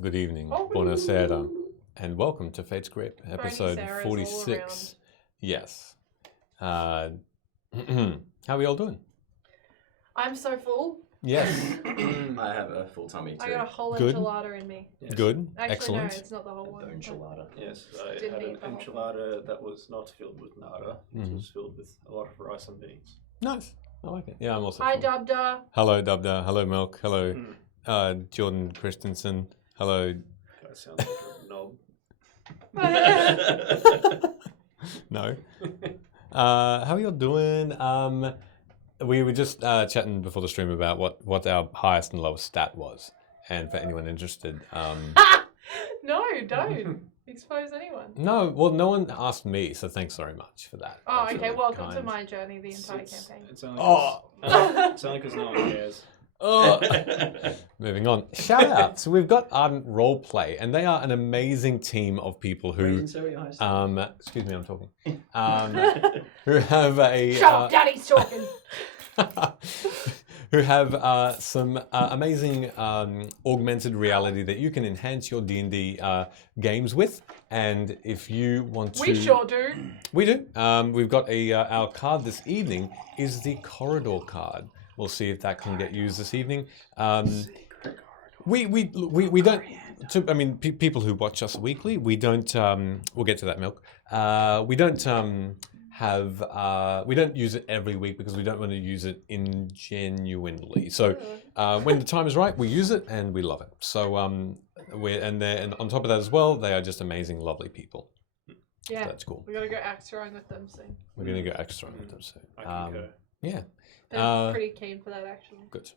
good evening, buonasera, and welcome to Fate's Grip, episode Sarah's 46. Yes. How are we all doing? I'm so full. Yes. I have a full tummy too. I got a whole Good. enchilada in me. Yes. Good. Actually, Excellent. no, it's not the whole The one. enchilada. Yes, I Didn't had an eat the whole thing. enchilada that was not filled with nata. It Mhm. was filled with a lot of rice and beans. Nice. I like it. Yeah, I'm also. Hi, full. Dubda. Hello, Dubda. Hello, Milk. Hello, Mm. Jordan Christensen. Hello. That sounds like a knob. No. How are you all doing? We were just chatting before the stream about what our highest and lowest stat was, and for anyone interested, No, don't expose anyone. no, well, no one asked me, so thanks very much for that. Oh, That's okay. really Welcome to kind. my journey, the entire campaign. It's only Oh. because no one cares. Oh. Moving on. Shout out. So we've got Ardent Roleplay, and they are an amazing team of people who, excuse me, I'm talking, who have a, Shut up, Daddy's talking. who have some amazing augmented reality that you can enhance your D&D games with. And if you want to, We sure do. we do. We've got our card this evening is the Corridor card. We'll see if that can get used this evening. We don't. I mean, people who watch us weekly, we don't. We'll get to that, Milk. We don't we don't use it every week because we don't want to use it ingenuinely. So when the time is right, we use it and we love it. So and on top of that as well, they are just amazing, lovely people. Yeah. So that's cool. We gotta go axe throwing with them soon. We're gonna go extra on with them soon. I can go. Yeah. They're pretty keen for that, actually. Good.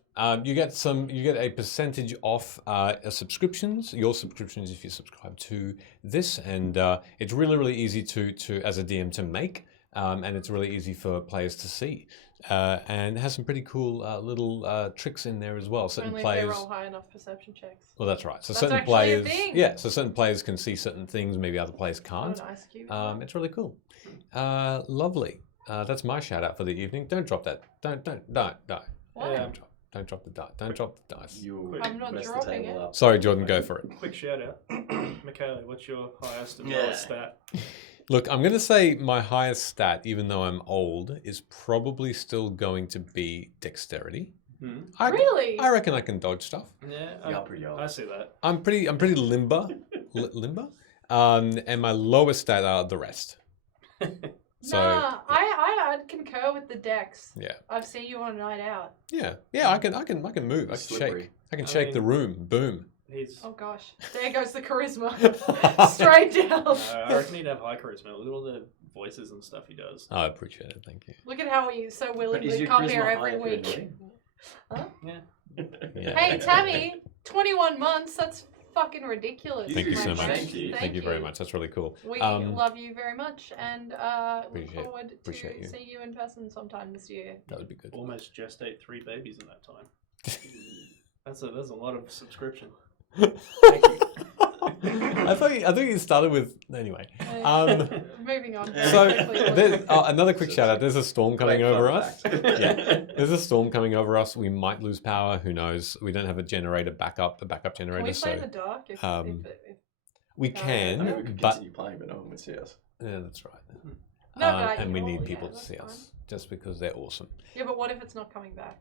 You get a percentage off subscriptions, your subscriptions if you subscribe to this, and it's really easy to as a DM to make, and it's really easy for players to see, and it has some pretty cool little tricks in there as well. Certain Only players. if they roll high enough perception checks. Well, that's right. So That's certain actually a players, thing. yeah. So certain players can see certain things, maybe other players Oh, can't. nice, cute. It's really cool. Lovely. That's my shout out for the evening. Don't drop that. Don't. Why? Yeah. Don't drop the dice. Don't drop the dice. You I'm not messed the dropping table it. up. Sorry, Jordan, go for it. Quick shout out. Michaela, what's your highest and Yeah. lowest stat? Look, I'm going to say my highest stat, even though I'm old, is probably still going to be dexterity. Really? I reckon I can dodge stuff. Yeah, You're pretty old. I see that. I'm pretty limber, limber. And my lowest stat are the rest. So Nah, I'd concur with the dex. yeah, I've seen you on a night out. yeah. I can move. I can Slippery. shake. I can I shake the mean- room. Boom. He's. Oh gosh, there goes the charisma. Straight down. I reckon he'd have high charisma. Look at all the voices and stuff he does. I appreciate it. Thank you. Look at how he so But is willingly your come here charisma every high if you're week. annoying? Yeah. Yeah. Hey Tammy, 21 months. That's fucking ridiculous. Thank you my so much. friend. Thank you. Thank you very much. That's really cool. We Um, love you very much and look Appreciate- forward to appreciate you. see you in person sometime this year. That would be good. Almost gestate 3 babies in that time. That's a lot of subscription. I thought you started with anyway. Moving on. So very quickly. there's, another quick shout out. There's a storm coming Great over fun us. fact. Yeah, there's a storm coming over us. We might lose power. Who knows? We don't have a backup Can generator, we play in so the dark? If, we I mean, we can. could But continue playing, but no one would see us. yeah, that's right. No, but And we yeah, need yeah, people to that's see fine. us just because they're awesome. Yeah, but what if it's not coming back?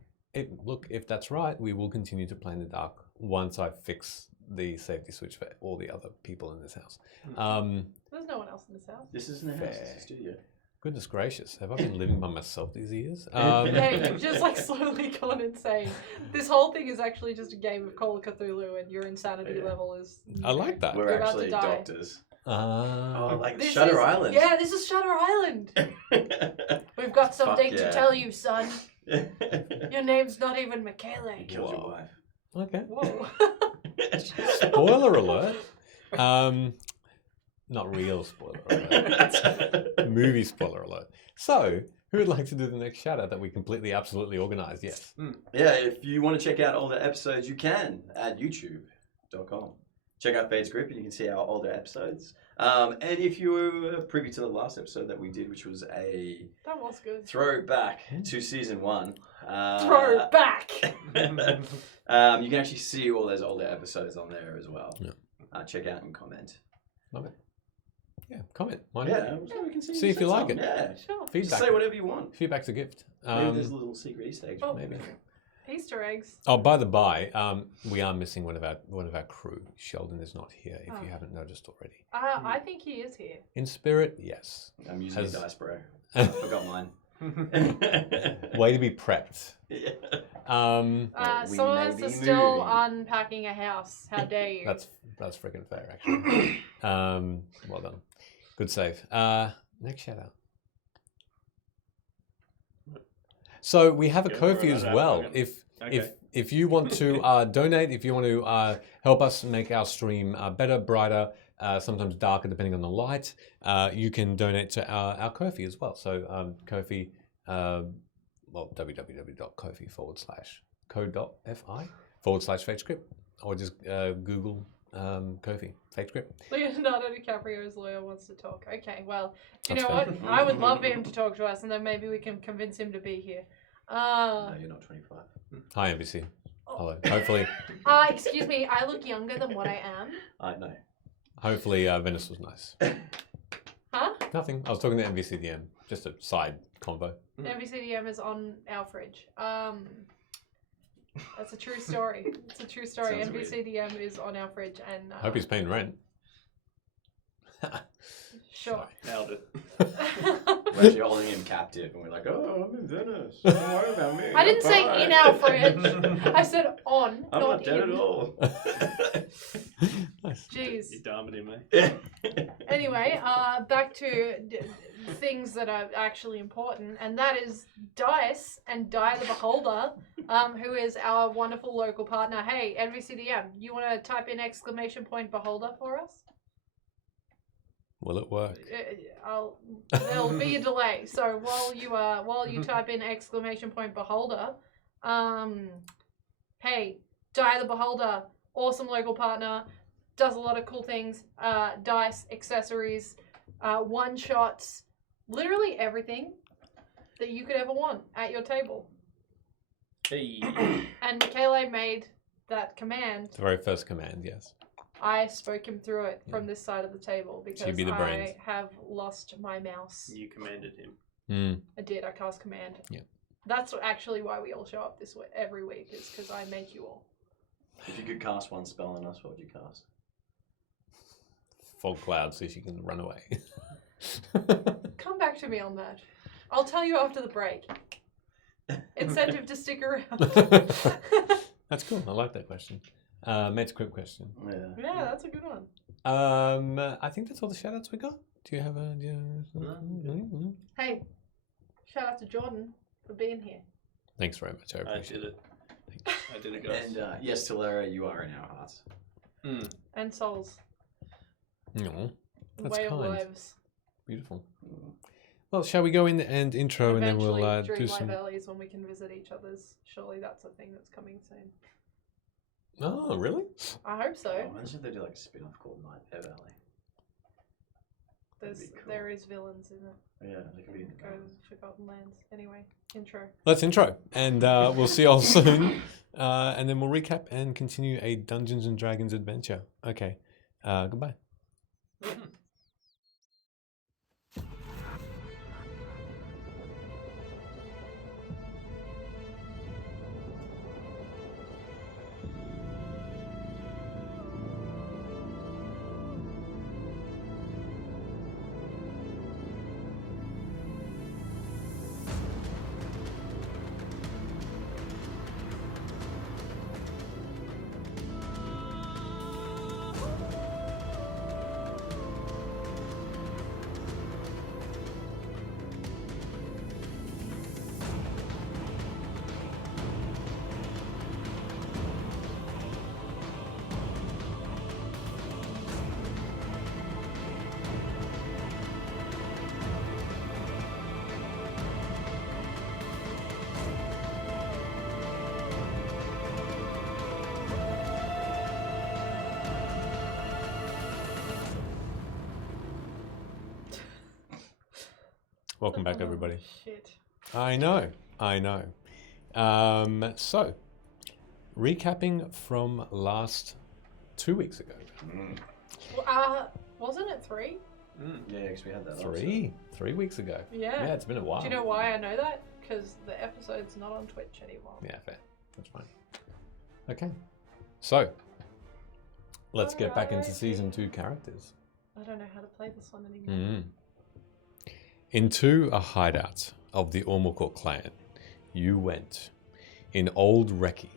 Look, if that's right, we will continue to play in the dark once I fix the safety switch for all the other people in this house. There's no one else in this house. This isn't a house, Fair. it's a studio. Goodness gracious, have I been living by myself these years? Yeah, you've just like slowly gone insane. This whole thing is actually just a game of Call of Cthulhu, and your insanity Yeah. level is. I like that. We're You're about actually to die. doctors. Oh, like This Shutter is- Island. Yeah, this is Shutter Island. We've got something Fuck to yeah. tell you, son. You Your name's not even Michele. killed your Whoa. wife. Okay. Whoa. Spoiler alert. Not real spoiler alert. Movie spoiler alert. So, who would like to do the next shout out that we completely, absolutely organized? Yes. Yeah, if you want to check out all the episodes, you can at youtube.com. Check out Fade's Grip and you can see our older episodes. And if you were privy to the last episode that we did, which was a That was good. throwback to season 1, Throw back. You can actually see all those older episodes on there as well. Yeah. Check out and comment. Love it. Yeah, comment. Why not? Yeah, so we can See if you like it. Yeah, Sure. just Feedback. say whatever you want. Feedback's a gift. Maybe there's a little secret Easter eggs. Oh. Maybe. Easter eggs. Oh, by the by, we are missing one of our crew. Sheldon is not here. If you haven't noticed already. I think he is here. In spirit, yes. I'm using Has- a dice, bro. I forgot mine. Way to be prepped. Yeah. Some We of may us be are still moving. unpacking a house. How dare you? That's freaking fair, actually. Well done. Good save. Next shout out. So we have a Go for Ko-fi it, as I well. don't- If you want to donate, if you want to help us make our stream better, brighter, sometimes darker depending on the light, you can donate to our Ko-fi as well. So Ko-fi, www.kofi.fi/code.fi/FateScript, or just Google Ko-fi FateScript. Leonardo DiCaprio's lawyer wants to talk. Okay, well, you That's know fair. what? I would love for him to talk to us, and then maybe we can convince him to be here. No, you're not 25. Hi, NBC. Hello. Hopefully, Excuse me, I look younger than what I am. I know. hopefully Venice was nice. Huh? Nothing. I was talking to NBCDM. Just a side convo. MVCDM is on our fridge. That's a true story. It's a true story. Sounds weird. MVCDM is on our fridge, and Hope he's paying rent. sure. Nailed it. We're actually holding him captive, and we're like, oh, I'm in Venice. Don't worry about me. I didn't say I'm in fine." our fridge. I said on, I'm not dead in. at all. Nice. Jeez. You damned him, mate. Anyway, back to things that are actually important, and that is Dice and Die the Beholder, who is our wonderful local partner. Hey, NVCDM, you want to type in !Beholder for us? Will it work? There'll be a delay. So while you type in !Beholder, hey, Die the Beholder, awesome local partner, does a lot of cool things, dice, accessories, one-shots, literally everything that you could ever want at your table. Hey. And Michele made that command. The very first command, yes. I spoke him through it from this side of the table because be the brains. I have lost my mouse. You commanded him. I did. I cast command. Yeah. That's actually why we all show up this way every week, is because I make you all. If you could cast one spell on us, what would you cast? Fog cloud so she can run away. Come back to me on that. I'll tell you after the break. Incentive to stick around. That's cool. I like that question. Mate's quick question. Yeah. Yeah, that's a good one. I think that's all the shout outs we got. Do you have a... No? Hey, shout out to Jordan for being here. Thanks very much. I I appreciate did it. it. I did it, guys. And yes, Talera, you are in our hearts. And souls. No, that's Way of kind. lives. Beautiful. Well, shall we go in and intro and then we'll Eventually, do Dream some... Life Valleys when we can visit each other's. Surely that's a thing that's coming soon. Oh, really? I hope so. Oh, imagine if they do like a spin off called Nightmare Valley. That'd be cool. There is villains in it. Yeah, they could be in the Go gardens. Forgotten Lands. Anyway, intro. Let's intro. And we'll see you all soon. And then we'll recap and continue a Dungeons and Dragons adventure. Okay. Goodbye. Welcome back, everybody. Shit. I know. So, recapping from last 2 weeks ago. Wasn't it 3? Yeah, because we had that. 3 weeks ago. Yeah. Yeah, it's been a while. Do you know why I know that? Because the episode's not on Twitch anymore. Yeah, fair. That's fine. Okay. So, let's get back into Alright. season 2 characters. I don't know how to play this one anymore. Into a hideout of the Ormalcourt clan, you went in Old Reki,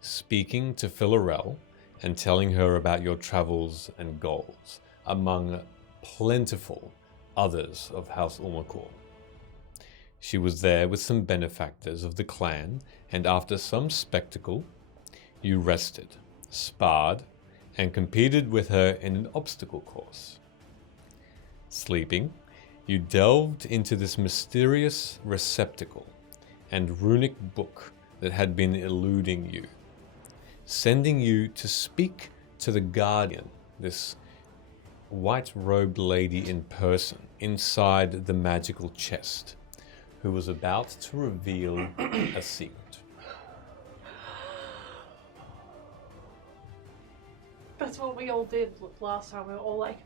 speaking to Philarel and telling her about your travels and goals, among plentiful others of House Ormalcourt. She was there with some benefactors of the clan, and after some spectacle, you rested, sparred, and competed with her in an obstacle course. Sleeping, you delved into this mysterious receptacle and runic book that had been eluding you, sending you to speak to the Guardian, this white-robed lady in person, inside the magical chest, who was about to reveal a secret. That's what we all did last time. We were all like,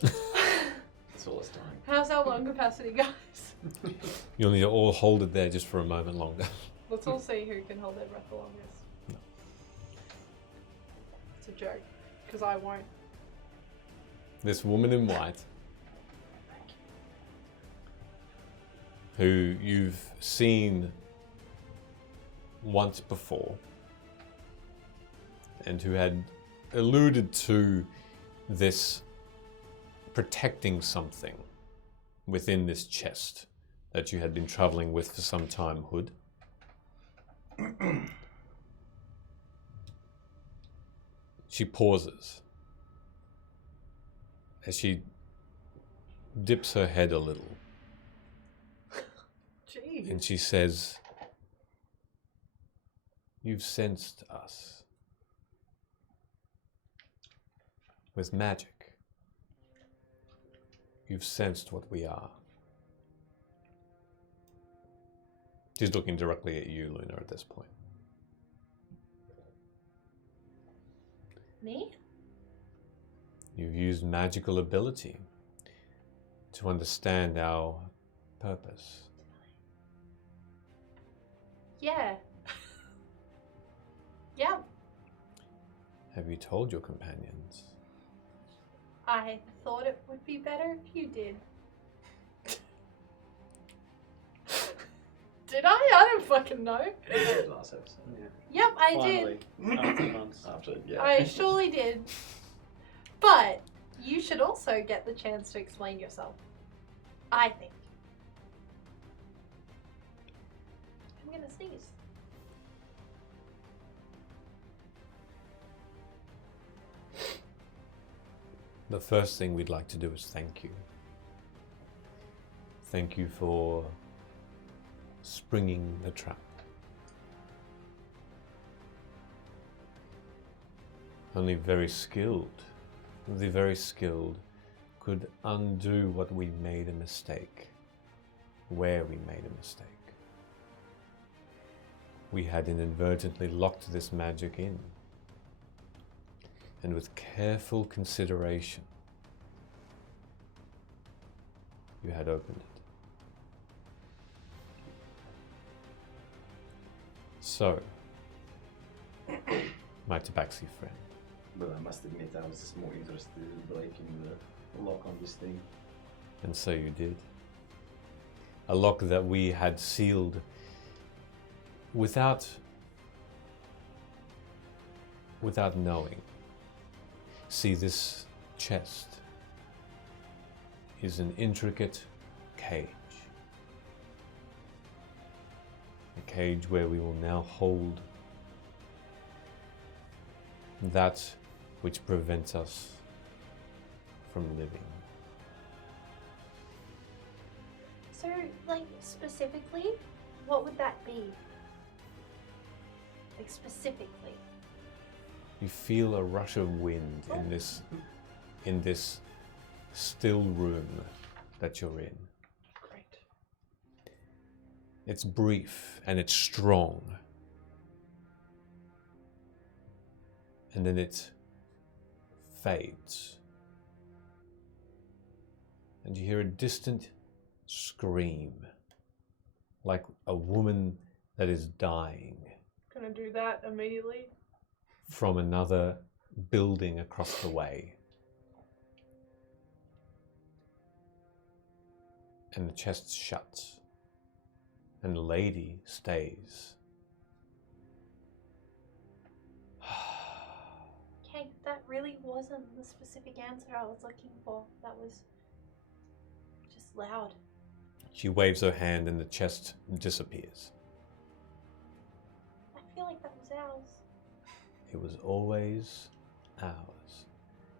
That's all it's time. how's our lung capacity, guys? You'll need to all hold it there just for a moment longer. Let's all see who can hold their breath the longest. It's a joke, because I won't. This woman in white, who you've seen once before, and who had alluded to this protecting something within this chest that you had been traveling with for some time, Hood. She pauses as she dips her head a little, Jeez. and she says, "You've sensed us with magic. You've sensed what we are." She's looking directly at you, Luna, at this point. Me? You've used magical ability to understand our purpose. Yeah. Yeah. Have you told your companions? I thought it would be better if you did. Did I? I don't fucking know. Last episode. Yeah. Yep, I Finally, did. after months. After, yeah. I surely did. But you should also get the chance to explain yourself. I think. I'm gonna sneeze. The first thing we'd like to do is thank you. Thank you for springing the trap. Only the very skilled could undo what we made a mistake, where we made a mistake. We had inadvertently locked this magic in, and with careful consideration, you had opened it. So, my tabaxi friend, But I must admit, I was just more interested in breaking the lock on this thing. and so you did. A lock that we had sealed without knowing. See, this chest is an intricate cage. A cage where we will now hold that which prevents us from living. So, like, specifically, what would that be? Like, specifically. You feel a rush of wind in this still room that you're in. Great. It's brief and it's strong. And then it fades. And you hear a distant scream, like a woman that is dying, Gonna do that immediately. from another building across the way. And the chest shuts, and the lady stays. Okay, that really wasn't the specific answer I was looking for. That was just loud. She waves her hand and the chest disappears. I feel like that was ours. It was always ours.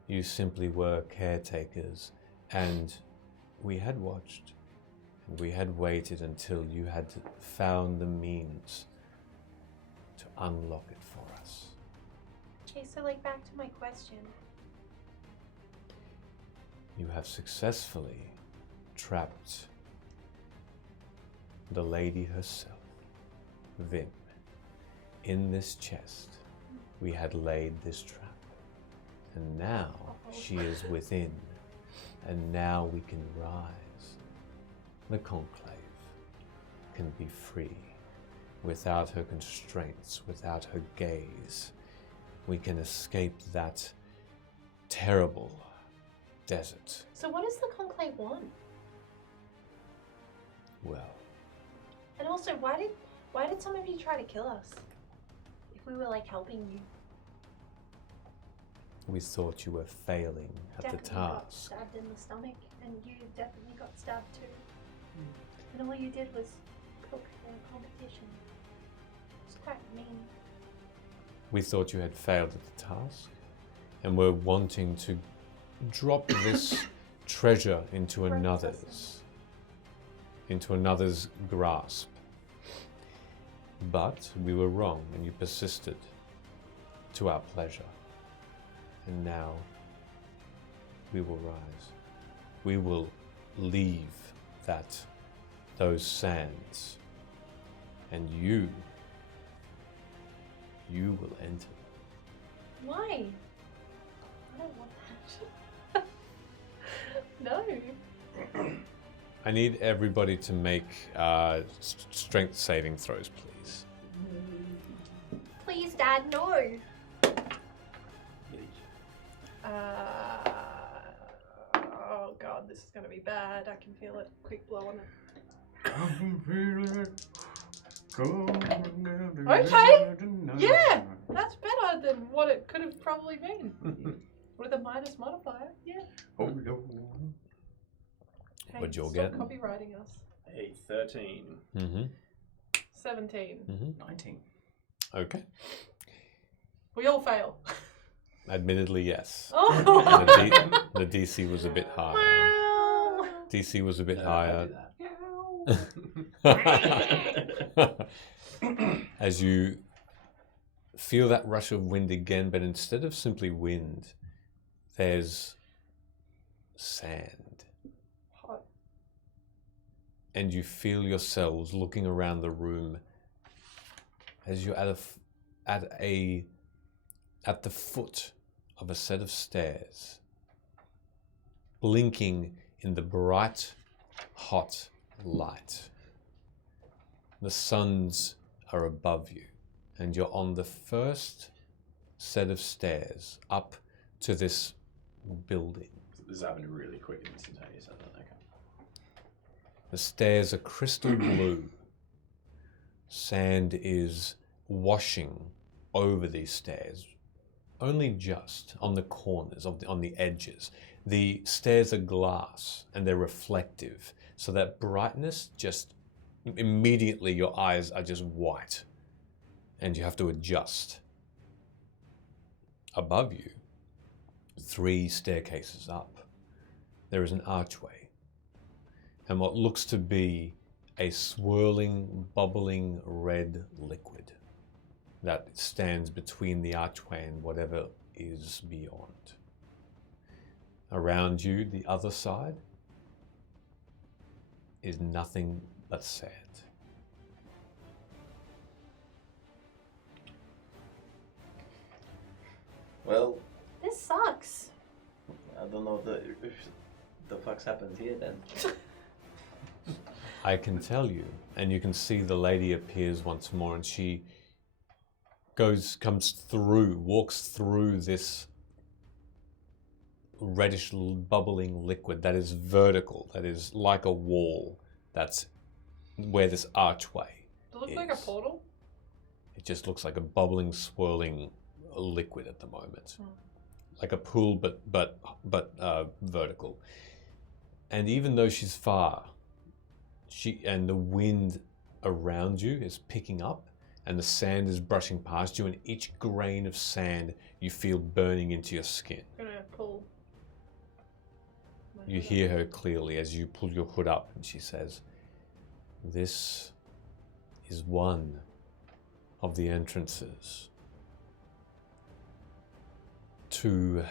You simply were caretakers, and we had watched, and we had waited until you had found the means to unlock it for us. Okay, so like back to my question. You have successfully trapped the lady herself, Vim, in this chest. We had laid this trap, and now she is within, and now we can rise. The Conclave can be free, without her constraints, without her gaze. We can escape that terrible desert. So what does the Conclave want? Well, And also, why did some of you try to kill us? If we were like helping you. we thought you were failing at the Definitely got task. stabbed in the stomach, and you definitely got stabbed too. And all you did was cook for a competition. It's quite mean. We thought you had failed at the task, and were wanting to drop this treasure into another's grasp. But we were wrong, and you persisted to our pleasure. And now we will rise. We will leave those sands, and you will enter. Why? I don't want that. No. I need everybody to make strength saving throws, please. Please, Dad, no. Oh god, this is gonna be bad. I can feel it. Quick blow on it. Okay. Yeah, that's better than what it could have probably been. With a minus modifier, yeah. Hey, What'd you all stop get? copywriting us. A 13. Mm-hmm. 17. Mm-hmm. 19. Okay. We all fail. Admittedly, yes. Oh! And the DC was a bit higher. Wow. DC was a bit No, higher. don't do that. As you feel that rush of wind again, but instead of simply wind, there's sand. Hot. And you feel yourselves looking around the room as you're at the foot of a set of stairs, blinking in the bright, hot light. The suns are above you, and you're on the first set of stairs up to this building. This is happening really quick and instantaneous. I don't know. The stairs are crystal blue. Sand is washing over these stairs, only just on the corners, on the edges. The stairs are glass and they're reflective, so that brightness just immediately your eyes are just white and you have to adjust. Above you, 3 staircases up, there is an archway and what looks to be a swirling, bubbling red liquid that stands between the archway and whatever is beyond. Around you, the other side, is nothing but sand. Well, This sucks. I don't know if the fuck's happened here then. I can tell you, and you can see the lady appears once more, and she walks through this reddish bubbling liquid that is vertical, that is like a wall. That's where this archway Does it look like a is. portal? It just looks like a bubbling, swirling liquid at the moment, Hmm. like a pool, but vertical. And even though she's far, the wind around you is picking up, and the sand is brushing past you, and each grain of sand you feel burning into your skin. I'm gonna pull. my You hood up. hear her clearly as you pull your hood up, and she says, "This is one of the entrances to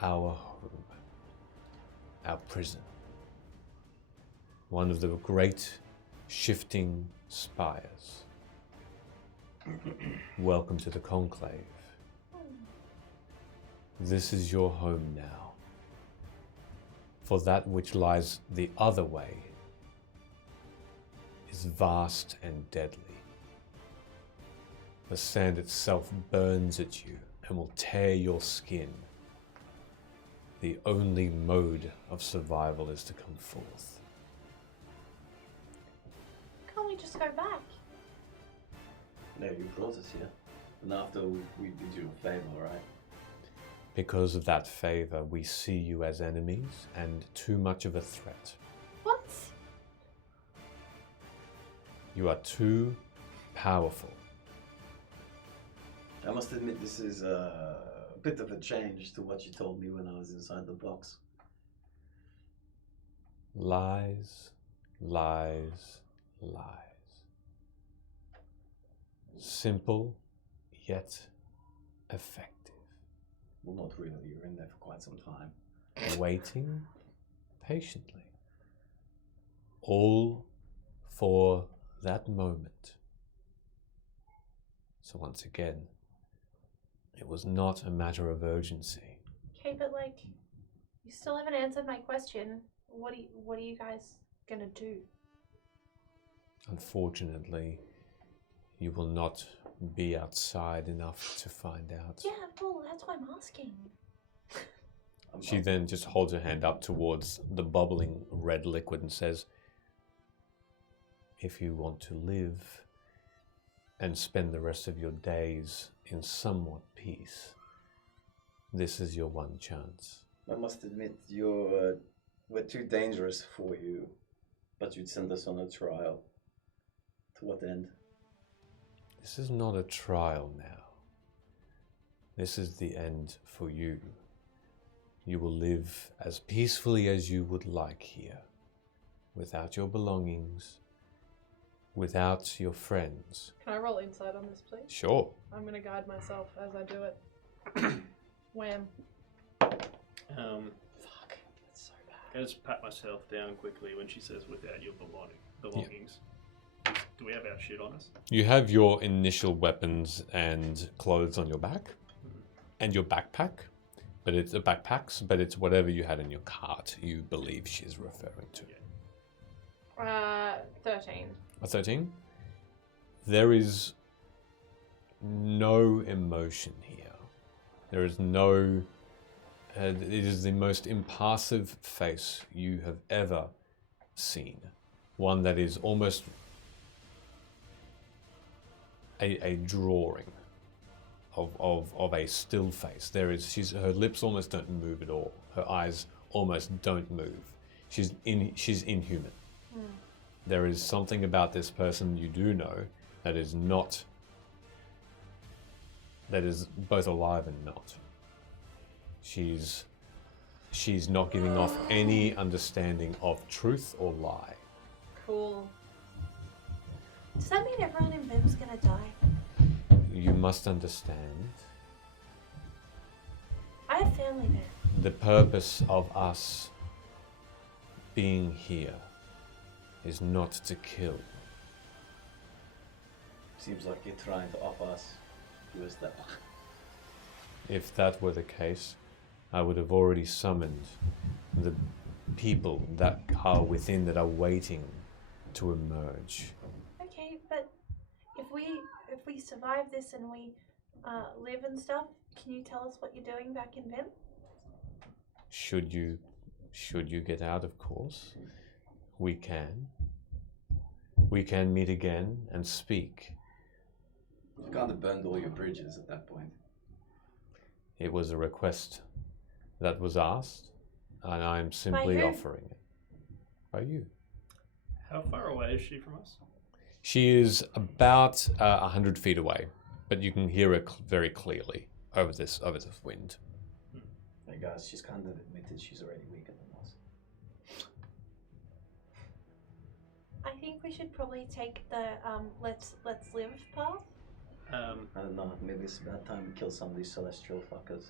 our home, our prison. One of the great shifting spires. Welcome to the Conclave. This is your home now. For that which lies the other way is vast and deadly. The sand itself burns at you and will tear your skin. The only mode of survival is to come forth." Can't we just go back? No, you brought us here. And after we did you a favor, right? Because of that favor, we see you as enemies and too much of a threat. What? You are too powerful. I must admit this is a bit of a change to what you told me when I was inside the box. Lies, lies, lies. Simple, yet effective. Well, not really. You're in there for quite some time. Waiting patiently. All for that moment. So once again, it was not a matter of urgency. Okay, but like, you still haven't answered my question. What are you guys gonna do? Unfortunately, you will not be outside enough to find out. Yeah, well, that's why I'm asking. She then just holds her hand up towards the bubbling red liquid and says, "If you want to live and spend the rest of your days in somewhat peace, this is your one chance." I must admit, we're too dangerous for you, but you'd send us on a trial. To what end? This is not a trial now. This is the end for you. You will live as peacefully as you would like here, without your belongings, without your friends. Can I roll insight on this, please? Sure. I'm gonna guide myself as I do it. Wham. Fuck, that's so bad. I just pat myself down quickly when she says without your belongings. Do we have our shit on us? You have your initial weapons and clothes on your back, and your backpack, but it's backpacks, but it's whatever you had in your cart you believe she's referring to. 13. A 13? There is no emotion here. There is no... it is the most impassive face you have ever seen. One that is almost a drawing of a still face. Her lips almost don't move at all. Her eyes almost don't move. She's inhuman. There is something about this person you do know that is both alive and not. She's not giving off any understanding of truth or lie. Cool. Does that mean everyone in Vim's gonna die? You must understand, I have family there. the purpose of us being here is not to kill. Seems like you're trying to offer us. Who is that? if that were the case, I would have already summoned the people that are within that are waiting to emerge. Okay, but if we survive this and we live and stuff, can you tell us what you're doing back in Vim? Should you get out, of course, we can. We can meet again and speak. You can't have burned all your bridges at that point. It was a request that was asked, and I'm simply who? offering it. By you. How far away is she from us? She is about 100 feet away, but you can hear her very clearly over this wind. Hey guys, she's kind of admitted she's already weaker than us. I think we should probably take the let's live path. I don't know, maybe it's about time we kill some of these celestial fuckers.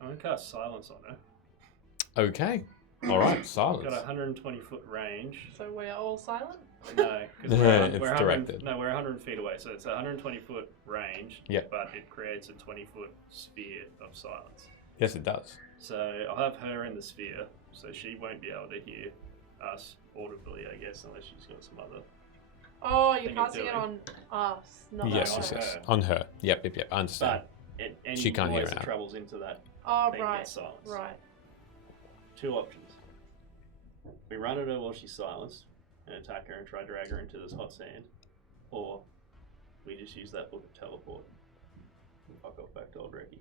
I'm gonna cast silence on her. Okay. All right. I've Silence. got a 120-foot range. So we're all silent? No, because It's we're 100 directed. No, we're 100 feet away, so it's a 120-foot range. Yeah. But it creates a 20-foot sphere of silence. Yes, it does. So I'll have her in the sphere, so she won't be able to hear us audibly, I guess, unless she's got some other. Oh, you're Thing of casting it doing. on us, not Yes, on yes, her. yes. On her. Yep. I understand. But any She can't hear noise it that out. travels into that Oh, thing right, gets silenced. right. Two options. We run at her while she's silenced and attack her and try to drag her into this hot sand, or we just use that book of teleport and fuck off back to old Reki.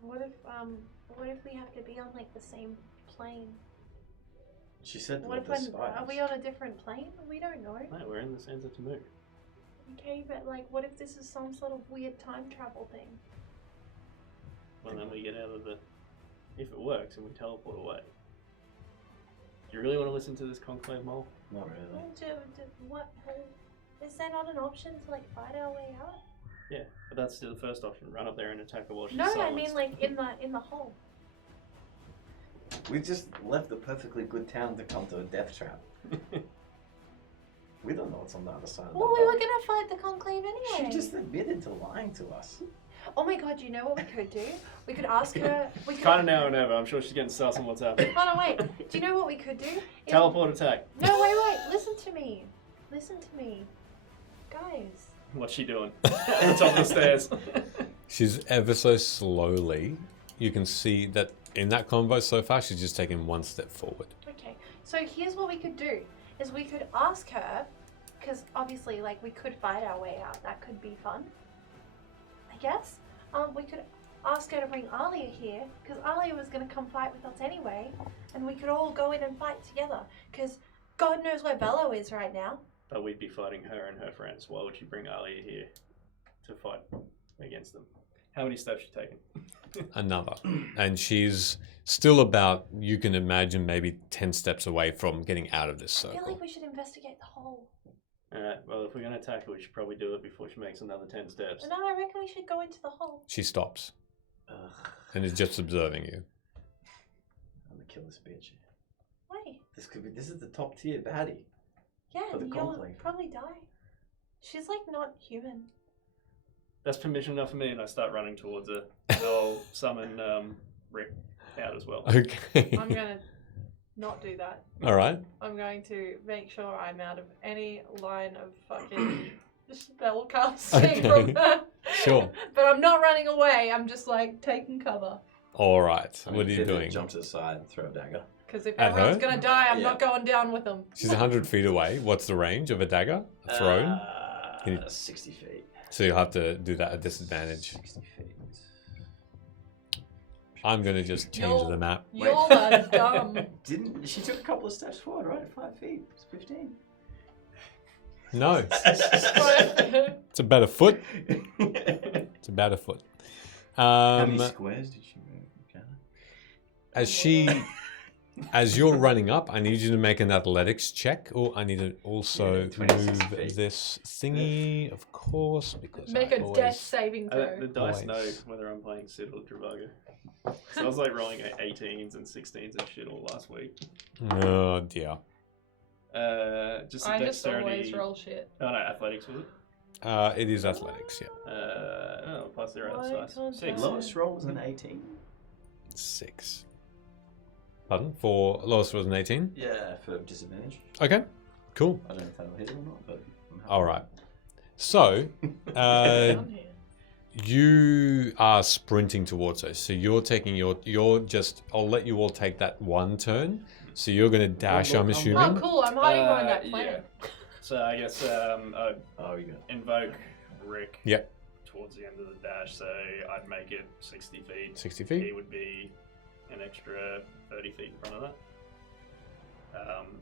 What if we have to be on like the same plane? She said What if the spiders. are we on a different plane? We don't know. No, we're in the Sands to move. Okay, but like, what if this is some sort of weird time travel thing? Well, then we get out of the. If it works and we teleport away. Do you really want to listen to this conclave mole? Not really. What? Is there not an option to like fight our way out? Yeah, but that's still the first option. Run up there and attack her while she's No, silenced. I mean like in the hole. We just left a perfectly good town to come to a death trap. We don't know what's on the other side of Well, that we were hole. gonna fight the conclave anyway. She just admitted to lying to us. Oh my god, you know what we could do? We could ask her. We could. Kind of now or never. I'm sure she's getting sus on what's happening. Hold on, wait. Do you know what we could do? Is- Teleport attack. No, wait. Listen to me. Guys. What's she doing? On the top of the stairs. She's ever so slowly. You can see that in that convo so far, she's just taken one step forward. Okay. So here's what we could do: is we could ask her, because obviously, like, we could fight our way out. That could be fun. I guess. We could ask her to bring Alia here, because Alia was gonna come fight with us anyway, and we could all go in and fight together. Because God knows where Bello is right now. But we'd be fighting her and her friends. Why would you bring Alia here to fight against them? How many steps she taken? Another. And she's still about, you can imagine, maybe 10 steps away from getting out of this I feel circle. like we should investigate the hole. Alright, well, if we're going to attack her, we should probably do it before she makes another 10 steps. No, I reckon we should go into the hole. She stops Ugh. and is just observing you. I'm gonna kill this bitch. Why? This is the top tier baddie. Yeah, For the you'll conclave. probably die. She's like not human. That's permission enough for me, and I start running towards her. And I'll summon Rick out as well. Okay. I'm gonna not do that. All right. I'm going to make sure I'm out of any line of fucking spell casting from Okay. her. Sure. But I'm not running away. I'm just like taking cover. All right. I'm What are gonna you pivot, doing? Jump to the side and throw a dagger. Because if At everyone's her? gonna die, I'm Yeah. not going down with them. She's 100 feet away. What's the range of a dagger thrown? Can you- 60 feet. So you'll have to do that at disadvantage. 60 feet. I'm going to just change You're- the map. Y'all are dumb. Didn't she took a couple of steps forward, right? 5 feet. It's 15. No, it's about a foot. It's about a foot. How many squares did she move? Okay. As you're running up, I need you to make an athletics check. Oh, I need to also Yeah, 26 move feet. this thingy, of course, because Make I a always... death saving The throw. dice know Always. whether I'm playing Sid or Travago. So I was like rolling 18s and 16s and shit all last week. Oh dear. Just a I just dexterity. always roll shit. Oh no, athletics was it? It is athletics, yeah. Oh, plus their other Why size. can't 6. I- Lowest roll was an 18. 6. Pardon? For lowest was an 18? Yeah, for disadvantage. Okay, cool. I don't know if that'll hit or not, but I'm happy. All right. So, Down here. you are sprinting towards her. So you're taking you're just, I'll let you all take that one turn. So you're going to dash, I'm Oh, assuming. cool. I'm hiding behind that Yeah. plant. So I guess Oh, you go. invoke Rick Yep. towards the end of the dash, so I'd make it 60 feet. 60 He feet. would be an extra 30 feet in front of that.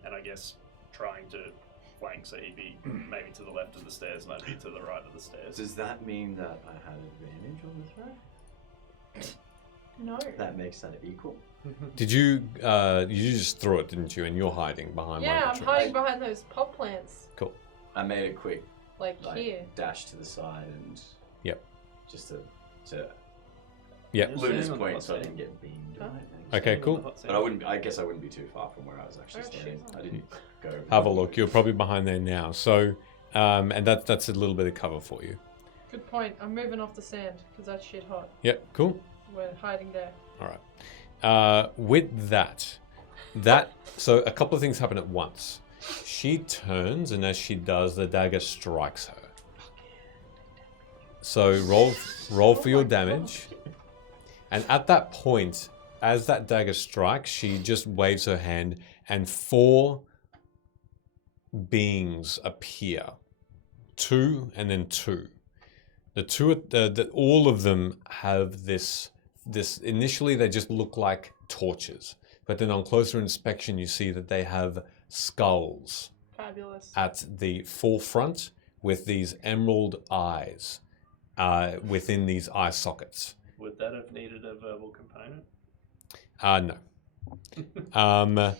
And I guess trying to flank, so he'd be maybe to the left of the stairs and I'd be to the right of the stairs. Does that mean that I had advantage on the throw? No. That makes that equal. Did you just threw it, didn't you? And you're hiding behind one Yeah, of I'm the trees. hiding behind those pot plants. I made it quick, Like like here. dash to the side and Yep. just to Yeah. You're Luna's standing on the point, hot so I sand. didn't get beamed. Huh? Right? Okay, Standing on cool. the hot sand. But I wouldn't. I guess I wouldn't be too far from where I was actually Oh, standing. shit. I didn't go. Have a look. You're probably behind there now. So, and that's a little bit of cover for you. Good point. I'm moving off the sand because that's shit hot. Yep, cool. We're hiding there. All right. With that, so a couple of things happen at once. She turns, and as she does, the dagger strikes her. So roll for your damage. And at that point, as that dagger strikes, she just waves her hand, and 4 beings appear. 2 and then 2. The two, all of them have this. Initially, they just look like torches, but then on closer inspection, you see that they have skulls Fabulous. at the forefront with these emerald eyes within these eye sockets. Would that have needed a verbal component? No. No,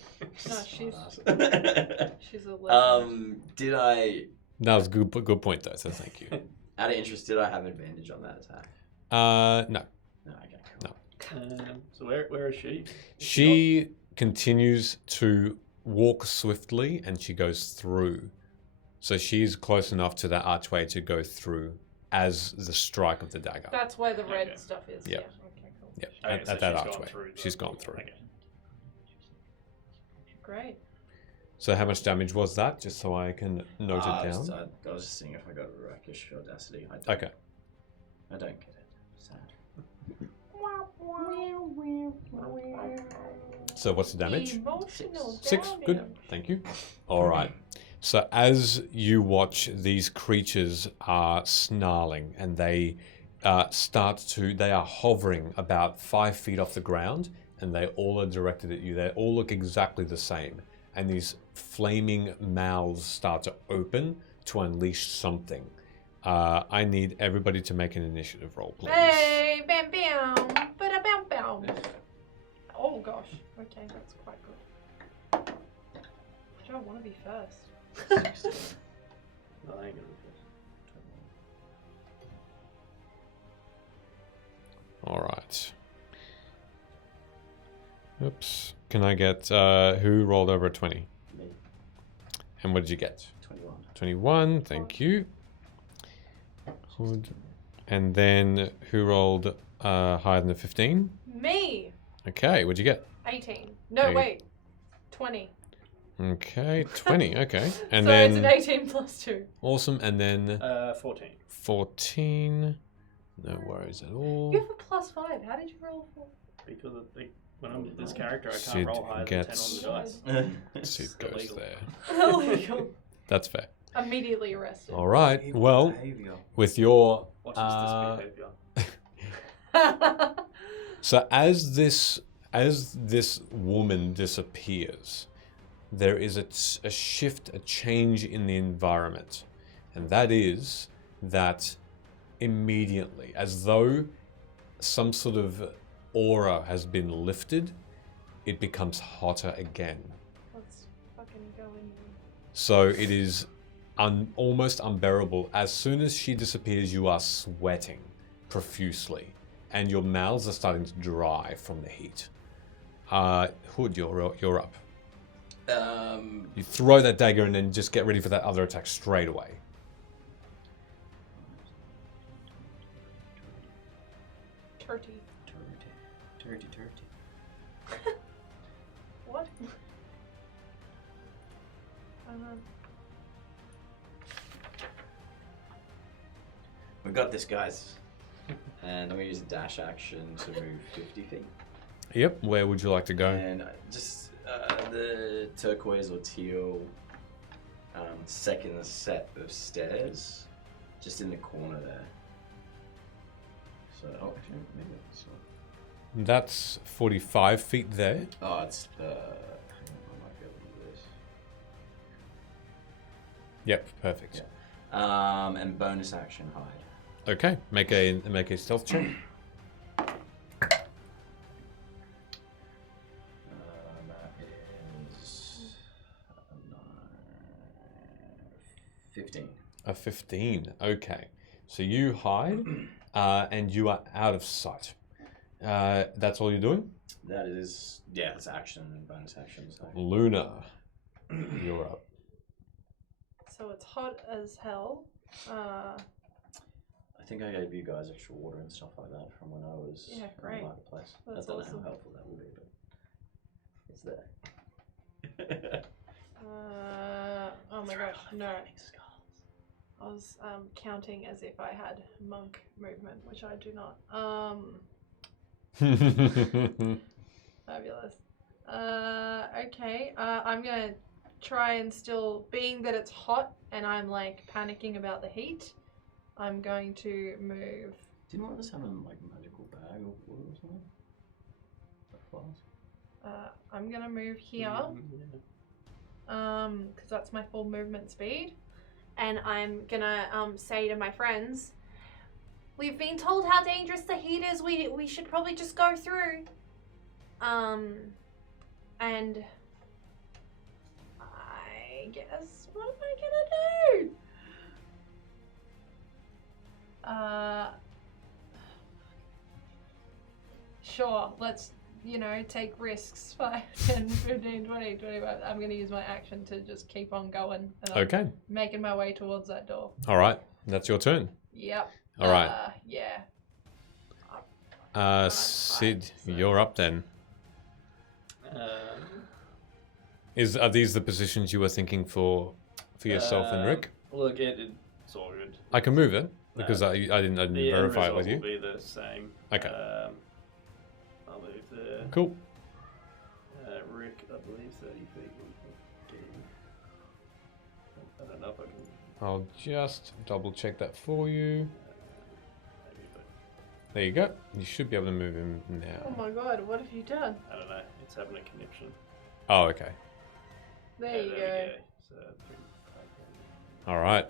she's a legend. Did I, That was a good point though. So thank you. out of interest, did I have advantage on that attack? No. No, okay, cool. So where is she? She continues to walk swiftly, and she goes through. So she's close enough to that archway to go through as the strike of the dagger. That's where the red Okay. stuff is. Yep. Yeah. Okay, cool. Yep, Okay, at so that she's gone archway. through the- She's gone through. Okay. Great. So how much damage was that? Just so I can note it I down. was just seeing if I got a rakish audacity. I don't, Okay. I don't get it. Sad. So what's the damage? Emotional 6. Good. damage. Thank you. All right. So as you watch, these creatures are snarling, and they they are hovering about 5 feet off the ground, and they all are directed at you. They all look exactly the same. And these flaming mouths start to open to unleash something. I need everybody to make an initiative roll, please. Hey, bam bam, bada bam bam. Oh gosh. Okay, that's quite good. I don't want to be first. No, I ain't gonna do this. All right. Oops. Can I get who rolled over a 20? Me, And what did you get? 21. 21. Thank you. Good. And then who rolled higher than a 15? Me. Okay. What'd you get? 18. No, Eight. wait. 20. Okay. 20. Okay. And So then it's an 18 plus 2. awesome. And then 14. 14. No worries at all. You have a plus 5. How did you roll 4? Because when I'm this character, I can't Sid roll higher than 10 gets- on the dice. Sid goes illegal. there. Illegal. That's fair. Immediately arrested. All right. Well, with your Watch this behavior. so as this woman disappears, there is a shift, a change in the environment, and that is that immediately, as though some sort of aura has been lifted, it becomes hotter again. Let's fucking go in. So it is almost unbearable. As soon as she disappears, you are sweating profusely, and your mouths are starting to dry from the heat. Hood, you're up. You throw that dagger and then just get ready for that other attack straight away. Turkey. Turkey. What? We got this, guys. And I'm gonna use a dash action to move 50 feet. Yep. Where would you like to go? And just the turquoise or teal second set of stairs, just in the corner there. So, oh, actually, maybe that's not. That's 45 feet there. Oh, it's hang on, I might be able to do this. Yep. Perfect. Yeah. And bonus action hide. Okay. Make a stealth check. That is 15. A 15. Okay. So you hide, and you are out of sight. That's all you're doing? That is, yeah, it's action and bonus action. So. Luna, you're up. So it's hot as hell. I think I gave you guys extra water and stuff like that from when I was Yeah, in great. the marketplace. That's I don't know awesome. how helpful that will be, but it's there. Oh my gosh, no. I was counting as if I had monk movement, which I do not. Fabulous. Okay. I'm gonna try and still, being that it's hot and I'm like panicking about the heat, I'm going to move. Didn't one of us have a magical bag of water or something? A flask? I'm gonna move here, because that's my full movement speed, and I'm gonna say to my friends, we've been told how dangerous the heat is. We should probably just go through. And I guess, what am I gonna do? Sure, let's, take risks. 5, 10, 15, 20, 25. I'm going to use my action to just keep on going. And I'm Okay. making my way towards that door. All right. That's your turn. Yep. All right. Yeah. Sid, you're up then. Are these the positions you were thinking for yourself and Rick? Look, it's all good. I can move it because I didn't The end verify it result with you. will be the same. Okay. I'll move the Cool. Rick, I believe 30 feet. I don't know if I can. I'll just double check that for you. Maybe, but There you go. You should be able to move him Oh now. my god, what have you done? I don't know. It's having a connection. Oh, okay. There you we go. So, All right.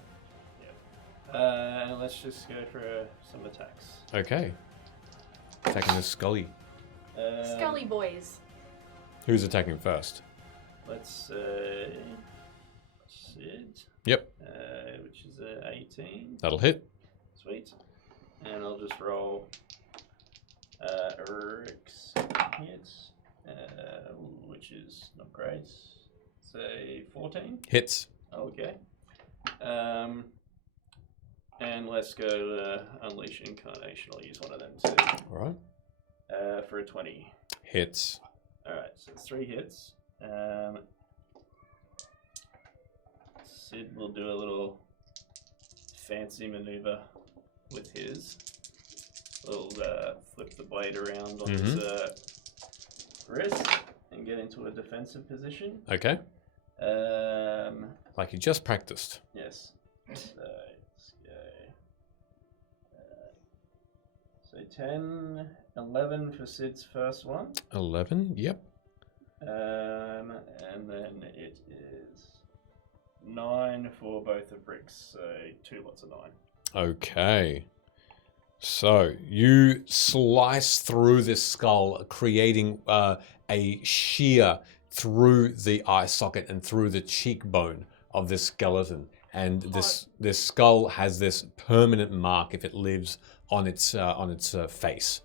let's just go for some attacks. Okay. Attacking the Scully. Scully boys. Who's attacking first? Let's Sid. Yep. Which is 18. That'll hit. Sweet. And I'll just roll Rick's hits, which is not great. Say 14. Hits. Okay. And let's go to Unleash Incarnation. I'll use one of them too. All right. For a 20. Hits. Alright, so 3 hits. Sid will do a little fancy maneuver with his. We'll flip the blade around on his wrist and get into a defensive position. Okay. Like you just practiced. Yes. So let's go. So 10, 11 for Sid's first one. 11. Yep. And then it is 9 for both of Rick's, so 2 lots of 9. Okay. So you slice through this skull, creating a shear through the eye socket and through the cheekbone of this skeleton. And this skull has this permanent mark if it lives on its face.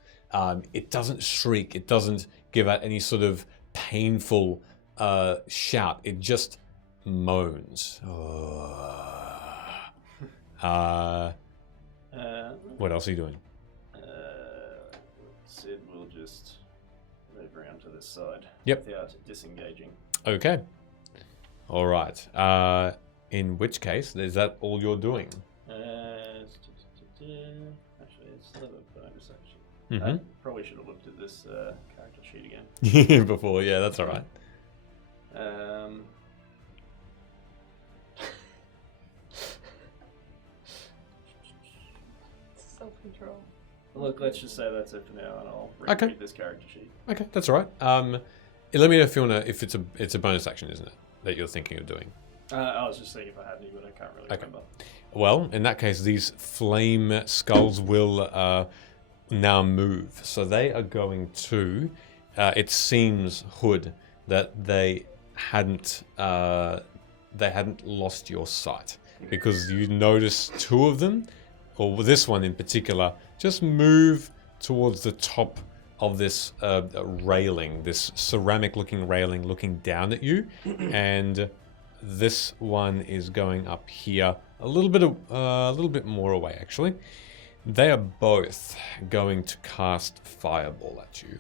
It doesn't shriek. It doesn't give out any sort of painful shout. It just moans. What else are you doing? Sid will just move around to this side. Yep. Without disengaging. Okay. All right. In which case, is that all you're doing? Actually, it's still a bonus action. Mm-hmm. I probably should have looked at this character sheet again. Before, yeah, that's all right. Self-control. Look, let's just say that's it for now, and I'll Okay. read this character sheet. Okay, that's all right. Let me know if you wanna. If it's a bonus action, isn't it? That you're thinking of doing. I was just thinking if I had any, but I can't really Okay. remember. Well, in that case, these flame skulls will now move. So they are going to. It seems, Hood, that they hadn't lost your sight, because you notice two of them, or this one in particular, just move towards the top of this railing, this ceramic-looking railing, looking down at you, and this one is going up here a little bit more away, actually. They are both going to cast Fireball at you.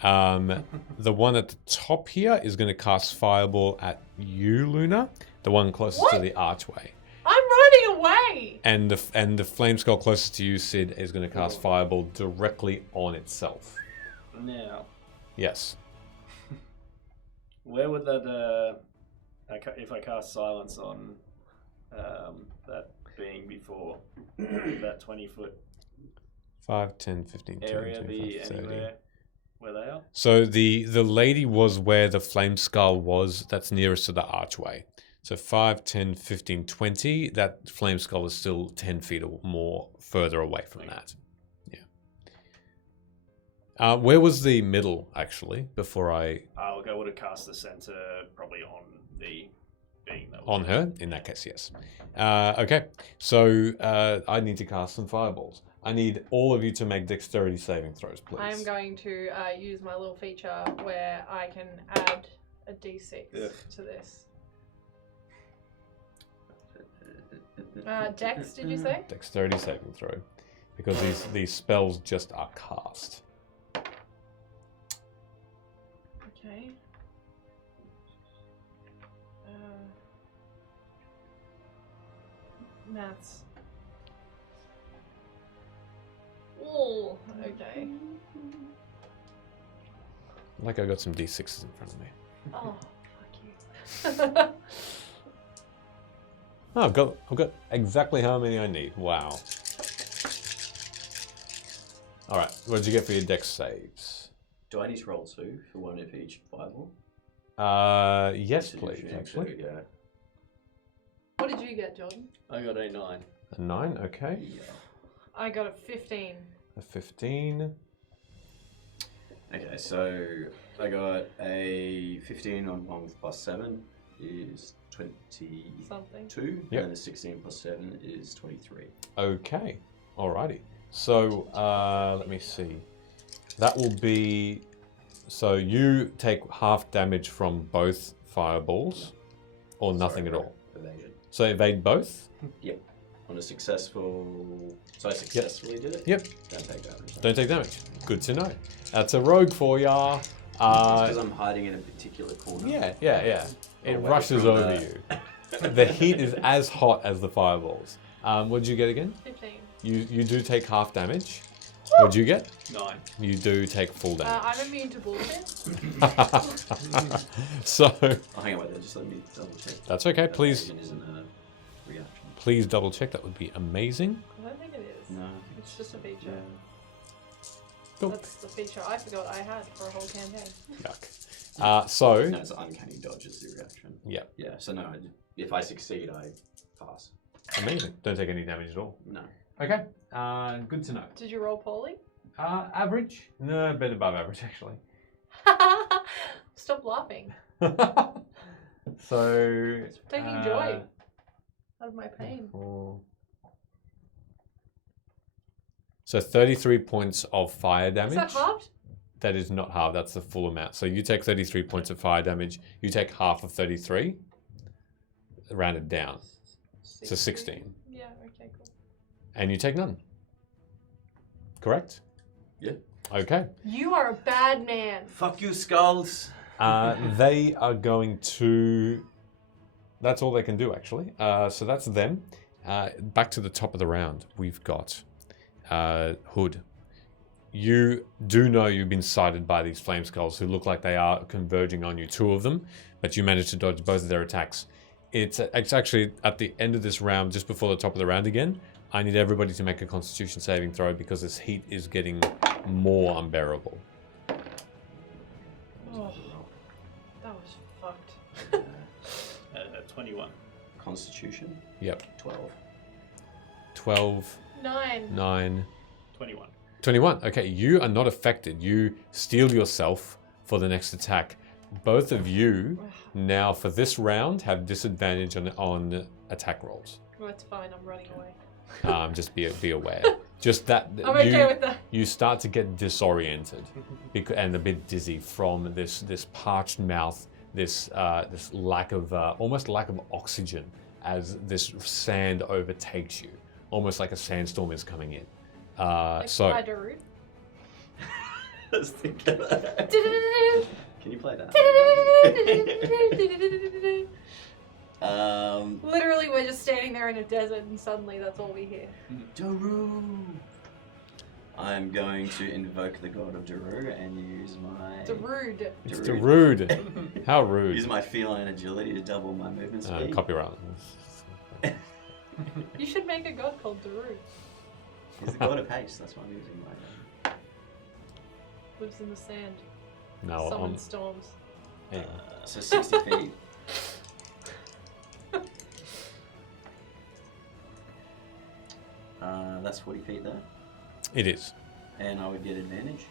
The one at the top here is going to cast Fireball at you, Luna. The one closest to the archway. I'm running away! And the flame skull closest to you, Sid, is going to cast Fireball directly on itself. Now, Yes. where would that, if I cast Silence on that being before that 20-foot 5, 10, 15, 20, area 25, be 30. anywhere where they are? So the lady was where the flame skull was, that's nearest to the archway. So 5, 10, 15, 20, that flame skull is still 10 feet or more further away from that. Yeah. Where was the middle, actually, before I... Look, I would have cast the center probably on the being that was On her? In that case, yes. Okay, so I need to cast some fireballs. I need all of you to make dexterity saving throws, please. I am going to use my little feature where I can add a d6 Ugh. to this. Dex, did you say? Dexterity saving throw. Because these spells just are cast. Okay. Maths. Oh, okay. Like I got some d6s in front of me. Oh, fuck you. Oh, I've got exactly how many I need. Wow. All right, what did you get for your dex saves? Do I need to roll 2 for one of each fireball? Yes, Two, please. two, Actually, yeah. What did you get, Jordan? I got a 9. a 9. Okay, Yeah. I got a 15. a 15. Okay, so I got a 15 on 1 with +7 is 22. Something. Yep. And a 16 +7 is 23. Okay, alrighty. So let me see. That will be. So you take half damage from both fireballs, or nothing at all. Evasion. So evade both. Yep. On a successful... So I successfully did it? Yep. Don't take damage. Don't take damage. Good to know. That's a rogue for ya. Because I'm hiding in a particular corner. Yeah. It Away rushes from over you. The heat is as hot as the fireballs. What did you get again? 15. You do take half damage. What did you get? 9. You do take full damage. I'm immune to bullshit. So Oh, hang on, wait, just let me double check. that's okay. That Please, evasion isn't a reaction. please double check. That would be amazing. I don't think it is. No. It's just a feature. Cool. That's the feature I forgot I had for a whole campaign. Yuck. So No, it's uncanny dodge is the reaction. yeah, Yeah, so no, if I succeed, I pass. amazing. Don't take any damage at all. No. Okay. Good to know. Did you roll poorly? Average? No, a bit above average actually. Stop laughing. So Taking joy out of my pain. So 33 points of fire damage. Is that halved? That is not half. That's the full amount. So you take 33 points of fire damage. You take half of 33. Rounded down. So 16. Yeah, okay, cool. And you take none. Correct? Yeah. Okay. You are a bad man. Fuck you, skulls. They are going to. That's all they can do, actually. So that's them. Back to the top of the round. We've got Hood. You do know you've been sighted by these flame skulls who look like they are converging on you, 2 of them, but you managed to dodge both of their attacks. It's actually at the end of this round, just before the top of the round again. I need everybody to make a Constitution saving throw because this heat is getting more unbearable. Oh, that was fucked. 21. Constitution. Yep. 12. 12, 9. 9, 21. 21. Okay, you are not affected. You steel yourself for the next attack. Both of you now, for this round, have disadvantage on attack rolls. Well, it's fine. I'm running away. Just be aware. Just that I'm okay with that. you start to get disoriented and a bit dizzy from this parched mouth, this lack of almost lack of oxygen as this sand overtakes you, almost like a sandstorm is coming in. Like So Fly Darude. Let's think of that. Can you play that? Literally, we're just standing there in a desert, and suddenly that's all we hear. Daru. I'm going to invoke the god of Daru and use my Darude. it's the rude. How rude. use my feline agility to double my movement speed. Copyright. You should make a god called Darude. He's the god of haste. That's why I'm using my. Lives in the sand. No, Summons storms. So 60 feet. That's 40 feet there, it is. and I would get advantage.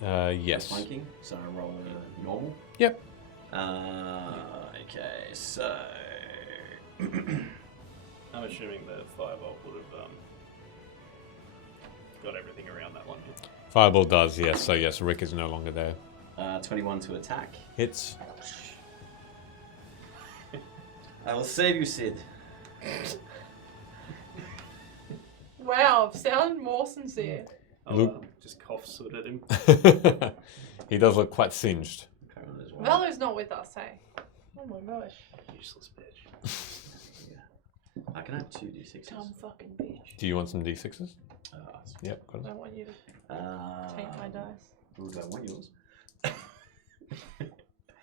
Yes. Flanking, so I roll a normal. Yep. Okay, so I'm assuming the firebolt would have got everything around that one. Fireball does, yes. So yes, Rick is no longer there. 21 to attack. Hits. I will save you, Sid. Wow, sound more sincere. Luke- Just cough soot at him. He does look quite singed. Velo's not with us, hey? Oh my gosh. Useless bitch. I can have 2 d6s. Dumb fucking bitch. Do you want some d6s? Yep, got I it. don't want you to take my dice. Ooh, do I want yours?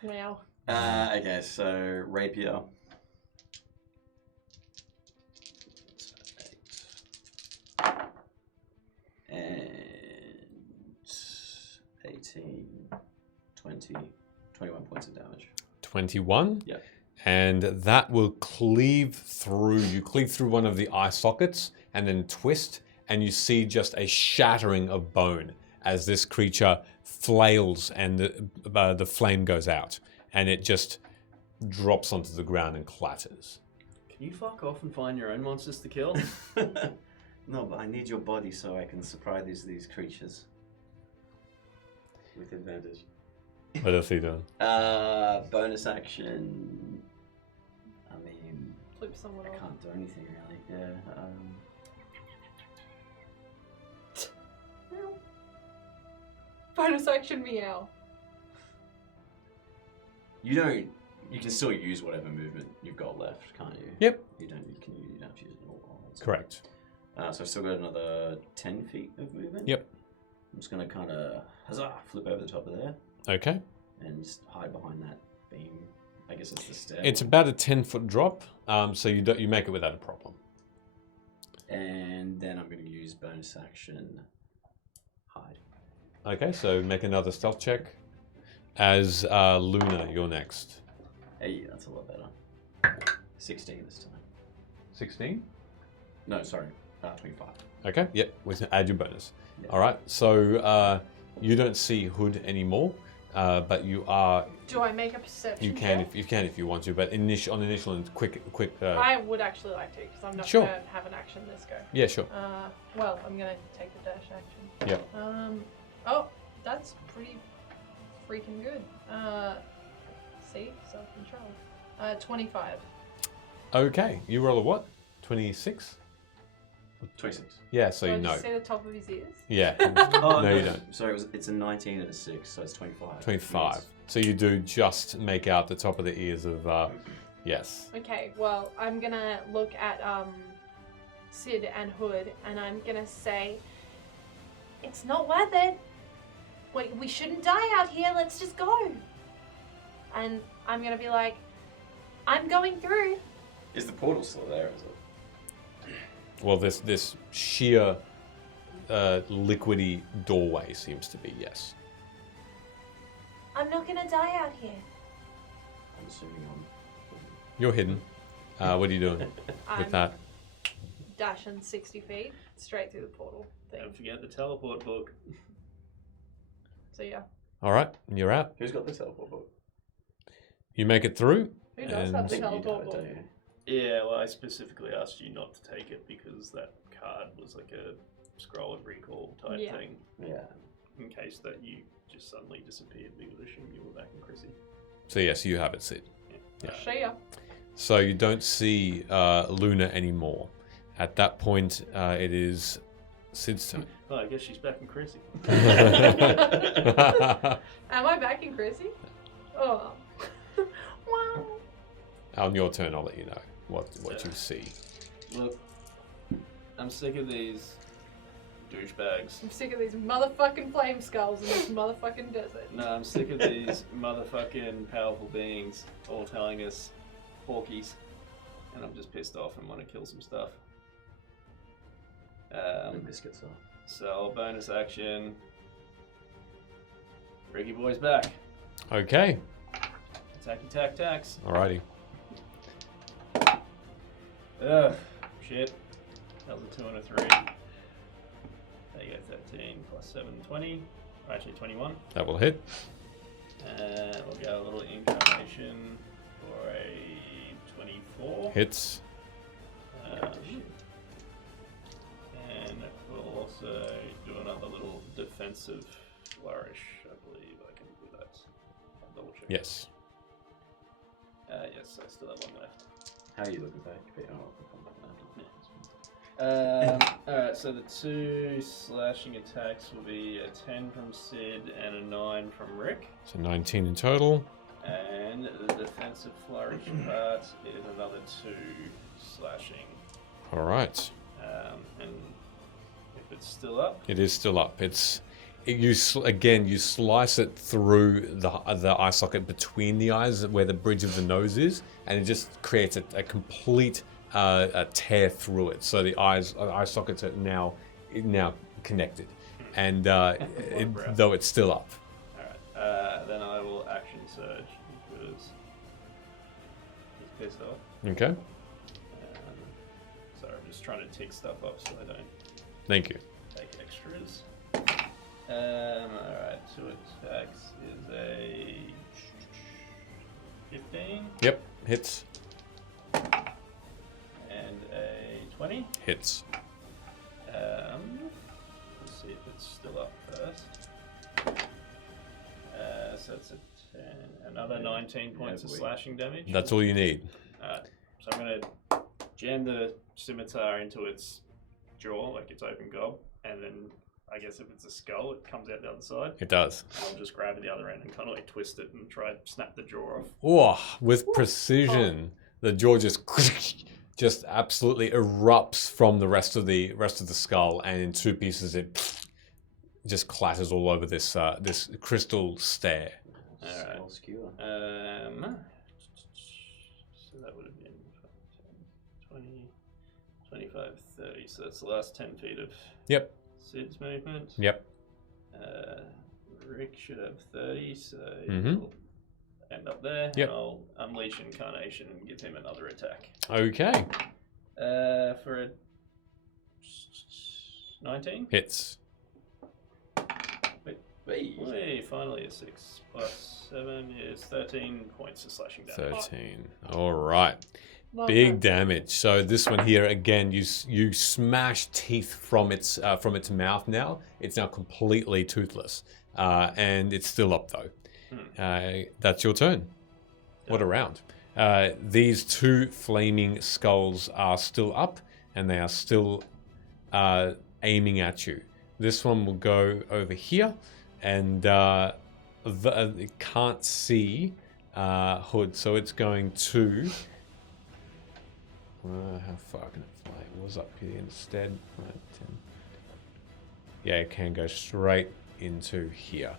Wow. Okay, so rapier. And 18, 20, 21 points of damage. 21. Yep. And that will cleave through. You cleave through one of the eye sockets and then twist, and you see just a shattering of bone as this creature flails and the flame goes out, and it just drops onto the ground and clatters. Can you fuck off and find your own monsters to kill? No, but I need your body so I can surprise these creatures with advantage. What else are you doing? Bonus action. I mean, Flip someone I off. can't do anything really. Yeah. Bonus action meow. You don't. You can still use whatever movement you've got left, can't you? Yep. You don't. You don't have to use it all. Correct. So I've still got another 10 feet of movement. Yep. I'm just gonna kind of flip over the top of there Okay. and just hide behind that beam. I guess it's the stair. It's about a 10-foot drop, so you make it without a problem. And then I'm going to use bonus action hide. Okay, so make another stealth check. As Luna, you're next. Hey, that's a lot better. 16 this time. 16? No, sorry, 25. Okay, yep, we can add your bonus. Yeah. All right, so you don't see Hood anymore, but you are. Do I make a perception? You can check? if you want to, but on initial and quick. I would actually like to, because I'm not Sure. going to have an action this go. Yeah, sure. Well, I'm going to take the dash action. Yep. Oh, that's pretty freaking good. See? Self-control. 25. Okay, you roll a what? 26. 26. Yeah, so Do I you know. just see the top of his ears? Yeah. Oh, No, you don't. Sorry, it's a 19 and a 6, so it's 25. 25. Yes. So you do just make out the top of the ears of, yes. Okay, well, I'm gonna look at Sid and Hood, and I'm gonna say, It's not worth it. We shouldn't die out here. Let's just go. and I'm gonna be like, I'm going through. Is the portal still there? Is it? Well, this sheer liquidy doorway seems to be, yes. I'm not gonna die out here. I'm assuming I'm. You're hidden. What are you doing I'm with that? dashing 60 feet straight through the portal thing. Don't forget the teleport book. So yeah, All right, you're out. Who's got the teleport book? You make it through. who does And- have I the think you teleport do, book? don't you? Yeah, well, I specifically asked you not to take it because that card was like a scroll of recall type Yeah. thing. Yeah. In case that you just suddenly disappeared, we would assume you were back in Chrissy. So yes, you have it, Sid. Yeah. See ya. So you don't see Luna anymore. At that point, it is Sid's turn. Oh, I guess she's back in Chrissy. Am I back in Chrissy? Oh. Wow. On your turn, I'll let you know what you see. Look, I'm sick of these douchebags. I'm sick of these motherfucking flame skulls in this motherfucking desert. No, I'm sick of these motherfucking powerful beings all telling us porkies. And I'm just pissed off and want to kill some stuff. The biscuits are. So, bonus action. Ricky Boy's back. Okay. Attacky tack tacks. Alrighty. Ugh, shit. That was a 2 and a 3. There you go, 13 plus 7, 20. Actually, 21. That will hit. And we'll get a little incarnation for a 24. Hits. And we'll also do another little defensive flourish. I believe I can do that. I'll double check. Yes. Yes, I still have one left. How are you looking back? Oh, Alright, so the 2 slashing attacks will be a 10 from Sid and a 9 from Rick. So 19 in total. And the defensive flourish part is another 2 slashing. All right. And if it's still up, It is still up. You slice it through the eye socket between the eyes, where the bridge of the nose is, and it just creates a complete a tear through it. So the eye sockets are now connected, and though it's still up. alright, then I will action surge because he's pissed off. Okay. Sorry, I'm just trying to tick stuff up so I don't Thank you. take extras. Alright, 2 attacks is a 15 Yep. Hits. and a 20. Hits. Let's see if it's still up first. So it's a 10, another 19 points of slashing damage. That's all you need. So I'm going to jam the scimitar into its jaw, like its open gob, and then I guess if it's a skull, it comes out the other side. It does. I'll just grab it the other end and kind of like twist it and try to snap the jaw off. Oh, with precision, the jaw just absolutely erupts from the rest of the skull, and in 2 pieces it just clatters all over this this crystal stair. Alright. So obscure. So that would have been 20, 25, 30. So that's the last 10 feet of Yep. Sid's movement. Yep. Rick should have 30, so Mhm. he'll end up there. Yep. And I'll unleash Incarnation and give him another attack. Okay. For a 19. Hits. Hey, finally a 6 plus 7 is 13 points of slashing damage. 13. All right. Not Big bad. damage. So this one here again, you smash teeth from its mouth. Now it's now completely toothless, and it's still up though. That's your turn. What a round! These 2 flaming skulls are still up, and they are still aiming at you. This one will go over here, and it can't see Hood, so it's going to. How far can it fly? It was up here instead. Right, 10. Yeah, it can go straight into here.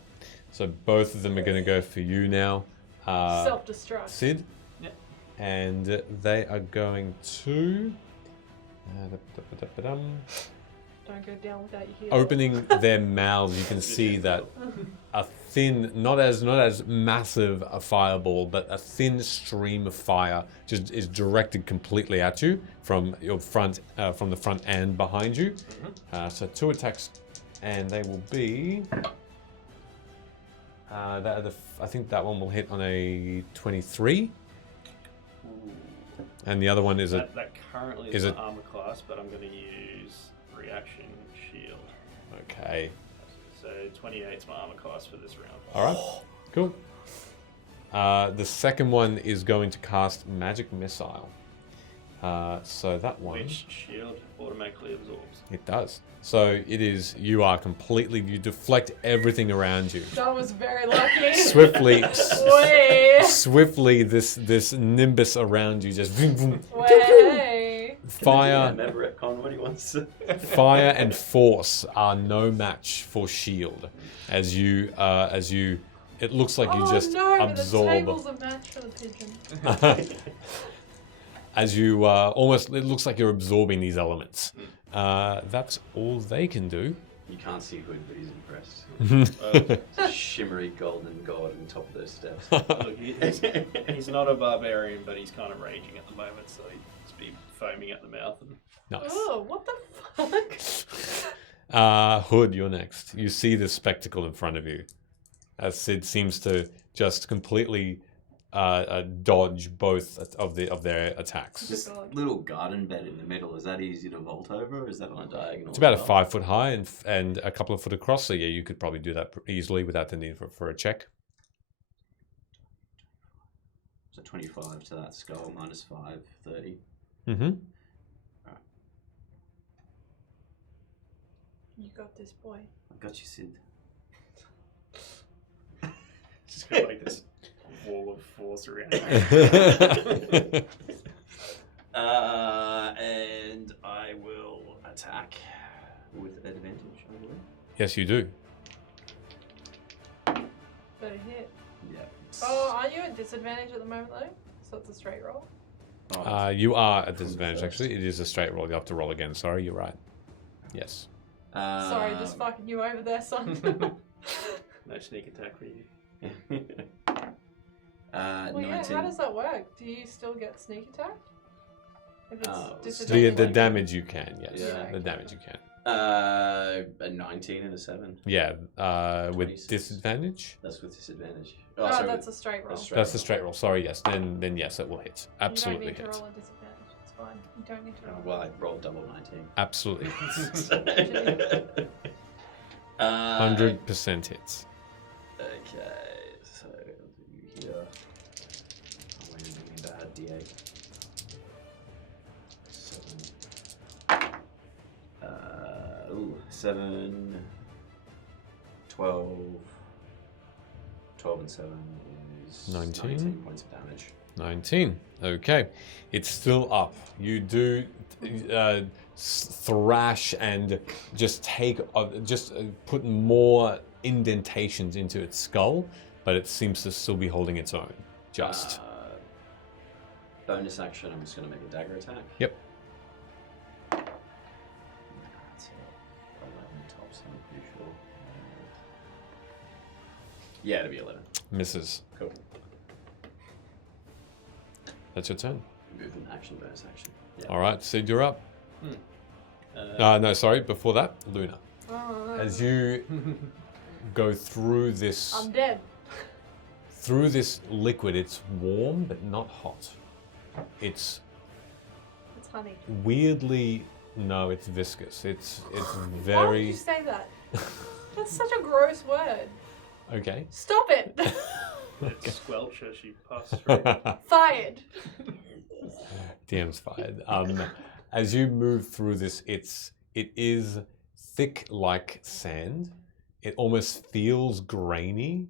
So both of them are going to go for you now, Self-destruct. Sid. Yep. And they are going to. Don't go down without your heel. Opening their mouths, you can see that a thin, not as massive a fireball, but a thin stream of fire just is directed completely at you from your front, from the front and behind you. So 2 attacks, and they will be. I think that one will hit on a 23, and the other one is That currently is is an armor class, but I'm going to use reaction shield. okay. So 28 is my armor class for this round. All right, cool. The second one is going to cast Magic Missile. So that one, Which shield automatically absorbs. it does. So it is, you deflect everything around you. That was very lucky. Swiftly, Way. swiftly, this nimbus around you just vroom, vroom. Way. Fire, Remember it, Con, what he wants to. fire and force are no match for shield. As you, it looks like you just no, but the absorb. table's a match for the pigeon. As you almost, it looks like you're absorbing these elements. That's all they can do. You can't see Hood, but he's impressed. It's a shimmery golden god on top of those steps. Look, he's not a barbarian, but he's kind of raging at the moment, so he's be foaming at the mouth. And Nice. Oh, what the fuck? Hood, you're next. You see this spectacle in front of you, as Sid seems to just completely dodge both of their attacks. This little garden bed in the middle, is that easy to vault over, or is that on a diagonal? It's about a as well? 5 foot high and a couple of foot across. So yeah, you could probably do that easily without the need for a check. So 25 to that skull, minus 5, 30. Mm-hmm. You got this, boy. I got you, Sid. just got like this wall of force around him. And I will attack with advantage, I believe. Yes, you do. Better hit. Yeah. Oh, aren't you at disadvantage at the moment though? So it's a straight roll. You are at disadvantage, actually. It is a straight roll. You have to roll again. Sorry, you're right. Yes. Sorry, just fucking you over there, son. No sneak attack for you. Well, 19. yeah, how does that work? Do you still get sneak attack? If it's The- disadvantage? The damage you can, yes. Yeah. The damage you can. A 19 and a 7. Yeah, with 26. disadvantage. That's with disadvantage. Oh, sorry, that's a straight roll. that's straight. That's the straight roll. Sorry, yes. Then yes, it will hit. Absolutely You don't need hit. to roll a disadvantage. It's fine. You don't need to roll. Well, I rolled double 19. Absolutely. 100. 100% hits. Okay, so I'll do here. Oh, wait, I'm doing bad. D8. 7, 12. 12 and 7 is 19 points of damage. 19. Okay. It's still up. You do thrash and just put more indentations into its skull, but it seems to still be holding its own. Just. Bonus action, I'm just going to make a dagger attack. Yep. That's 11 tops, I'm pretty sure. Yeah, it'll be 11. Misses. Cool. That's your turn. Movement action, bonus action. Yeah. All right, Sid, you're up. Uh, No, sorry. Before that, Luna. Oh, As you go through this I'm dead. liquid, it's warm but not hot. It's It's honey. weirdly it's viscous. It's Why would very you say that? That's such a gross word. okay. Stop it. It's squelch as you pass through. Fired. DM's fired. As you move through this, it's It is thick like sand. It almost feels grainy,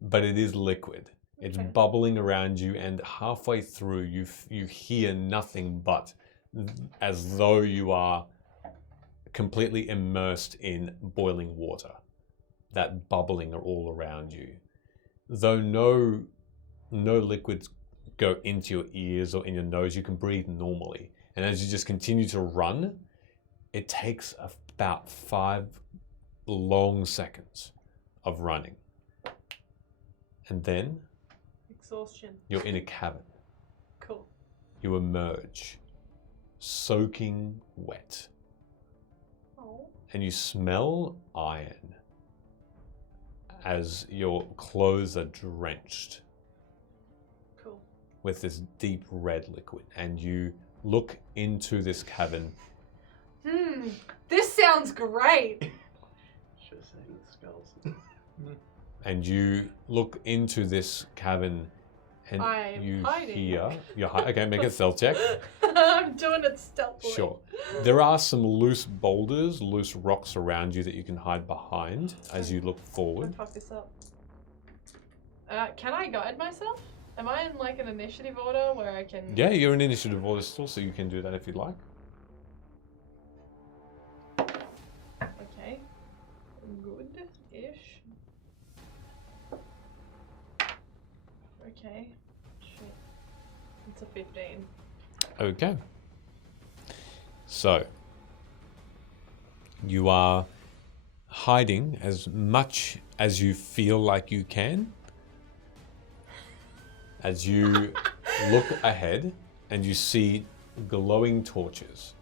but it is liquid. It's Okay. bubbling around you, and halfway through, you hear nothing but as though you are completely immersed in boiling water. That bubbling are all around you. Though no liquids go into your ears or in your nose, you can breathe normally. And as you just continue to run, it takes about 5 long seconds of running. And then Exhaustion. you're in a cavern. Cool. You emerge, soaking wet, Oh. and you smell iron as your clothes are drenched Cool. with this deep red liquid. And you look into this cavern. This sounds great. Should have saved the skulls. And you look into this cavern, and I'm you hiding. hear. Okay, make a stealth check. I'm doing it stealthily. Sure. There are some loose boulders, loose rocks around you that you can hide behind as you look I'm forward. gonna fuck this up. Can I guide myself? Am I in like an initiative order where I can? Yeah, you're in initiative order still, so you can do that if you'd like. Okay. Good-ish. Okay. Shit. It's a 15. Okay. So, you are hiding as much as you feel like you can. As you look ahead and you see glowing torches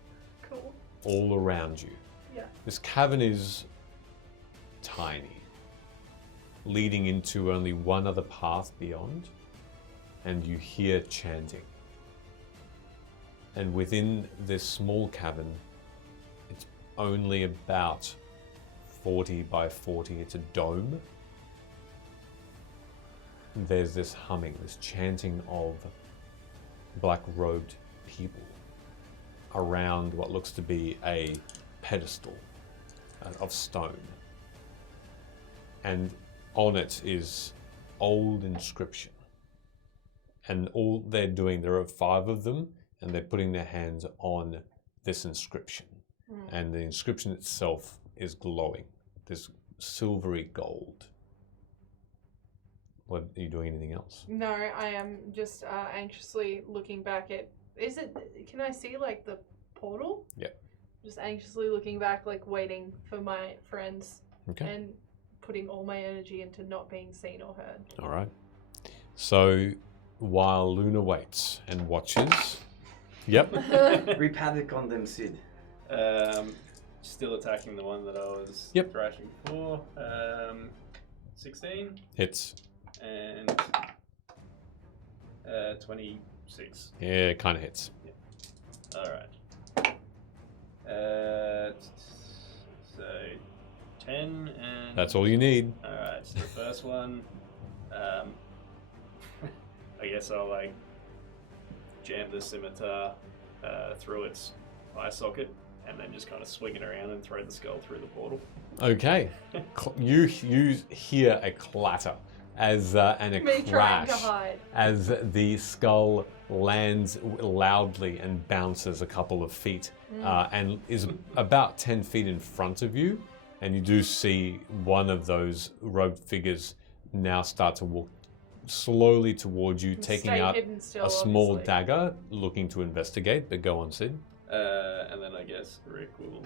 Cool. all around you. Yeah. This cavern is tiny, leading into only one other path beyond, and you hear chanting. And within this small cavern, it's only about 40 by 40. It's a dome. There's this humming, this chanting of black-robed people around what looks to be a pedestal of stone. And on it is old inscription. And all they're doing, there are 5 of them, and they're putting their hands on this inscription. And the inscription itself is glowing, this silvery gold. What, are you doing anything else? No, I am just anxiously looking back at. Is it? Can I see like the portal? Yeah. Just anxiously looking back, like waiting for my friends, Okay. and putting all my energy into not being seen or heard. All right. So while Luna waits and watches. Yep. Reap havoc on them, Sid. Still attacking the one that I was Yep. thrashing before. 16 Hits. and 26. Yeah, it kind of hits. All right. So 10 and. That's all you need. All right. So the first one, I guess I'll like jam the scimitar through its eye socket, and then just kind of swing it around and throw the skull through the portal. Okay. You hear a clatter as and a Me trying to crash hide. as the skull lands loudly and bounces a couple of feet and is about 10 feet in front of you. And you do see one of those robed figures now start to walk slowly towards you, taking Stay out hidden still, a small obviously. dagger, looking to investigate. But go on, Sid. And then I guess Rick will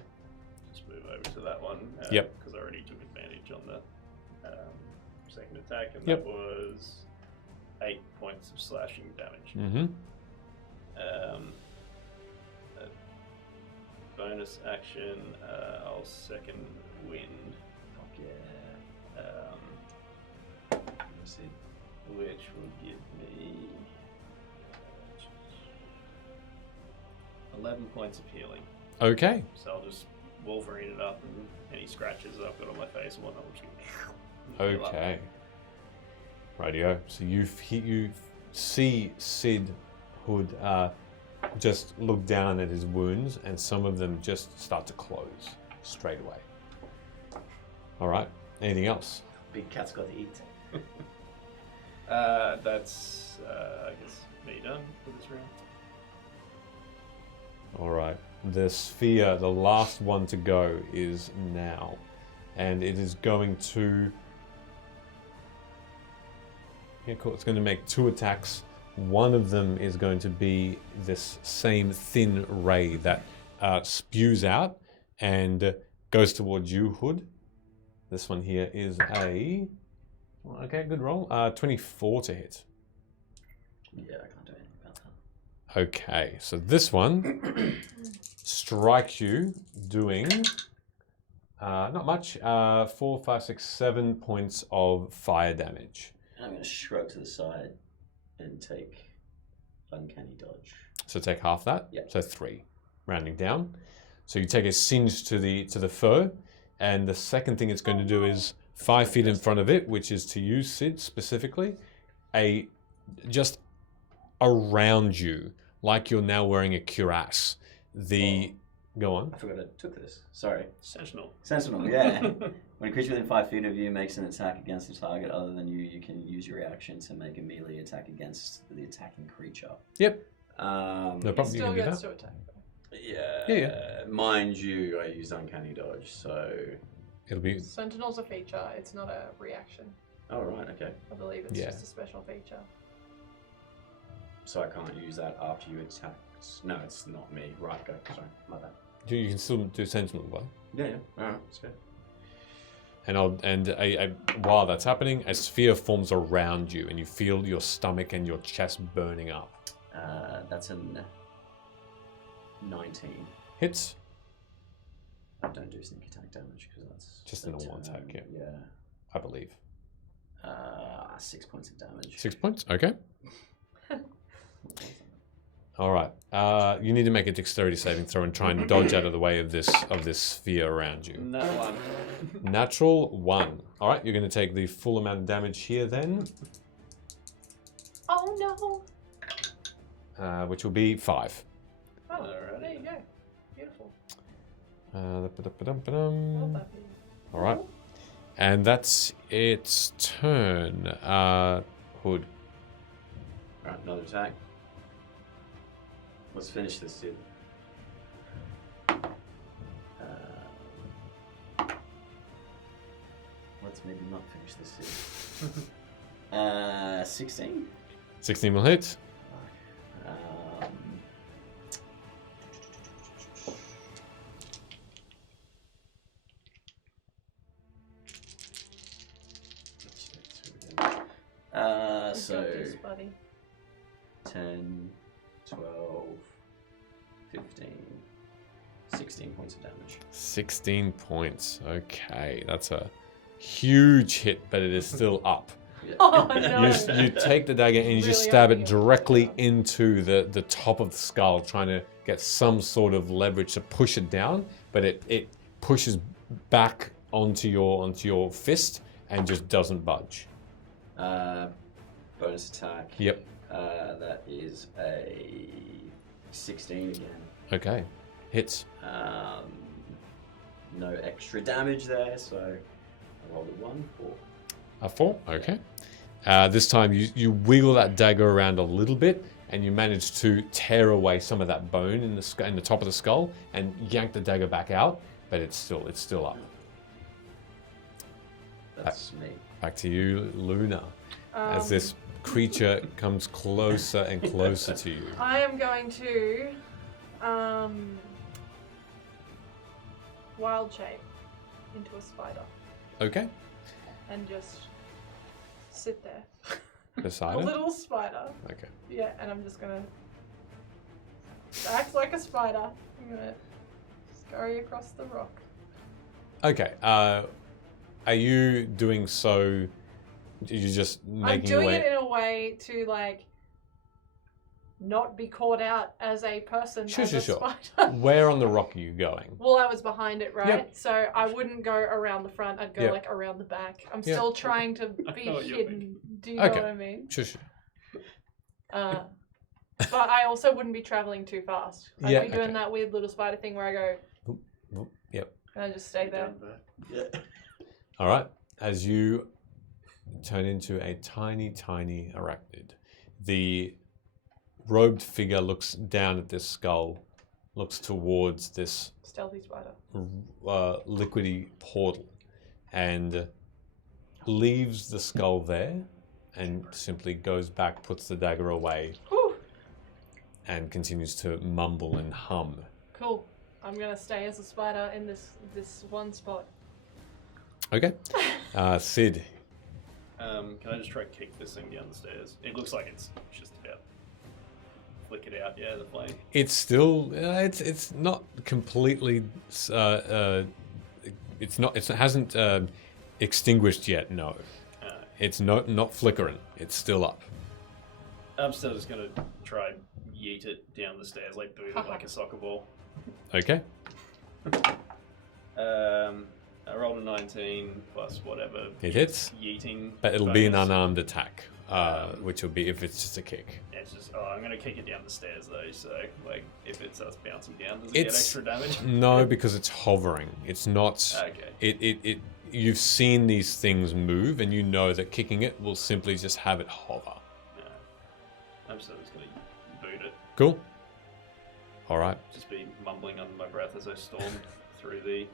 just move over to that one. Yep. Because I already took advantage on the second attack, and Yep. that was 8 points of slashing damage. Mm-hmm. Bonus action, I'll second wind, Fuck yeah. Sid. which will give me 11 points of healing. Okay. So I'll just Wolverine it up, and any scratches that I've got on my face and whatnot, will just heal up. Okay. Radio. So you see Sid Hood just look down at his wounds, and some of them just start to close straight away. All right. Anything else? Big cat's got to eat. That's I guess me done for this round. All right. The sphere, the last one to go, is now, and it is going to. Yeah, cool. It's going to make 2 attacks. One of them is going to be this same thin ray that spews out and goes towards you, Hood. This one here is a... Okay, good roll. 24 to hit. Yeah, I can't do anything about that. Okay, so this one strikes you doing... not much. 4, 5, 6, 7 points of fire damage. And I'm going to shrug to the side and take uncanny dodge. So take half that. Yep. So 3, rounding down. So you take a singe to the fur, and the second thing it's going to do is 5 feet in front of it, which is to you, Sid, specifically, just around you, like you're now wearing a cuirass. Go on. I forgot I took this. Sorry. Sentinel. Sentinel, yeah. When a creature within 5 feet of you makes an attack against a target other than you, you can use your reaction to make a melee attack against the attacking creature. Yep. No No problem. You Still can do gets that. to attack. Yeah. Mind you, I used uncanny dodge, so. It'll be Sentinel's a feature. It's not a reaction. Oh right, okay. I believe it's Yeah. just a special feature. So I can't use that after you attack. No, it's not me. Right, go. Sorry, my bad. you can still do Sentinel one. Yeah. All right, that's good. And while that's happening, a sphere forms around you, and you feel your stomach and your chest burning up. That's a 19. Hits. I don't do sneak attack damage because that's Just a normal attack, yeah. Yeah. I believe. 6 points of damage. 6 points. Okay. All right. You need to make a dexterity saving throw and try and dodge out of the way of this sphere around you. That one. Natural 1. All right. You're going to take the full amount of damage here then, Oh no. which will be 5. Oh, Alrighty. there you go. Beautiful. All Love that for you. right. And that's its turn. Hood. Alright, another attack. Let's finish this, dude. Let's maybe not finish this, dude. 16? 16 will hit. You So got this, buddy. 10, 12, 15, 16 points of damage. 16 points. Okay, that's a huge hit, but it is still up. Oh no. You take the dagger and you just Really stab upping it your directly pressure. into the top of the skull, trying to get some sort of leverage to push it down, but it pushes back onto your fist and just doesn't budge. Bonus attack. Yep. That is a 16 again. Okay. Hits. No extra damage there, so I rolled a 1, 4. A 4. Okay. This time you wiggle that dagger around a little bit, and you manage to tear away some of that bone in the top of the skull, and yank the dagger back out. But it's still up. That's me. Back to you, Luna, as this creature comes closer and closer to you. I am going to wild shape into a spider Okay. and just sit there. Beside A it. little spider. Okay. Yeah, and I'm just gonna act like a spider. I'm gonna scurry across the rock. Okay. Are you doing so? You're just I'm making doing your way. it in a way to like not be caught out as a person Sure, as sure, a sure. spider. Where on the rock are you going? Well, I was behind it, right? Yep. So I wouldn't go around the front. I'd go Yep. like around the back. I'm Yep. still trying to I be know what you're hidden. Do you know Okay. what I mean? Sure, sure. But I also wouldn't be traveling too fast. I'd Yeah, be doing okay. that weird little spider thing where I go, Yep. and I just stay there. Yeah. All right. As you turn into a tiny, tiny arachnid, the robed figure looks down at this skull, looks towards this Stealthy spider. liquidy portal, and leaves the skull there, and simply goes back, puts the dagger away, Whew. and continues to mumble and hum. Cool. I'm gonna stay as a spider in this one spot. Okay. Sid. Can I just try to kick this thing down the stairs? It looks like it's just about flick it out. Yeah, the flame. It's still it's not completely it hasn't extinguished yet. No, it's not flickering. It's still up. I'm still just gonna try and yeet it down the stairs, like boot it like a soccer ball. Okay. I rolled a 19 plus whatever. It hits, Yeeting. but it'll be an bonus. unarmed attack, which will be if it's just a kick. It's just I'm gonna kick it down the stairs though, so like if it starts bouncing down, does it It's- get extra damage? No, because it's hovering. It's not. Okay. It. You've seen these things move, and you know that kicking it will simply just have it hover. I'm still just gonna boot it. Cool. All right. Just be mumbling under my breath as I storm through the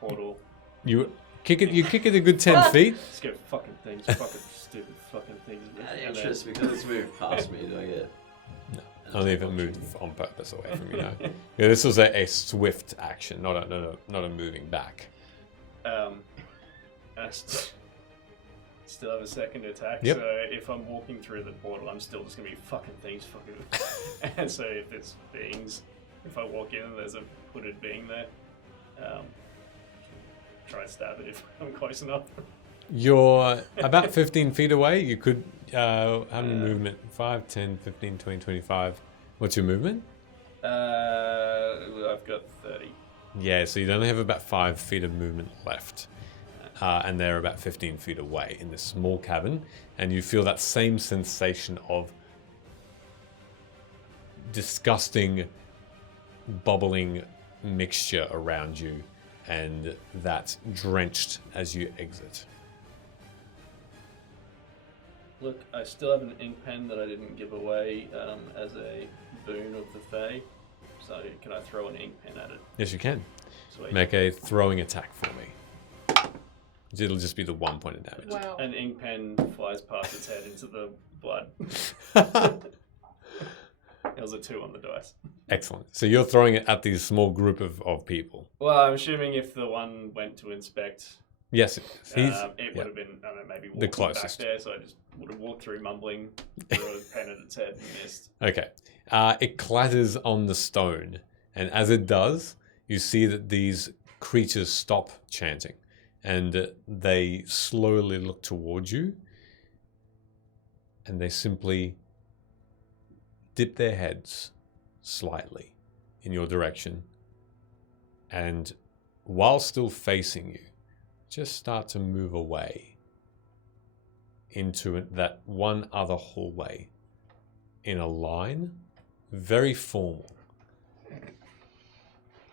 portal. You kick it. You kick it a good 10 feet. Just go fucking things, fucking stupid fucking things. Out of And then- interest, because it's moved past me, do I get? Only if it moved on purpose away from you. No. Yeah, this was a swift action, not a moving back. I still have a second attack, Yep. so if I'm walking through the portal, I'm still just gonna be fucking things, fucking. And so if it's beings, if I walk in and there's a hooded being there, try and stab it if I'm close enough. You're about 15 feet away. You could. How many movement? 5, 10, 15, 20, 25. What's your movement? I've got 30. Yeah, so you only have about 5 feet of movement left. And they're about 15 feet away in this small cavern. And you feel that same sensation of disgusting, bubbling mixture around you. And that's drenched as you exit. Look, I still have an ink pen that I didn't give away as a boon of the Fae. So can I throw an ink pen at it? Yes, you can. Sweet. Make a throwing attack for me. It'll just be the 1 point of damage. Wow. An ink pen flies past its head into the blood. It was a 2 on the dice. Excellent. So you're throwing it at these small group of people. Well, I'm assuming if the one went to inspect, Yes, it yeah. would have been, I don't know, maybe The walking closest. back there. So I just would have walked through mumbling, threw a pen at its head and missed. Okay. It clatters on the stone, and as it does, you see that these creatures stop chanting, and they slowly look towards you, and they simply dip their heads slightly in your direction, and while still facing you, just start to move away into that one other hallway in a line, very formal,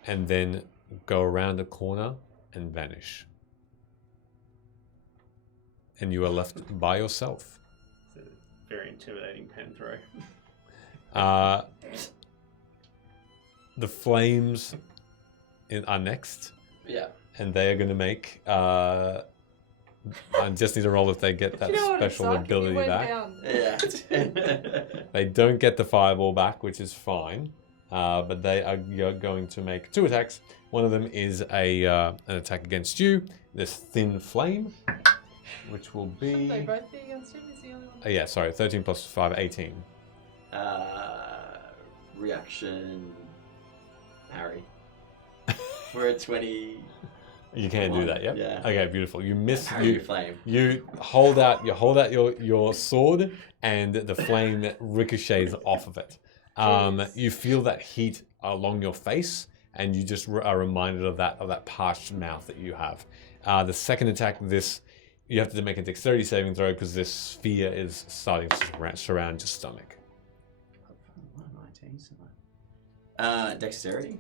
and then go around a corner and vanish. And you are left by yourself. It's a very intimidating pen throw. The flames are next, Yeah. and they are going to make. I just need to roll if they get that You know what, it special sucked? ability You went back. down. Yeah. They don't get the fireball back, which is fine. But they are going to make 2 attacks. One of them is an attack against you, this thin flame, which will be. They both be against him? Is the only one? Yeah, sorry, 13 plus 5, 18. Reaction. Parry. We're at 20. You can do that, yeah? Yeah. Okay, beautiful. You miss. Parry flame. You hold out your sword, and the flame ricochets off of it. You feel that heat along your face, and you just are reminded of that parched mouth that you have. The second attack, you have to make a dexterity saving throw because this sphere is starting to surround your stomach. Dexterity.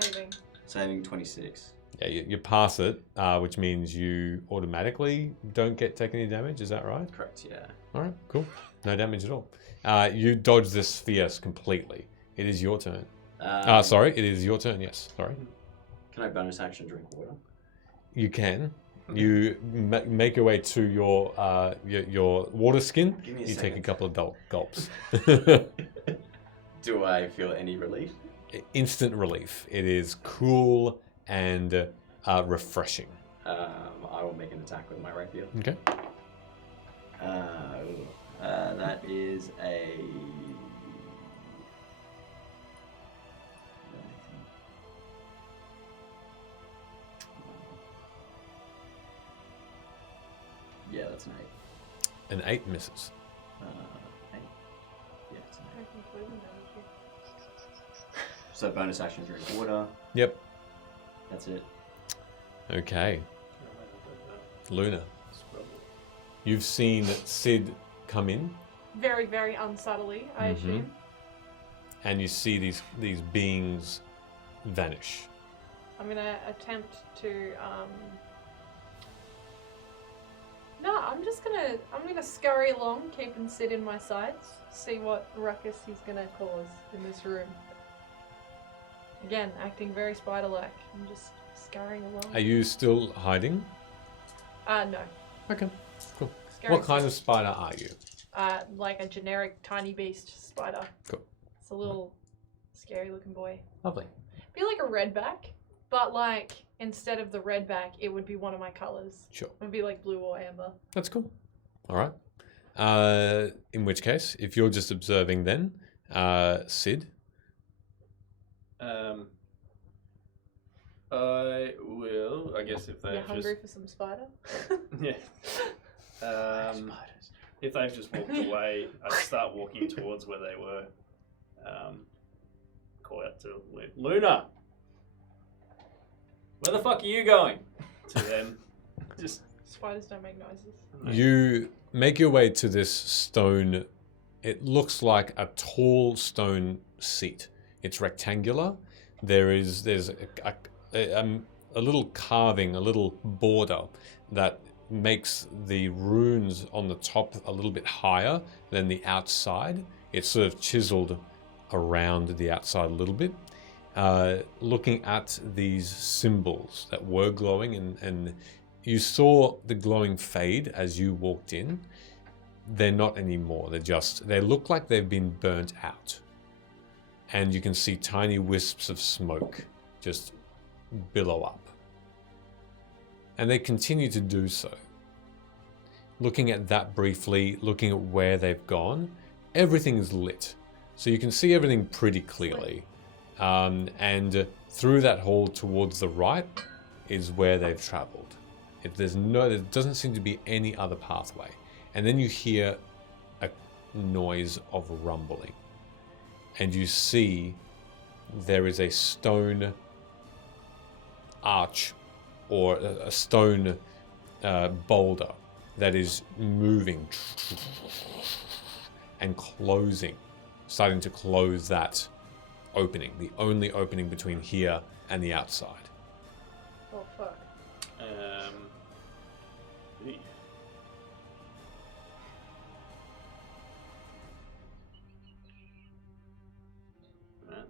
Saving. Saving 26. Yeah, you pass it, which means you automatically don't take any damage. Is that right? Correct, yeah. All right, cool. No damage at all. You dodge this sphere completely. It is your turn. Sorry, it is your turn. Yes, sorry. Can I bonus action drink water? You can. You make your way to your water skin. Give me a You take a second. couple of gulps. Do I feel any relief? Instant relief. It is cool and refreshing. I will make an attack with my rapier. Okay. That is a... Yeah, that's an 8. An 8 misses. 8. Yeah, it's an 8. So bonus action drink water. Yep. That's it. Okay. Luna, you've seen Sid come in, Very, very unsubtly, I assume. and you see these beings vanish. I'm gonna attempt to. No, I'm gonna scurry along, keeping Sid in my sights, see what ruckus he's gonna cause in this room. Again, acting very spider-like. I'm just scurrying along. Are you still hiding? No. Okay, cool. Scurrying What kind of spider are you? like a generic tiny beast spider. Cool. It's a little scary looking boy. Lovely. Be like a redback, but like instead of the redback, it would be one of my colors. Sure. It would be like blue or amber. That's cool. All right. In which case, if you're just observing then, Sid, I will. I guess if You're they've hungry for some spider? yeah. If they've just walked away, I'd start walking towards where they were. Call out to Luna. Where the fuck are you going? To them. Just Spiders don't make noises. you make your way to this stone. It looks like a tall stone seat. It's rectangular. There's a little carving, a little border that makes the runes on the top a little bit higher than the outside. It's sort of chiseled around the outside a little bit. Looking at these symbols that were glowing, and you saw the glowing fade as you walked in. They're not anymore. They look like they've been burnt out. And you can see tiny wisps of smoke just billow up. And they continue to do so. Looking at that briefly, looking at where they've gone, everything is lit. So you can see everything pretty clearly. And through that hall towards the right is where they've traveled. There doesn't seem to be any other pathway. And then you hear a noise of rumbling. And you see there is a stone arch or a stone boulder that is moving and closing, starting to close that opening, the only opening between here and the outside. Oh fuck.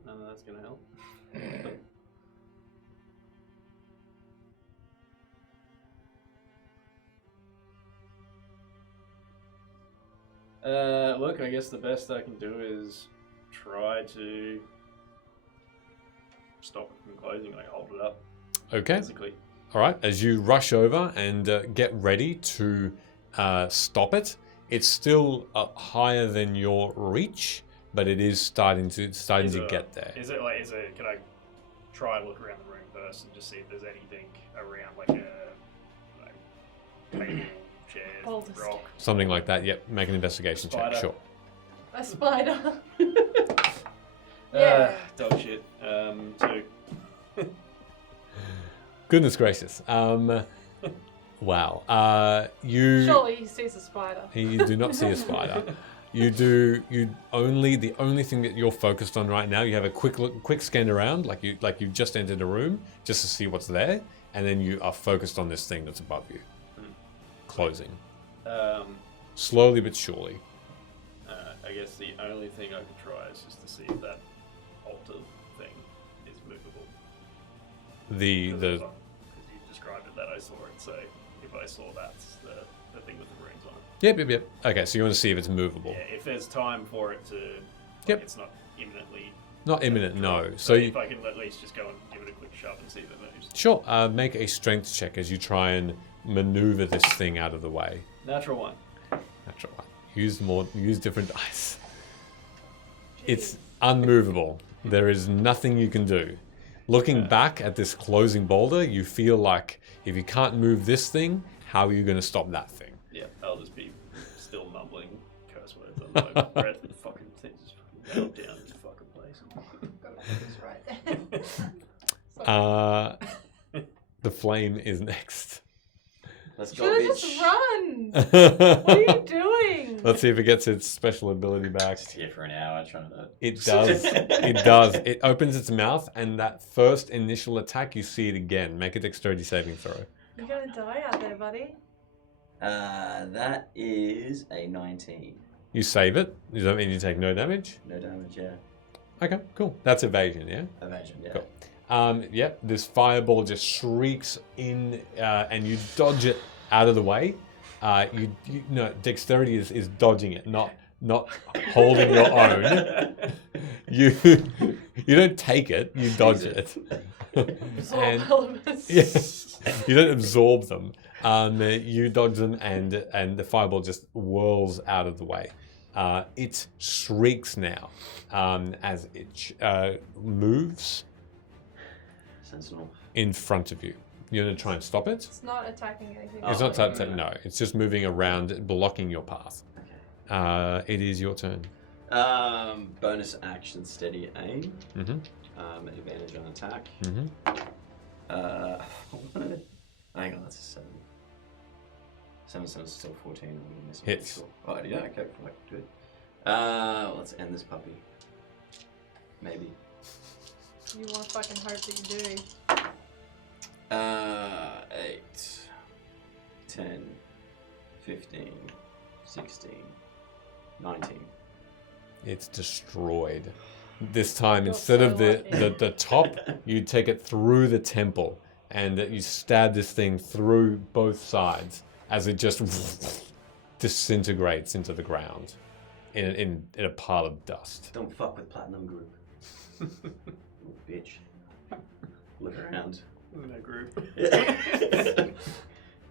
None of that's gonna help. Look, I guess the best I can do is try to stop it from closing, like hold it up Okay. physically. All right. As you rush over and get ready to stop it, it's still higher than your reach, but it is starting to get there. Can I try and look around the room first and just see if there's anything around, like a table, chairs, Boulder rock? Something like that. Yep. Make an investigation check. Spider. Sure. A spider. Yeah. Dog shit. 2. Goodness gracious. Wow. You Surely he sees a spider. you do not see a spider. The only thing that you're focused on right now, you have a quick scan around, like you've just entered a room just to see what's there, and then you are focused on this thing that's above you. Closing. Slowly but surely. I guess the only thing I could try is just to see if that altar thing is movable. Because you described it that I saw it, so if I saw that's the thing with the runes on it. Yep. Okay, so you want to see if it's movable. Yeah, if there's time for it to... Yep. It's not imminently... Not imminent, no. So if I can at least just go and give it a quick shove and see if it moves. Sure, make a strength check as you try and maneuver this thing out of the way. Natural 1. Natural one. Use different dice. It's unmovable. There is nothing you can do. Looking back at this closing boulder, you feel like if you can't move this thing, how are you going to stop that thing? Yeah, I'll just be still mumbling curse words on my breath. The fucking thing just fucking go down this fucking place. Right. The flame is next. Let's go, Should have bitch. just run. What are you doing? Let's see if it gets its special ability back. Just here for an hour trying to... It does. It does. It opens its mouth, and that first initial attack, you see it again. Make a dexterity saving throw. You're gonna die out there, buddy. That is a 19. You save it. Does that mean you take no damage? No damage, yeah. Okay, cool. That's evasion, yeah? Evasion, yeah. Cool. This fireball just shrieks in, and you dodge it out of the way. No, dexterity is dodging it, not holding your own. You don't take it, you dodge it. Absorb elements. Yeah, you don't absorb them. You dodge them, and the fireball just whirls out of the way. It shrieks now as it moves Sentinel. in front of you. You're going to try and stop it? It's not attacking anything. It's not no, it's just moving around, blocking your path. Okay. It is your turn. Bonus action, steady aim. Mm-hmm. Advantage on attack. Mm-hmm. Hang on, that's a 7. 7 is still 14. I'm gonna miss one. Hits. Oh, yeah, okay, like, good. Let's end this puppy. Maybe. You want to fucking hope that you do. 8, 10, 15, 16, 19. It's destroyed. This time, You're instead so of the top, you take it through the temple, and you stab this thing through both sides as it just disintegrates into the ground in a pile of dust. Don't fuck with Platinum Group. Bitch. Look around. In that group.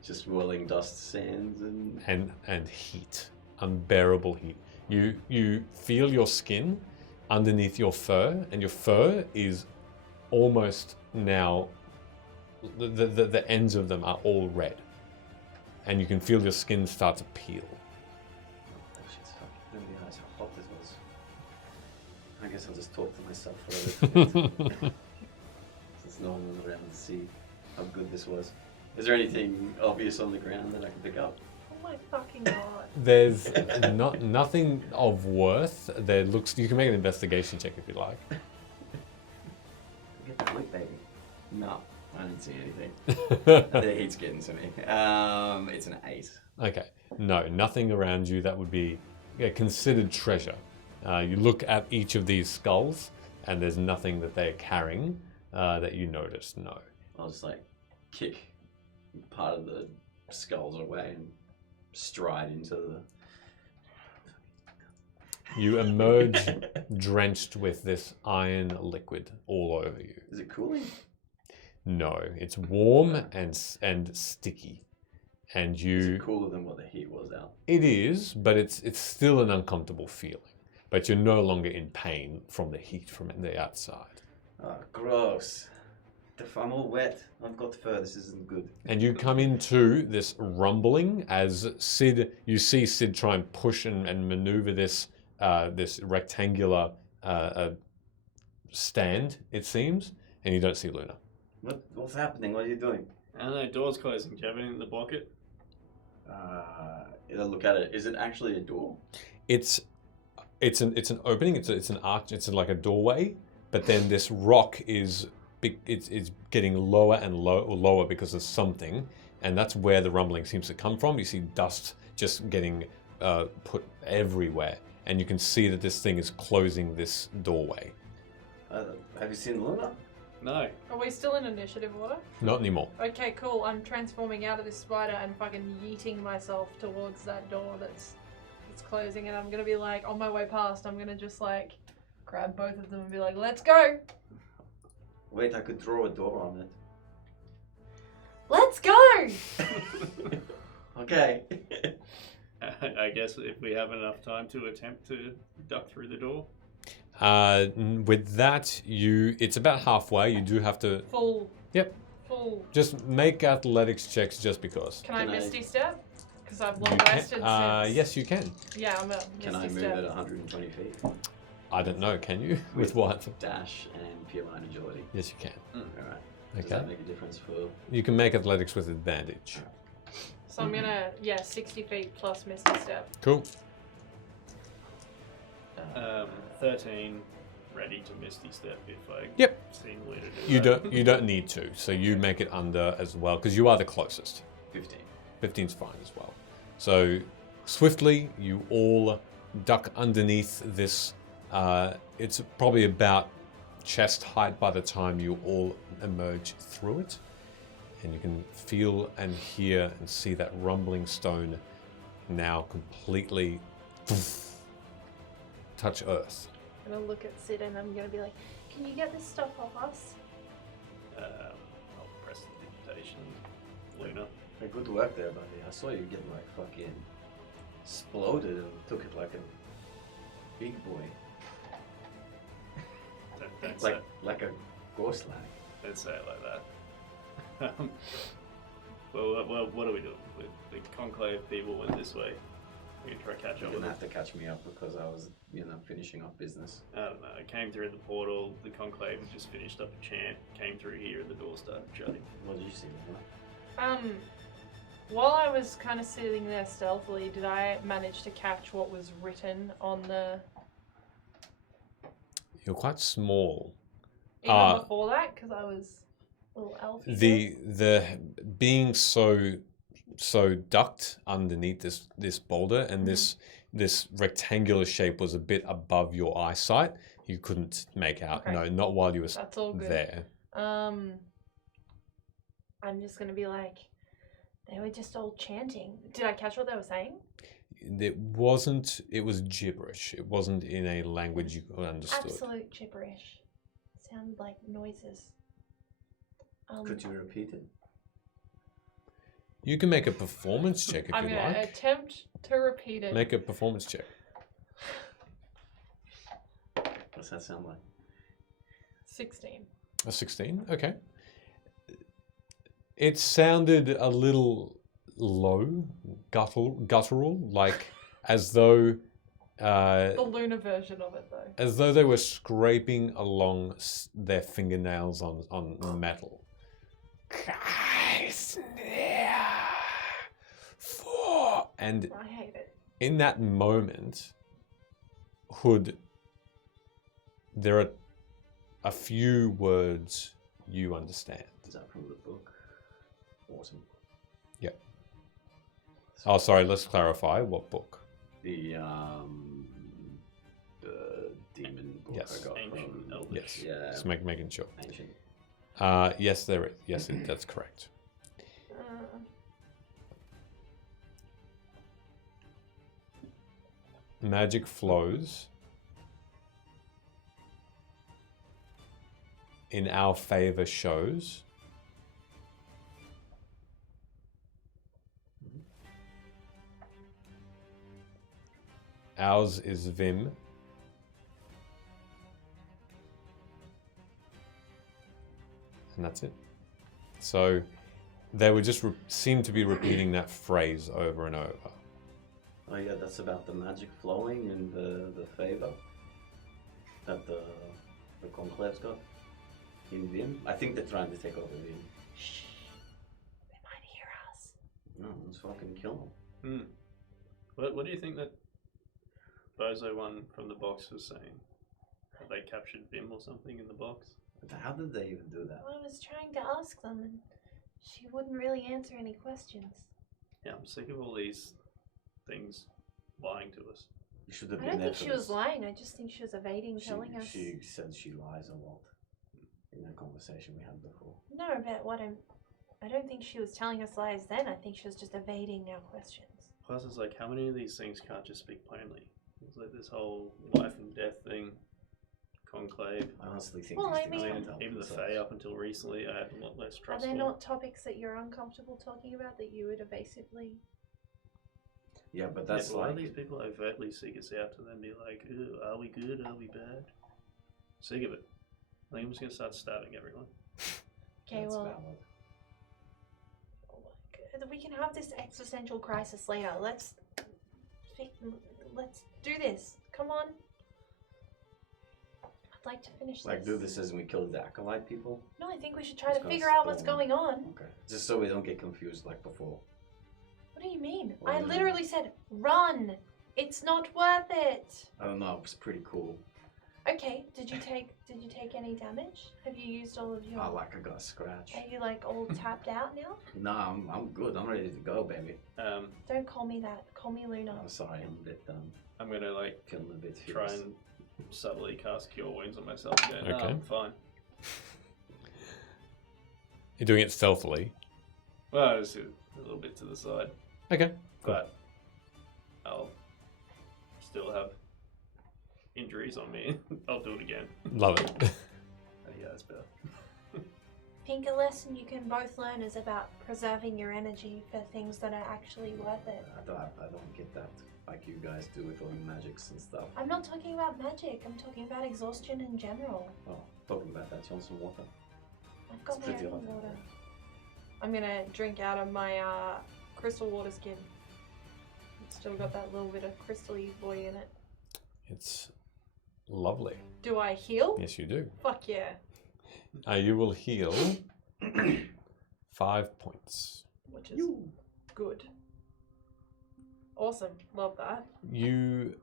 Just whirling dust, sands, And heat, unbearable heat. You feel your skin underneath your fur, and your fur is almost now, the ends of them are all red, and you can feel your skin start to peel. Oh shit, fuck. I didn't realize how hot this was. I guess I'll just talk to myself for a little bit. Since no one was around to see how good this was. Is there anything obvious on the ground that I can pick up? Oh my fucking god. There's nothing of worth. You can make an investigation check if you like. Get that look, baby. No, I didn't see anything. The heat's getting to me. It's an 8. Okay. No, nothing around you that would be considered treasure. You look at each of these skulls, and there's nothing that they're carrying that you notice. No. I'll just like kick part of the skulls away and stride into the... You emerge drenched with this iron liquid all over you. Is it cooling? No, it's warm and sticky. And Is it cooler than what the heat was out? It is, but it's still an uncomfortable feeling. But you're no longer in pain from the heat from the outside. Oh, gross. I'm all wet. I've got fur. This isn't good. And you come into this rumbling as you see Sid try and push and maneuver this rectangular stand, it seems, and you don't see Luna. What's happening? What are you doing? I don't know, door's closing. Do you have anything in the pocket? I'll look at it. Is it actually a door? It's it's an opening. It's an arch. It's like a doorway. But then this rock is big. It's getting lower and lower because of something, and that's where the rumbling seems to come from. You see dust just getting put everywhere, and you can see that this thing is closing this doorway. Have you seen Luna? No. Are we still in initiative order? Not anymore. Okay, cool. I'm transforming out of this spider and fucking yeeting myself towards that door that's closing, and I'm gonna be like, on my way past, I'm gonna just like grab both of them and be like, let's go! Wait, I could throw a door on it. Let's go! Okay. I guess if we have enough time to attempt to duck through the door. With that, it's about halfway. You do have to Full. Yep. Full. just make athletics checks just because. Can I Can I- Misty Step? Because I've You long can. rested since. Yes, you can. Yeah, I'm a Can I Misty move Step. at 120 feet? I don't know. Can you? With what? Dash and pure line agility. Yes, you can. Alright. Does Okay. that make a difference for... You can make athletics with advantage. So I'm gonna, 60 feet plus Misty Step. Cool. 13, ready to Misty Step if I Yep. seem to do that. You don't need to. So you make it under as well because you are the closest. 15. 15's fine as well. So swiftly, you all duck underneath this. It's probably about chest height by the time you all emerge through it. And you can feel and hear and see that rumbling stone now completely touch earth. I'm gonna look at Sid and I'm gonna be like, can you get this stuff off us? I'll press the digitation. Luna. Hey, good work there, buddy. I saw you get like fucking exploded and took it like a big boy. Don't Like a ghost line. don't say it like that. Well, what are we doing? With the Conclave people went this way. We can try to catch You're up with gonna them. have to catch me up because I was, finishing off business. I don't know. I came through the portal. The Conclave had just finished up a chant. Came through here, and the door started shutting. What did you see? Luna? While I was kind of sitting there stealthily, did I manage to catch what was written on the... You're quite small. Even before that, because I was a little elfy. The being so ducked underneath this boulder and this rectangular shape was a bit above your eyesight. You couldn't make out. Okay. No, not while you were That's all good. there. I'm just gonna be like, they were just all chanting. Did I catch what they were saying? It wasn't. It was gibberish. It wasn't in a language you understood. Absolute gibberish. Sound like noises. Could you repeat it? You can make a performance check if I'm you going to like. attempt to repeat it. Make a performance check. What's that sound like? 16. A 16. Okay. It sounded a little low, guttural, like as though. The lunar version of it, though. As though they were scraping along their fingernails on metal. And I hate it. in that moment, Hood, there are a few words you understand. Is that from the book? Awesome. Yep. Oh, sorry, let's clarify. What book? The demon book Yes. I got Ancient from Eldritch. Yes. Yeah. Just making sure. Ancient. Yes, there is. Yes, that's correct. Magic flows in our favor shows ours is Vim. And that's it. So they would just seem to be repeating that phrase over and over. Oh yeah, that's about the magic flowing and the favor that the Conclave's got in Vim. I think they're trying to take over Vim. Shh. They might hear us. No, let's fucking kill them. What do you think that? Bozo one from the box was saying that they captured Bim or something in the box. But how did they even do that? Well, I was trying to ask them, and she wouldn't really answer any questions. Yeah, I'm sick of all these things lying to us. You should have I been don't there think for she was this. lying. I just think she was evading telling us. She said she lies a lot in the conversation we had before. No, but I don't think she was telling us lies then. I think she was just evading our questions. Plus, it's like, how many of these things can't just speak plainly? It's like this whole life and death thing, Conclave. I honestly think Well, these I things mean- can't help Even the themselves. Fae, up until recently, I had a lot less Are trust there for. not topics that you're uncomfortable talking about that you would evasively? Yeah, but Yeah, that's but why do like these people overtly seek us out to then be like, "Ew, are we good? Are we bad?" Sick of it. I think I'm just gonna start stabbing everyone. Okay, that's well, valid. we can have this existential crisis later. Let's do this. Come on. I'd like to finish Like this. do this as we kill the acolyte people. No, I think we should try Let's to go figure out what's storm. going on. Okay. Just so we don't get confused like before. What do you mean? What do I you mean? literally said, run. It's not worth it. I don't know. It was pretty cool. Okay. Did you take any damage? Have you used all of your? I got a scratch. Are you like all tapped out now? Nah, I'm good. I'm ready to go, baby. Don't call me that. Call me Luna. I'm sorry. I'm a bit I'm gonna like feeling a bit try fierce. and subtly cast Cure Wounds on myself again. No, Okay. I'm fine. You're doing it stealthily. Well, just a little bit to the side, Okay. Cool. but I'll still have injuries on me. I'll do it again. Love it. Yeah, that's better. I think a lesson you can both learn is about preserving your energy for things that are actually worth it. I don't get that like you guys do with all your magics and stuff. I'm not talking about magic. I'm talking about exhaustion in general. Oh, talking about that, you want some water? I've got It's my pretty own hot. water. I'm gonna drink out of my crystal water skin. It's still got that little bit of crystally boy in it. It's lovely. Do I heal? Yes, you do. Fuck yeah. You will heal 5 points. Which is good. Awesome. Love that. You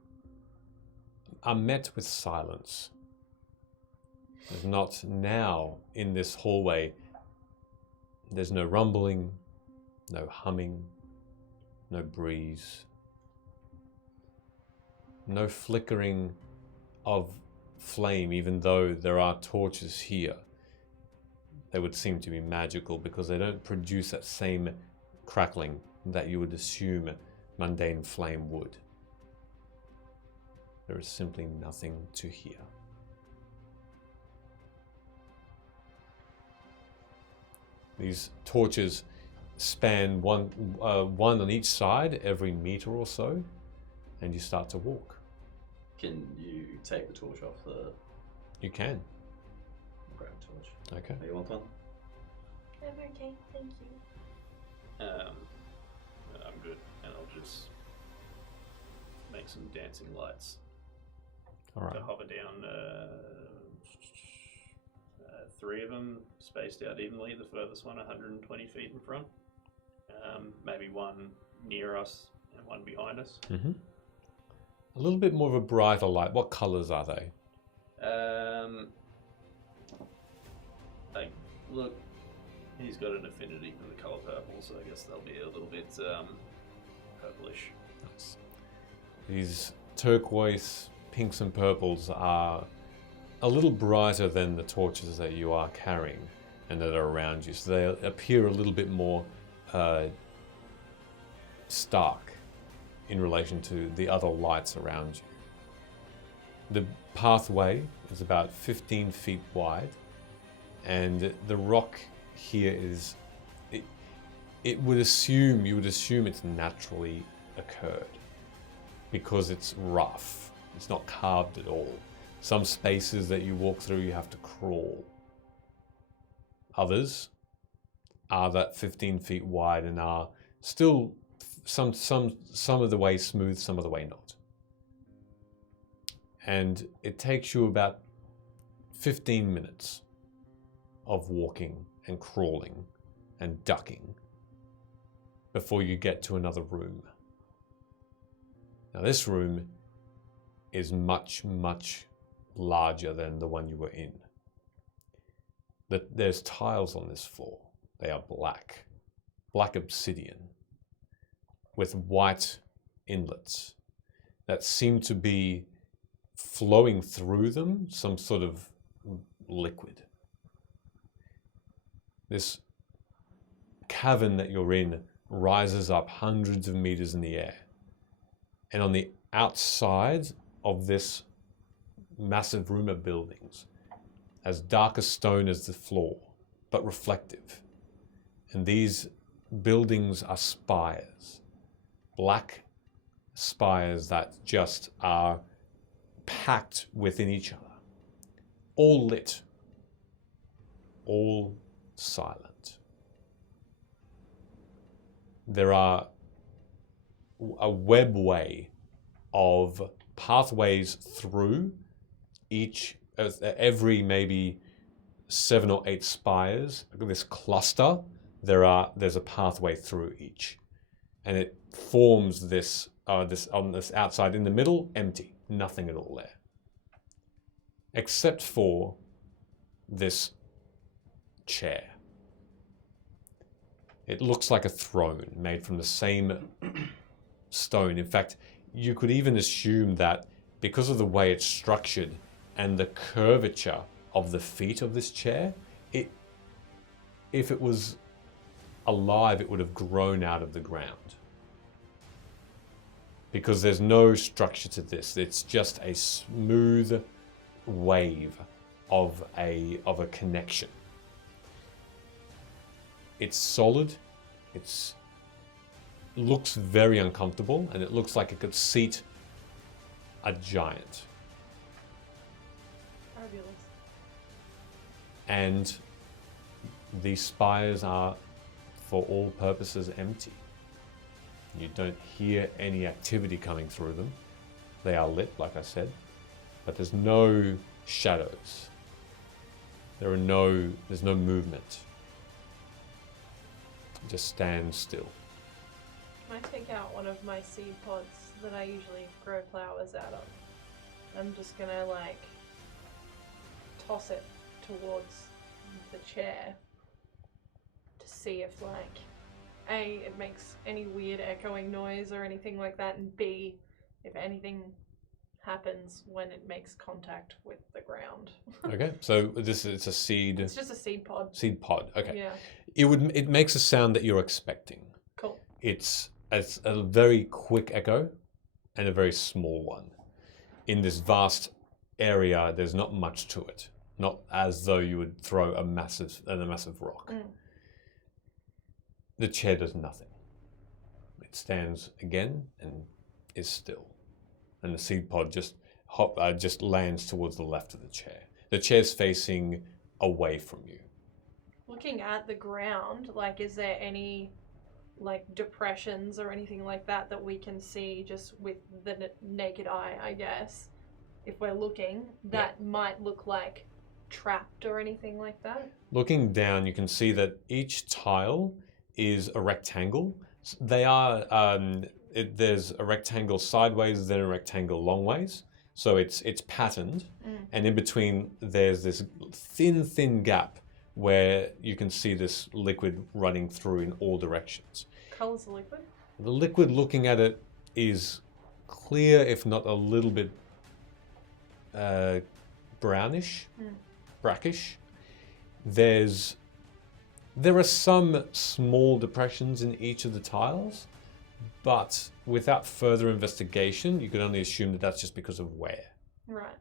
are met with silence. There's not now in this hallway. There's no rumbling, no humming, no breeze, no flickering of flame, even though there are torches here. They would seem to be magical because they don't produce that same crackling that you would assume mundane flame would. There is simply nothing to hear. These torches span one on each side every meter or so, and you start to walk. Can you take the torch off the... You can. Grab a torch. Okay. Oh, you want one? I'm okay, thank you. I'm good, and I'll just make some dancing lights All right. to hover down. 3 of them spaced out evenly. The furthest one 120 feet in front. Maybe one near us and one behind us. Mm-hmm. A little bit more of a brighter light. What colors are they? Like, look, he's got an affinity for the color purple, so I guess they'll be a little bit purplish. Nice. These turquoise, pinks and purples are a little brighter than the torches that you are carrying and that are around you. So they appear a little bit more stark in relation to the other lights around you. The pathway is about 15 feet wide, and the rock here is, you would assume it's naturally occurred because it's rough. It's not carved at all. Some spaces that you walk through, you have to crawl. Others are that 15 feet wide and are still some of the way smooth, some of the way not. And it takes you about 15 minutes of walking and crawling and ducking before you get to another room. Now this room is much, much larger than the one you were in. There's tiles on this floor. They are black obsidian with white inlets that seem to be flowing through them some sort of liquid. This cavern that you're in rises up hundreds of meters in the air. And on the outside of this massive room of buildings, as dark as stone as the floor, but reflective. And these buildings are spires, black spires that just are packed within each other, all lit, all silent. There are a webway of pathways through every maybe 7 or 8 spires. This cluster, there's a pathway through each, and it forms this on this outside. In the middle, empty, nothing at all there, except for this chair. It looks like a throne made from the same stone. In fact, you could even assume that because of the way it's structured and the curvature of the feet of this chair, if it was alive, it would have grown out of the ground. Because there's no structure to this. It's just a smooth wave of a connection. It's solid. It looks very uncomfortable, and it looks like it could seat a giant. Fabulous. And these spires are, for all purposes, empty. You don't hear any activity coming through them. They are lit, like I said, but there's no shadows. There's no movement. It just stands still. Can I take out one of my seed pods that I usually grow flowers out of? I'm just gonna toss it towards the chair to see if A, it makes any weird echoing noise or anything like that, and B, if anything happens when it makes contact with the ground. Okay, so it's a seed. It's just a seed pod. Seed pod. Okay. Yeah. It makes a sound that you're expecting. Cool. It's a very quick echo and a very small one. In this vast area, there's not much to it. Not as though you would throw a massive rock. Mm. The chair does nothing. It stands again and is still. And the seed pod just lands towards the left of the chair. The chair's facing away from you. Looking at the ground, is there any depressions or anything like that we can see just with the naked eye, I guess, if we're looking, that might look like trapped or anything like that? Looking down, you can see that each tile is a rectangle. They are, there's a rectangle sideways, then a rectangle long ways. So it's patterned. And in between, there's this thin gap where you can see this liquid running through in all directions. Color's the liquid? The liquid, looking at it, is clear, if not a little bit brownish, brackish. There are some small depressions in each of the tiles, but without further investigation, you can only assume that that's just because of wear. Right.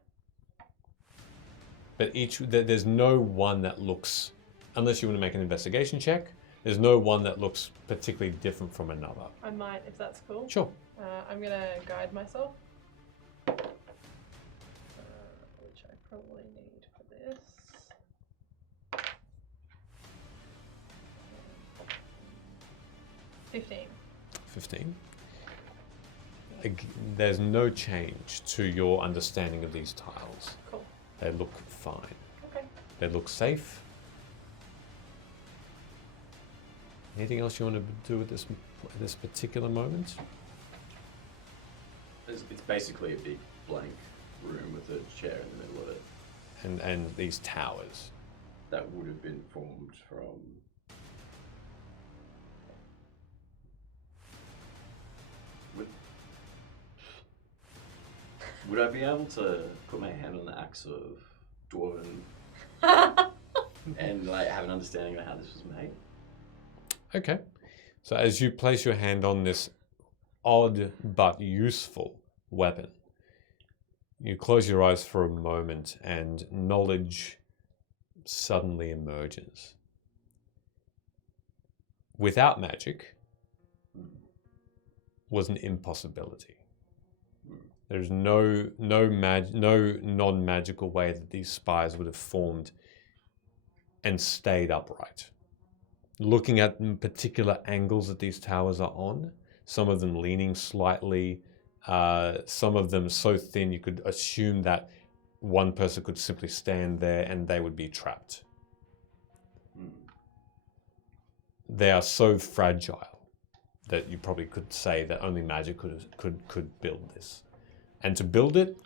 But there's no one that looks, unless you want to make an investigation check, there's no one that looks particularly different from another. I might, if that's cool. Sure. I'm gonna guide myself. Which I probably need for this. 15. There's no change to your understanding of these tiles. Cool. They look fine. Okay. They look safe. Anything else you want to do at this particular moment? It's basically a big blank room with a chair in the middle of it. And these towers. That would have been formed from. Would I be able to put my hand on the axe of Dwarven and like have an understanding of how this was made? Okay. So as you place your hand on this odd but useful weapon, you close your eyes for a moment and knowledge suddenly emerges. Without magic was an impossibility. There's no non-magical way that these spires would have formed and stayed upright. Looking at particular angles that these towers are on, some of them leaning slightly, some of them so thin you could assume that one person could simply stand there and they would be trapped. They are so fragile that you probably could say that only magic could build this. And to build it,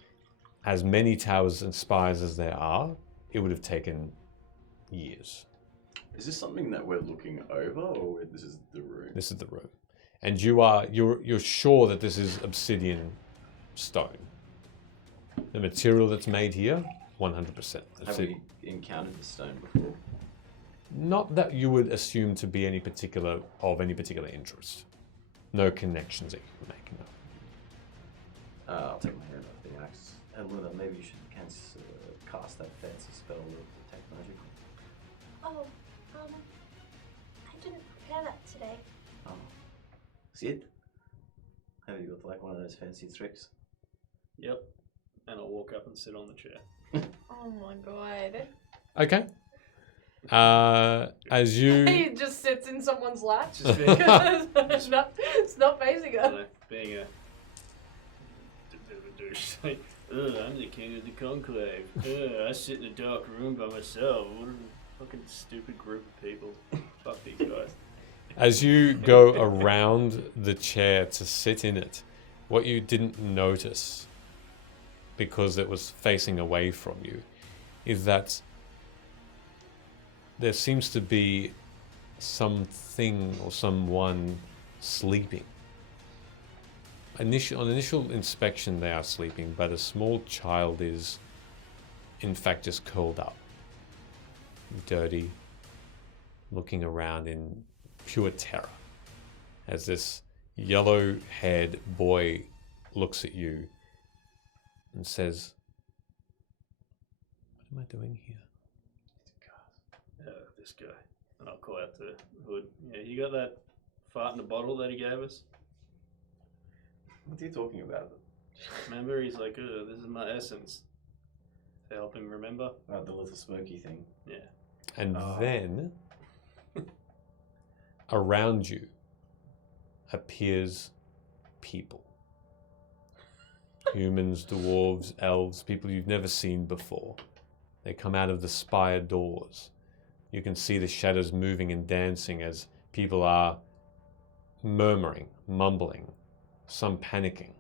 as many towers and spires as there are, it would have taken years. Is this something that we're looking over, or this is the room? This is the room, and you're sure that this is obsidian stone. The material that's made here, 100%. Have we encountered this stone before? Not that you would assume to be any particular interest. No connections that you can make. No. I'll take my hand off the axe. Luna, maybe you should cast that fancy spell of detect magic. Oh, I didn't prepare that today. Oh. Sid? Have you got like one of those fancy tricks? Yep. And I'll walk up and sit on the chair. Oh my god. Okay. As you He just sits in someone's lap. Just being, it's not facing her. being a bit of a douche. Like, I'm the king of the Conclave. I sit in a dark room by myself. What a fucking stupid group of people. Fuck these guys. As you go around the chair to sit in it, what you didn't notice, because it was facing away from you, is that there seems to be something or someone sleeping. On initial inspection, they are sleeping, but a small child is, in fact, just curled up, dirty, looking around in pure terror, as this yellow-haired boy looks at you and says, "What am I doing here?" This guy. And I'll call out to Hood. Yeah, you got that fart in the bottle that he gave us? What are you talking about? Remember? He's like, this is my essence. To help him remember? The little smoky thing. Yeah. And then, around you appears people. Humans, dwarves, elves, people you've never seen before. They come out of the spire doors. You can see the shadows moving and dancing as people are murmuring, mumbling, some panicking.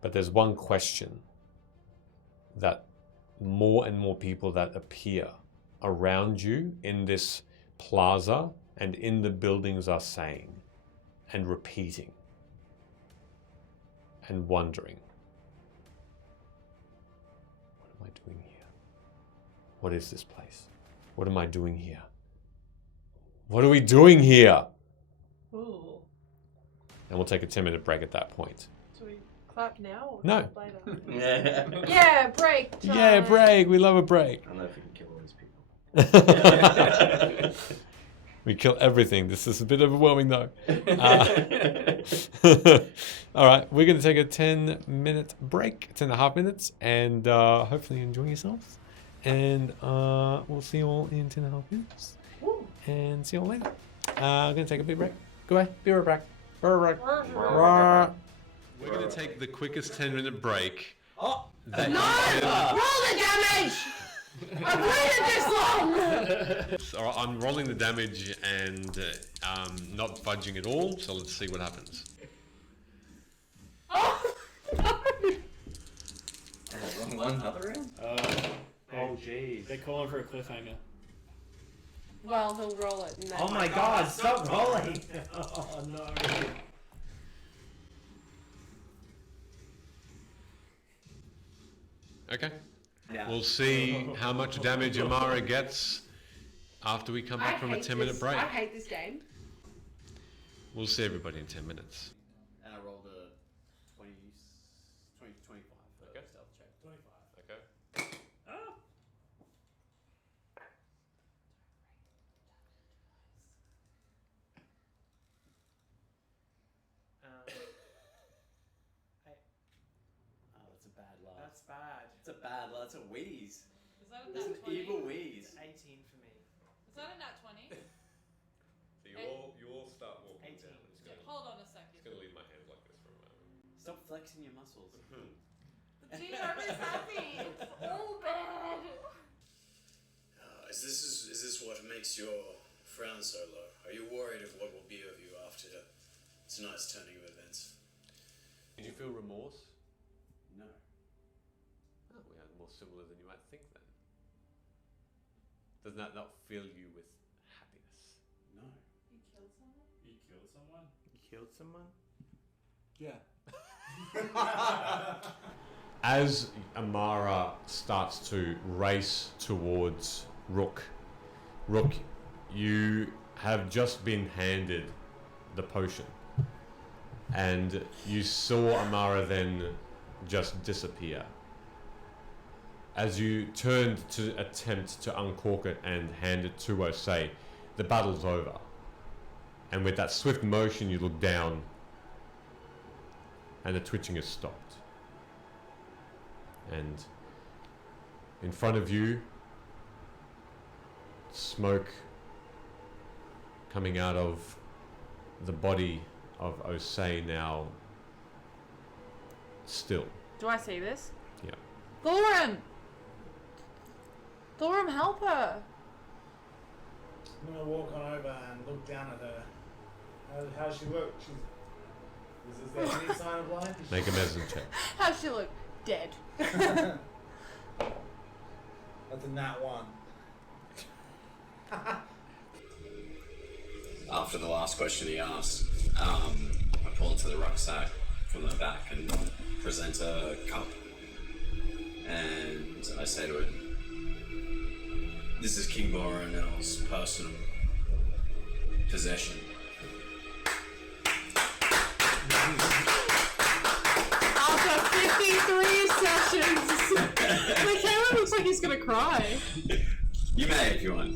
But there's one question that more and more people that appear around you in this plaza and in the buildings are saying and repeating and wondering. What am I doing here? What is this place? What am I doing here? What are we doing here? Ooh. And we'll take a 10-minute break at that point. So we clap now or No. clap later? Yeah. Yeah, break time. Yeah, break. We love a break. I don't know if we can kill all these people. We kill everything. This is a bit overwhelming, though. All right, we're going to take a 10-minute break, 10.5 minutes, and hopefully you're enjoying yourselves. And we'll see you all in 10.5 minutes. And see you all later. I'm going to take a big break. Goodbye. Be right back. Be right back. We're going to take the quickest 10-minute break. Oh, that no! Roll the damage! I've waited this long! So I'm rolling the damage and not fudging at all, so let's see what happens. Oh, no! another round? Oh jeez. They're calling for a cliffhanger. Well, he'll roll it. And then Oh my god, stop rolling! Oh no. Okay. Yeah. We'll see how much damage Amara gets after we come back from a 10-minute break. I hate this game. We'll see everybody in 10 minutes. And I rolled a 25 for Okay. stealth check. 25. Okay. Oh! Oh, that's a bad laugh. That's bad. It's a bad laugh. It's a wheeze. Is that a It's nat an 20? evil wheeze. 18 for me. Is that a nat 20? So you all start walking 18. down. It's Hold on a second. gonna leave my hands like this for a moment. Stop flexing your muscles. The GM is happy. It's all bad. Is this what makes your frown so low? Are you worried of what will be of you after tonight's turning of events? Did you feel remorse? No. Oh, we are more similar than you might think then. Doesn't that not fill you with happiness? No. You killed someone? You killed someone? You killed someone? Yeah. As Amara starts to race towards Rook, you have just been handed the potion. And you saw Amara then just disappear. As you turned to attempt to uncork it and hand it to her, say, the battle's over. And with that swift motion, you look down, and the twitching has stopped. And in front of you, smoke coming out of the body of Osei, now still. Do I see this? Yeah. Thorum! Thorum, help her! I'm gonna walk on over and look down at her. How's she look? Is there any sign of life? Make a medicine check. How's she look? Dead. That's a nat 1. After the last question he asked, I pull into the rucksack from the back and present a cup. And I say to it, "This is King Boronel's personal possession." After 53 sessions! The camera looks like he's gonna cry. You may if you want.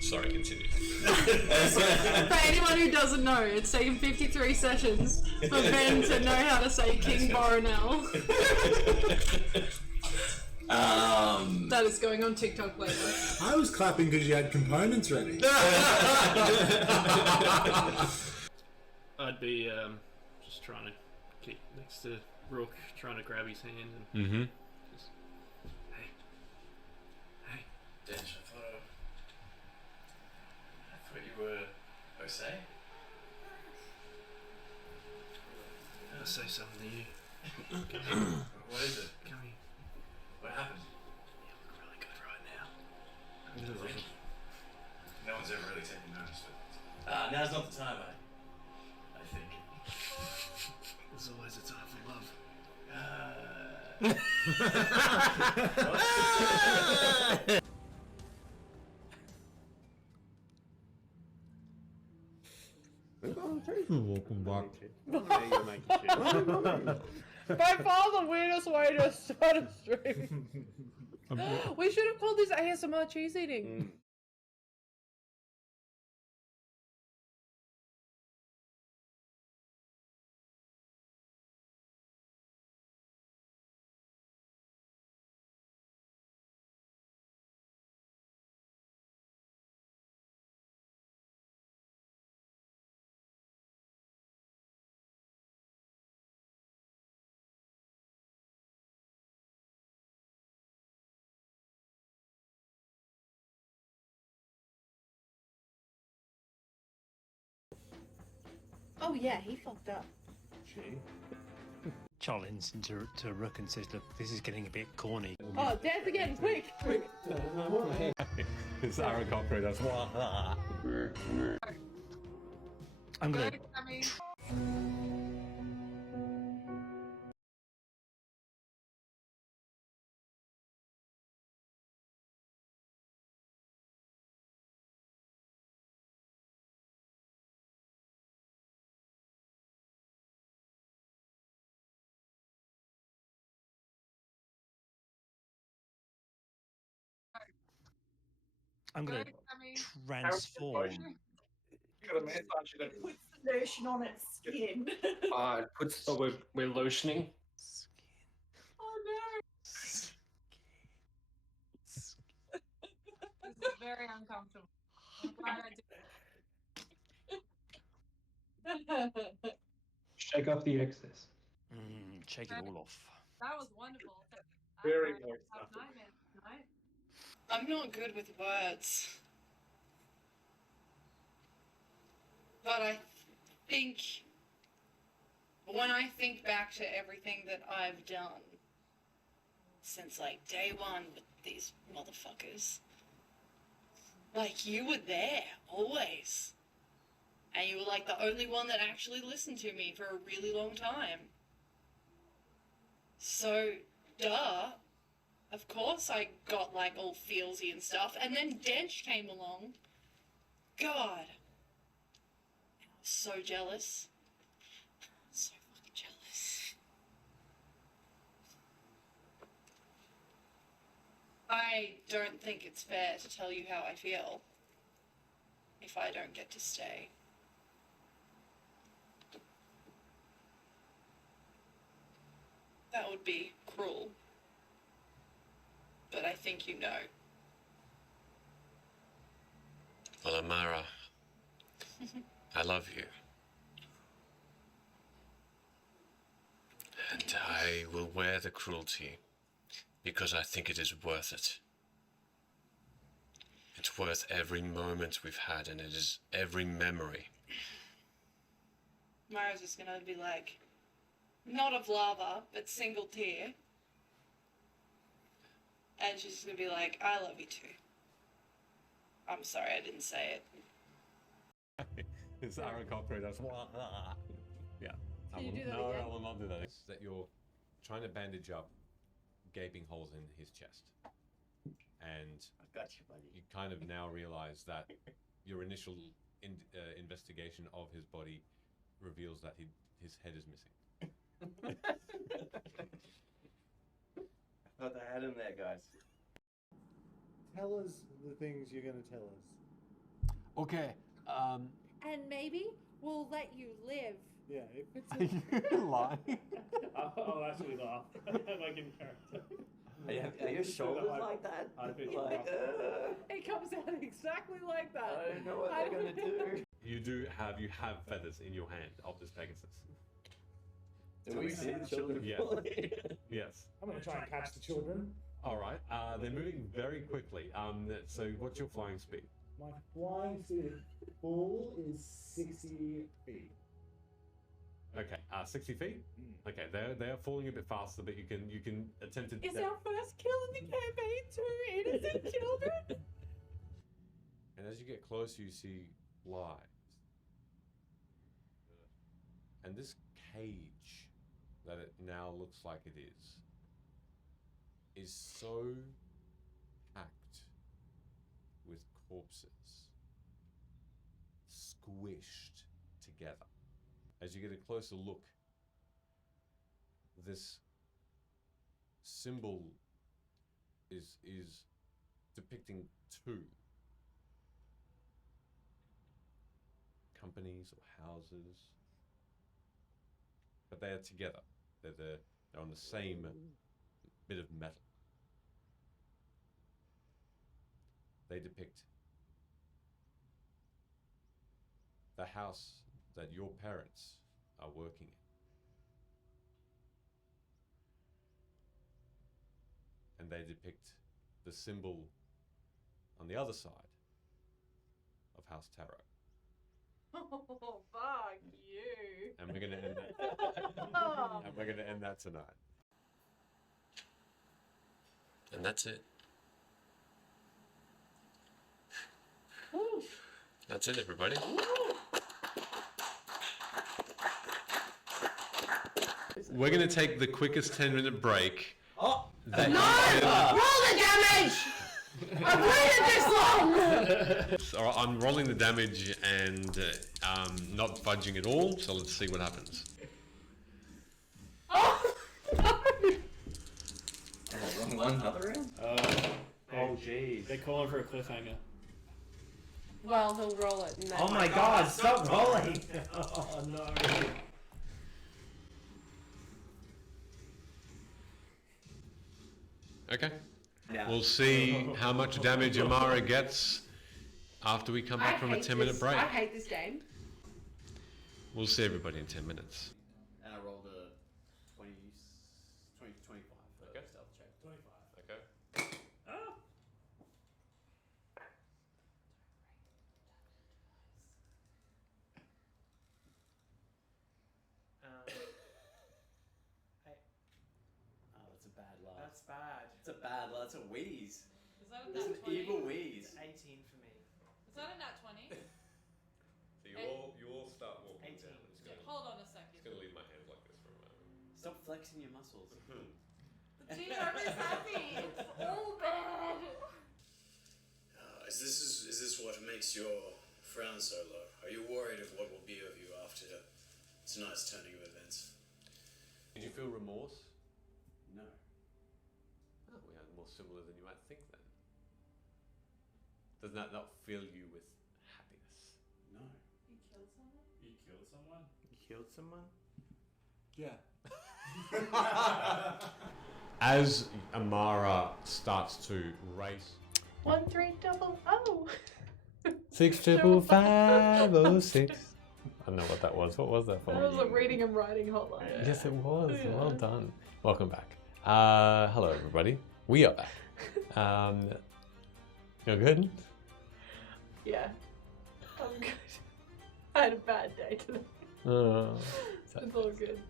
Sorry, continue. For anyone who doesn't know, it's taken 53 sessions for Ben to know how to say King Boronel. That is going on TikTok later. I was clapping because you had components ready. I'd be just trying to get next to Rook, trying to grab his hand and Mm-hmm. just, hey. Dench, I thought you were Osei? I'll say something to you. Come here. What is it? Come here. What happened? You look really good right now. Thank you. No one's ever really taken notice, but now's not the time, I think. There's always a time for love. Welcome back. By far the weirdest way to start a stream. We should have called this ASMR cheese eating. Oh yeah, he fucked up. Charlie leans into Rook and says, "Look, this is getting a bit corny." Oh, dance again, quick! It's Aaron Cochran. That's I'm gonna. I'm gonna transform. Puts the lotion on its skin. We're lotioning. Oh no! This is very uncomfortable. I'm glad I did. Shake off the excess. Shake it all off. That was wonderful. Very I moist have after. nightmares tonight. I'm not good with words. But I think when I think back to everything that I've done since like day one with these motherfuckers, like you were there always. And you were like the only one that actually listened to me for a really long time. So, duh. Of course I got like all feelsy and stuff. And then Dench came along. God. I was so jealous. So fucking jealous. I don't think it's fair to tell you how I feel if I don't get to stay. That would be cruel. But I think you know. Well, Amara, I love you. And I will wear the cruelty because I think it is worth it. It's worth every moment we've had, and it is every memory. Mara's just gonna be like, not of lava, but single tear. And she's just gonna be like, I love you too. I'm sorry I didn't say it. It's Aaron Cochran. That's yeah. Can you do that no, again? I will not do that. It's that you're trying to bandage up gaping holes in his chest, and I got you, buddy. you kind of now realize that your initial investigation of his body reveals that his head is missing. I thought I had him there, guys. Tell us the things you're going to tell us. Okay. And maybe we'll let you live. Yeah, if it's Are you lying? I'll actually laugh. Like in character. Are your shoulders like that? Like, It comes out exactly like that. I don't know what they're gonna do. You have feathers in your hand of this Pegasus. Do we see the children? Yes. Yes. I'm going to try and catch the children. All right. They're moving very quickly. So what's your flying speed? My flying speed full is 60 feet. Okay. 60 feet. Okay. They are falling a bit faster, but you can attempt to. It's our first kill in the campaign, 2 innocent children. And as you get closer, you see lives. And this cage that it now looks like it is so packed with corpses, squished together. As you get a closer look, this symbol is depicting 2 companies or houses, but they are together. They're on the same bit of metal. They depict the house that your parents are working in. And they depict the symbol on the other side of House Terra. Oh, fuck you. And we're gonna end that. And we're going to end that tonight. And that's it. That's it, everybody. We're going to take the quickest 10-minute break. Oh! That Roll the damage! I've waited this long! So I'm rolling the damage and not fudging at all, so let's see what happens. Oh, no! Wrong one, another round? Oh, jeez. They're calling for a cliffhanger. Well, he'll roll it. And then Oh my god, stop rolling! Oh, no. Okay. Yeah. We'll see how much damage Amara gets after we come back from a 10-minute break. I hate this game. We'll see everybody in 10 minutes. And I rolled a 25 for stealth check. 25. Okay. Oh, that's a bad laugh. That's bad. It's a bad laugh. It's a wheeze. Is that a It's nat an 20? evil wheeze. 18 for me. Is that a nat 20? So you all start walking 18. down. I'm just Yeah, gonna, hold on a second. just gonna leave my hands like this for a moment. Stop flexing your muscles. The team is happy. It's all bad. Is this what makes your frown so low? Are you worried of what will be of you after tonight's turning of events? Did you feel remorse? No. Oh, we are more similar than you might think then. Does that not fill you with happiness? No. You killed someone? You killed someone? You killed someone? Yeah. As Amara starts to race. 1300. 65506. I don't know what that was. What was that for? That was a reading and writing hotline. Yes, it was. Yeah. Well done. Welcome back. Hello, everybody. We are back. You're good? Yeah. I'm good. I had a bad day today. Oh, It's all good.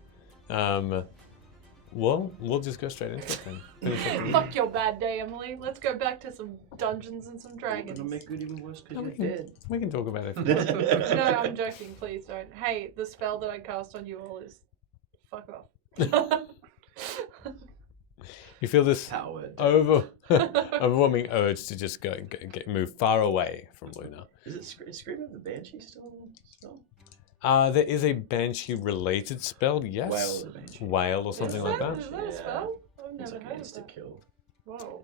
well, we'll just go straight into it then. Fuck your bad day, Emily. Let's go back to some Dungeons and some Dragons. It'll make it even worse because No, you're dead. We can talk about it. No, I'm joking. Please don't. Hey, the spell that I cast on you all is fuck off. You feel this Coward. overwhelming urge to just move far away from Luna. Is it Scream of the Banshee still? There is a banshee-related spell, yes. Wail of the Banshee. Wail or something like that. Is that a spell? I've It's never like heard an of that. insta-kill. Whoa.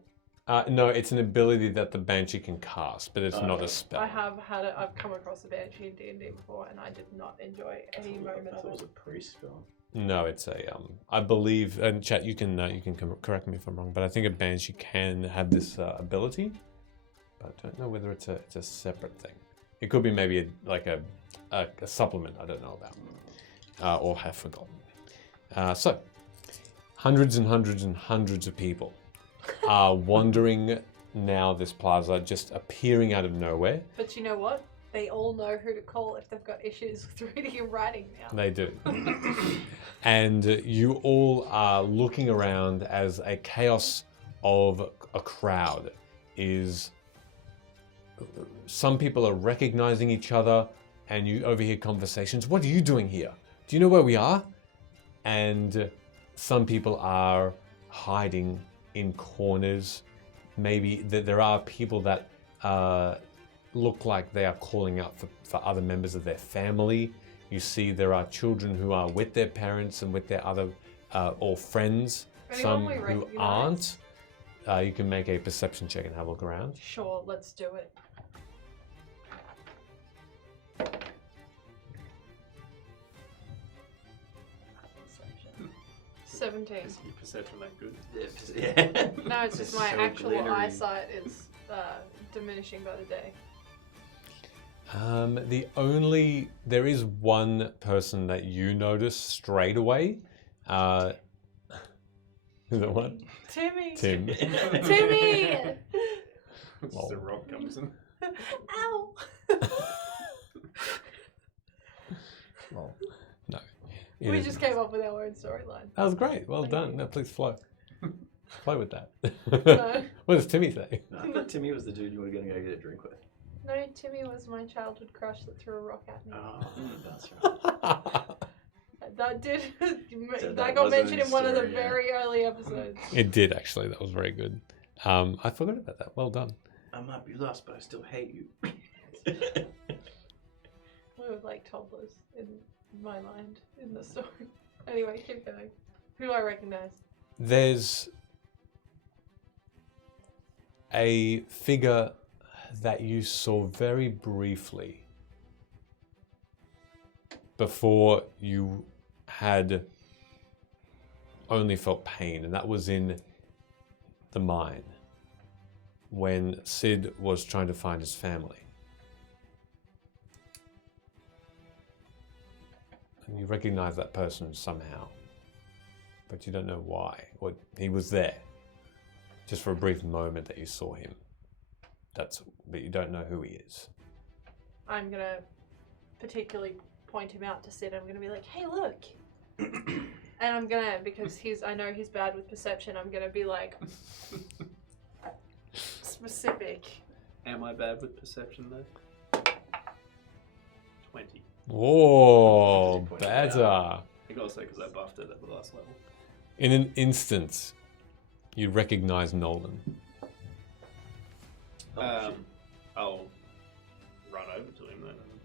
No, it's an ability that the banshee can cast, but it's not a spell. I have had it. I've come across a banshee in D&D before, and I did not enjoy any moment I of thought it was it. a priest spell. No, it's a I believe, and chat, you can correct me if I'm wrong, but I think a banshee can have this ability, but I don't know whether it's a separate thing. It could be maybe a supplement I don't know about, or have forgotten. So, hundreds and hundreds and hundreds of people are wandering now this plaza, just appearing out of nowhere. But you know what? They all know who to call if they've got issues with reading and writing now. They do. And you all are looking around as a chaos of a crowd is. Some people are recognizing each other, and you overhear conversations. What are you doing here? Do you know where we are? And some people are hiding in corners. Maybe there are people that look like they are calling out for other members of their family. You see there are children who are with their parents and with their other or friends. Anyone Some we who recognize? aren't. You can make a perception check and have a look around. Sure, let's do it. Perception. 17. Is your perception that good? Yeah. No, it's just my So actual glittery. eyesight is diminishing by the day. There is one person that you notice straight away. Is that what? Timmy! Tim. Timmy! Just a rock comes in. Ow! No. It We is just nice. came up with our own storyline. That was great. Well Thank done. you. Now please flow. Flow with that. No. What does Timmy say? No, I thought Timmy was the dude you were going to go get a drink with. No, Timmy was my childhood crush that threw a rock at me. Oh, that's right. That did. So that that got wasn't mentioned in in one of the story, yeah. very early episodes. It did actually. That was very good. I forgot about that. Well done. I might be lost, but I still hate you. We were like toddlers in my mind in the story. Anyway, keep going. Who do I recognize? There's a figure that you saw very briefly before you had only felt pain, and that was in the mine when Sid was trying to find his family. And you recognize that person somehow, but you don't know why. Or he was there just for a brief moment that you saw him. But you don't know who he is. I'm gonna particularly point him out to Sid. I'm gonna be like, "Hey, look!" And I'm gonna, because I know he's bad with perception. I'm gonna be like specific. Am I bad with perception though? 20. Whoa, Pointed it better. I think also because I buffed it at the last level. In an instant, you recognize Nolan. I'll run over to him then and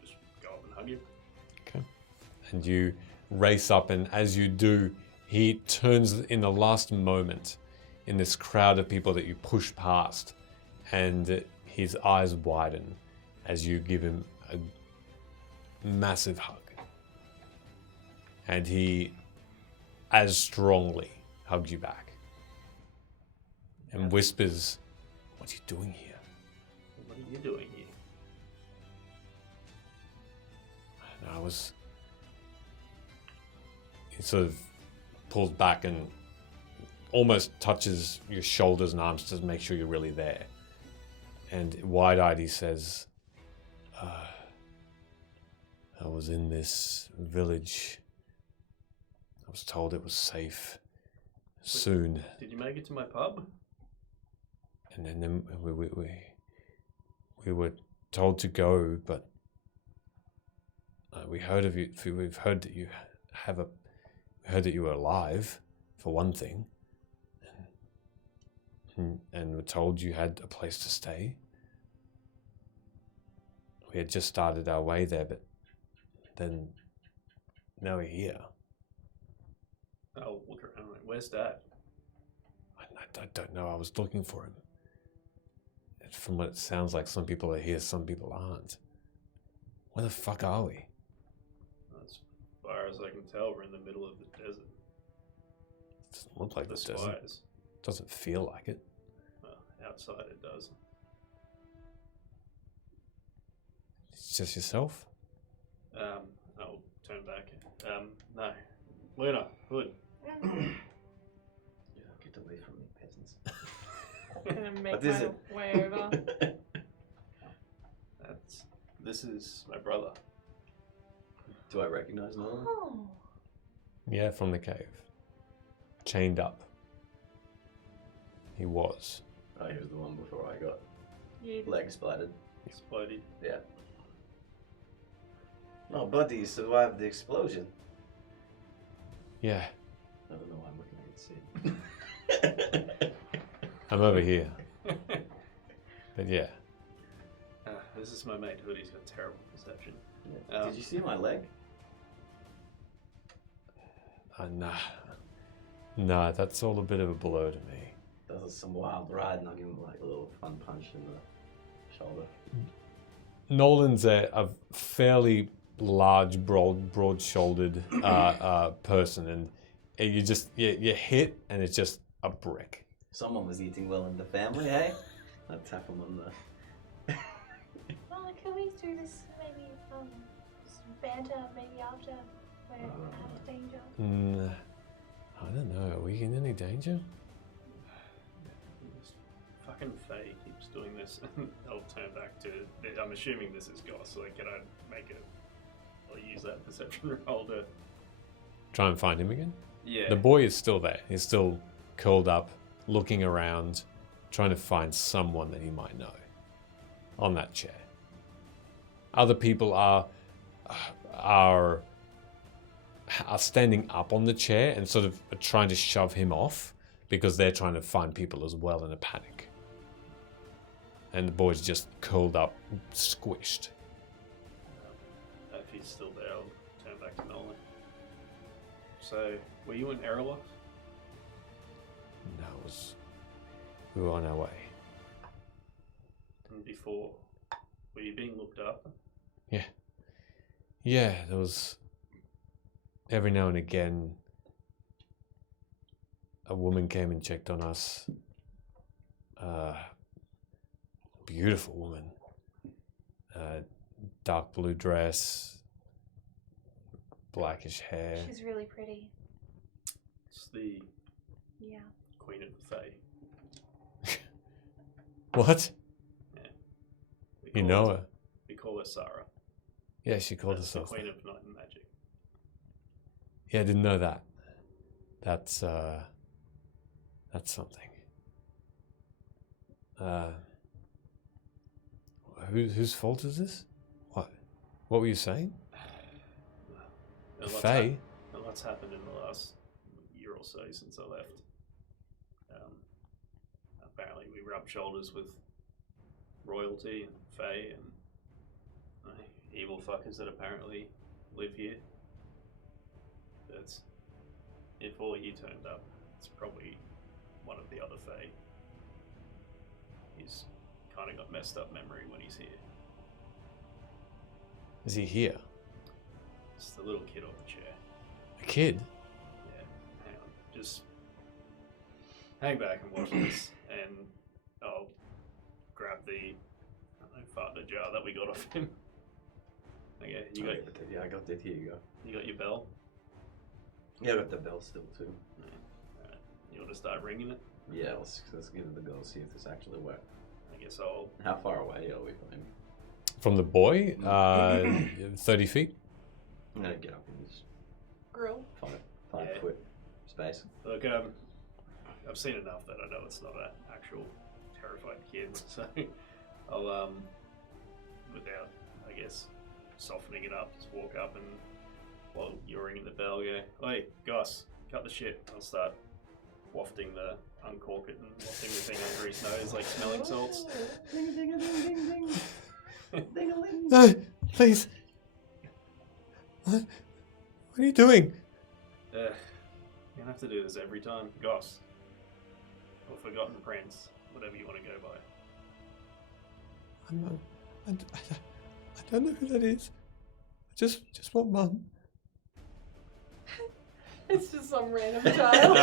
just go up and hug him. Okay. And you race up, and as you do, he turns in the last moment in this crowd of people that you push past, and his eyes widen as you give him a massive hug. And he as strongly hugs you back and whispers, "What are you doing here?" What are you doing here? And he sort of pulls back and almost touches your shoulders and arms to make sure you're really there. And wide-eyed, he says, I was in this village. I was told it was safe soon. Did you make it to my pub? And then we were told to go, but we heard of you. We've heard that you heard that you were alive, for one thing, and we're told you had a place to stay. We had just started our way there, but then now we're here. I'll look around. Where's Dad? I don't know. I was looking for him. From what it sounds like, some people are here, some people aren't. Where the fuck are we? As far as I can tell, we're in the middle of the desert. It doesn't look like The the desert. spires. Doesn't feel like it. Well, outside it does. It's just yourself? I'll turn back. No. Luna, Hood. Get away from me, peasants. Gonna make What is my it? way over. This is my brother. Do I recognize Nolan? Oh. Yeah, from the cave. Chained up. He was. Oh, he was the one before I got You leg splattered. Exploded. Yeah. No, buddy, you survived the explosion. Yeah, I don't know why I'm looking at Sid. I'm over here. But yeah. This is my mate Hood. He's got terrible perception. Yeah. Did you see my leg? Nah, that's all a bit of a blur to me. That was some wild ride, and I'll give him like a little fun punch in the shoulder. Nolan's a fairly large, broad-shouldered person, and you hit, and it's just a brick. Someone was eating well in the family, hey? I'd tap him on the... Well, can we do this maybe some banter maybe after we're out of danger? I don't know. Are we in any danger? Fucking Faye keeps doing this. I'll turn back to. I'm assuming this is Goss. Like, can I make it or use that perception roll to try and find him again? Yeah. The boy is still there. He's still curled up, looking around, trying to find someone that he might know on that chair. Other people are standing up on the chair and sort of trying to shove him off because they're trying to find people as well in a panic. And the boy's just curled up, squished. If he's still there, I'll turn back to Nolan. So, were you in Error Lock? No, we were on our way. And before, were you being looked after? Yeah. Yeah, there was... Every now and again, a woman came and checked on us. Beautiful woman. Dark blue dress, blackish hair. She's really pretty. It's the Yeah. Queen of the Fae. What? Yeah. You know her? We call her Sarah. Yeah, she called That's the herself Queen that. of Night and Magic. Yeah, I didn't know that. That's something. Whose fault is this? What were you saying? And Fae? And what's happened in the last year or so since I left? Apparently we rubbed shoulders with royalty and Fae and evil fuckers that apparently live here. But if all you turned up, it's probably one of the other Fae. He's kind of got messed up memory when he's here. Is he here? It's the little kid on the chair. A kid? Yeah, hang on. Just hang back and watch this, and I'll grab the partner jar that we got off him. Okay, you got. Yeah, I got it. Here you go. You got your bell. Yeah, I got the bell still too. Alright. You want to start ringing it? Yeah, let's give it a go. See if this actually works. I guess I'll. How far away are we from him? From the boy? 30 feet? I'm gonna get up in this Grill. 5 foot space. Look, I've seen enough that I know it's not an actual terrified kid, so I'll without, I guess, softening it up, just walk up and while you're ringing the bell, go, "Hey, Gus, cut the shit." I'll start wafting uncork it and wafting the thing under his nose like smelling salts. Ding ding ding ding ding. Ding-a-ling. No, please. What are you doing? You don't have to do this every time, Gus. Or Forgotten Prince, whatever you want to go by. I don't know who that is. I just want Mum. It's just some random child.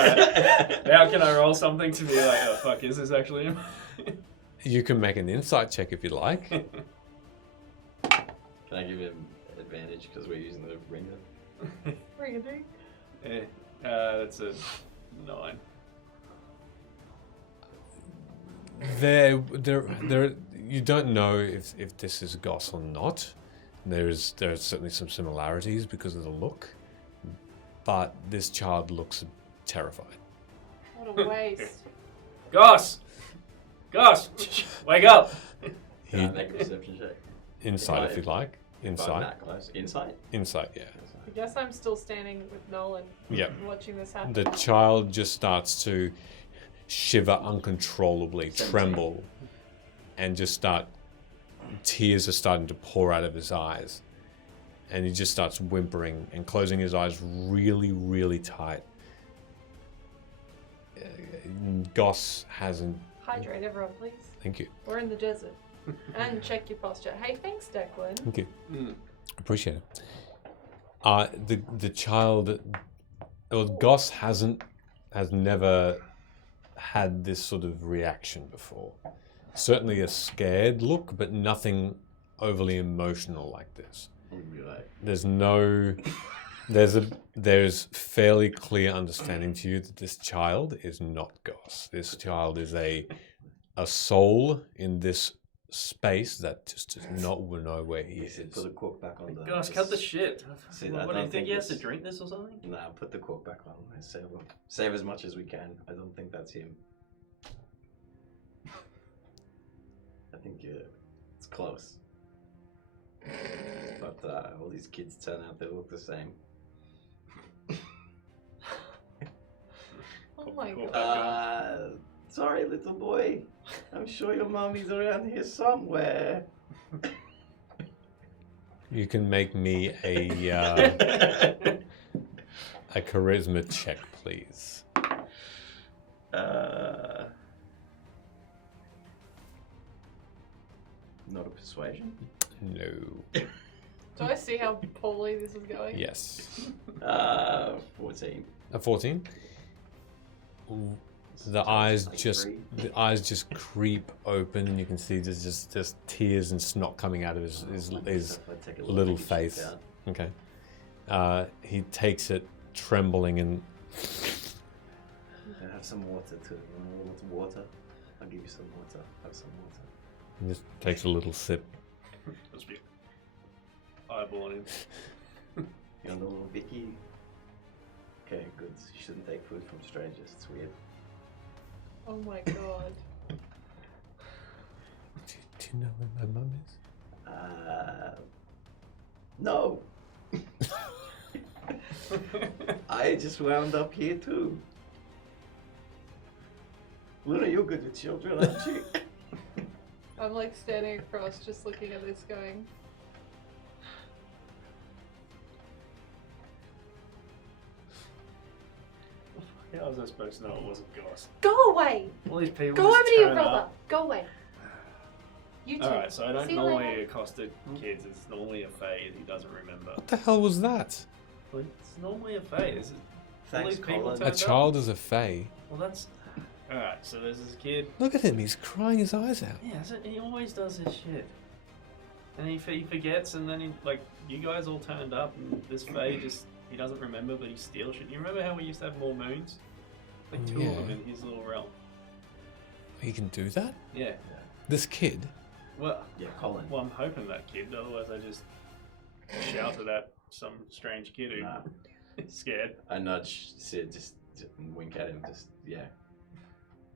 Now can I roll something to be like, oh fuck, is this actually him? You can make an insight check if you like. Can I give him advantage because we're using the ringer? Ring a ding. Yeah, that's a 9. There, you don't know if this is Goss or not. There's certainly some similarities because of the look, but this child looks terrified. What a waste. Gus! Gus! Wake up! Can I make a perception check? Insight, if you like. If I'm Insight. that close. Insight? Insight, yeah. I guess I'm still standing with Nolan Yep. watching this happen. The child just starts to shiver uncontrollably, tremble, and just tears are starting to pour out of his eyes. And he just starts whimpering and closing his eyes really, really tight. Goss hasn't... Hydrate everyone, please. Thank you. We're in the desert. And check your posture. Hey, thanks, Declan. Thank you. Appreciate it. The child... Well, Goss has never had this sort of reaction before. Certainly a scared look, but nothing overly emotional like this. There's fairly clear understanding to you that this child is not Goss. This child is a soul in this space that just does not know where he He said, is. put the cork back on the. Gosh, cut the shit. See, What I do you don't think he has to it's- drink this or something? Nah, put the cork back on. Save as much as we can. I don't think that's him. I think it's close. But all these kids turn out they look the same. Oh my god. Sorry, little boy. I'm sure your mommy's around here somewhere. You can make me a charisma check, please. Not a persuasion? No. Do I see how poorly this is going? Yes. 14. A 14. The eyes just creep open, and you can see there's just tears and snot coming out of his little face. Okay. He takes it, trembling, and I have some water too. Water. I'll give you some water. Have some water. just takes a little sip. Must be eyeballing him. You want a little Vicky? Okay, good. You shouldn't take food from strangers. It's weird. Oh my god. Do you know where my mum is? No. I just wound up here too. Luna, you're good with children, aren't you? I'm like standing across, just looking at this, going. How was I supposed to know it wasn't Goss? Go away! All these people Go just over to your turn brother. up. Go away. You two. Alright, so I don't See you normally later. accost the kids. It's normally a Fae that he doesn't remember. What the hell was that? Well, it's normally a Fae. Is it? All Thanks, these people Colin. turned A up? child is a fae. Well, that's. Alright, so there's this kid. Look at him, he's crying his eyes out. Yeah, he always does this shit. And he forgets, and then you guys all turned up, and this Fae he doesn't remember, but he steals shit. You remember how we used to have more moons? Like two of them in his little realm. He can do that? Yeah. This kid? Well, yeah, Colin. Well, I'm hoping that kid, otherwise I just shouted at some strange kid who scared. I nudge Sid, just wink at him,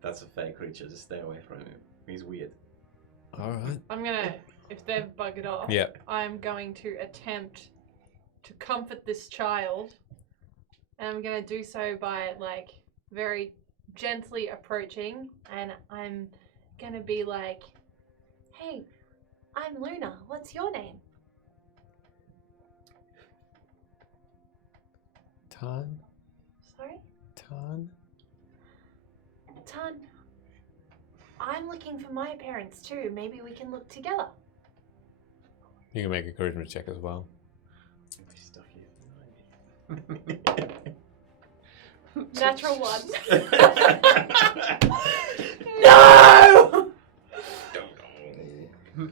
that's a fake creature, just stay away from him. He's weird. Alright. I'm gonna, if they've buggered off, Yep. I'm going to attempt to comfort this child. And I'm gonna do so by very gently approaching, and I'm gonna be like, Hey, I'm Luna. What's your name? Tan? Sorry? Tan? Tan. I'm looking for my parents too. Maybe we can look together. You can make a charisma check as well. natural one. No!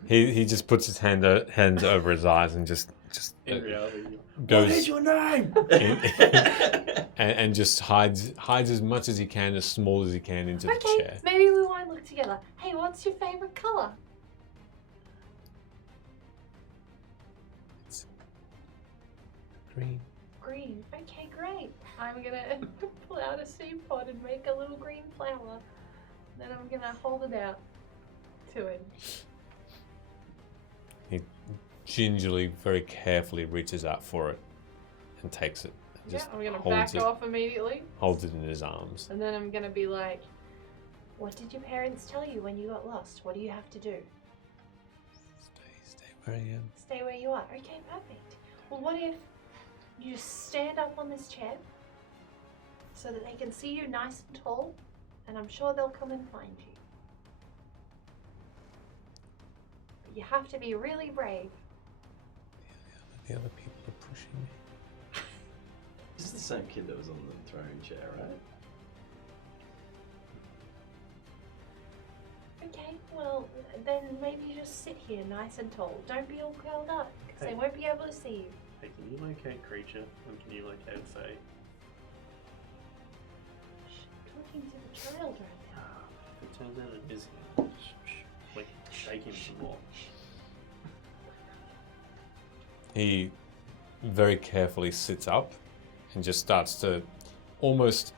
He just puts his hands over his eyes and just In reality, goes. what is your name? and just hides as much as he can, as small as he can, into the Okay, chair. maybe we won't look together. Hey, what's your favorite color? Green. Green. Okay, great. I'm gonna pull out a seed pod and make a little green flower. Then I'm gonna hold it out to him. He gingerly, very carefully reaches out for it and takes it. Yeah, Just I'm gonna holds back it, off immediately. holds it in his arms. And then I'm gonna be like, What did your parents tell you when you got lost? What do you have to do? Stay where I am. Stay where you are. Okay, perfect. Well, what if you just stand up on this chair so that they can see you nice and tall, and I'm sure they'll come and find you. But you have to be really brave. The other people are pushing me. This is the same kid that was on the throne chair, right? Okay, well, then maybe you just sit here nice and tall. Don't be all curled up, because they won't be able to see you. Hey, can you locate creature and can you locate Fae? Talking to the child right now. If it turns out it is We can shake him some more. He very carefully sits up and just starts to almost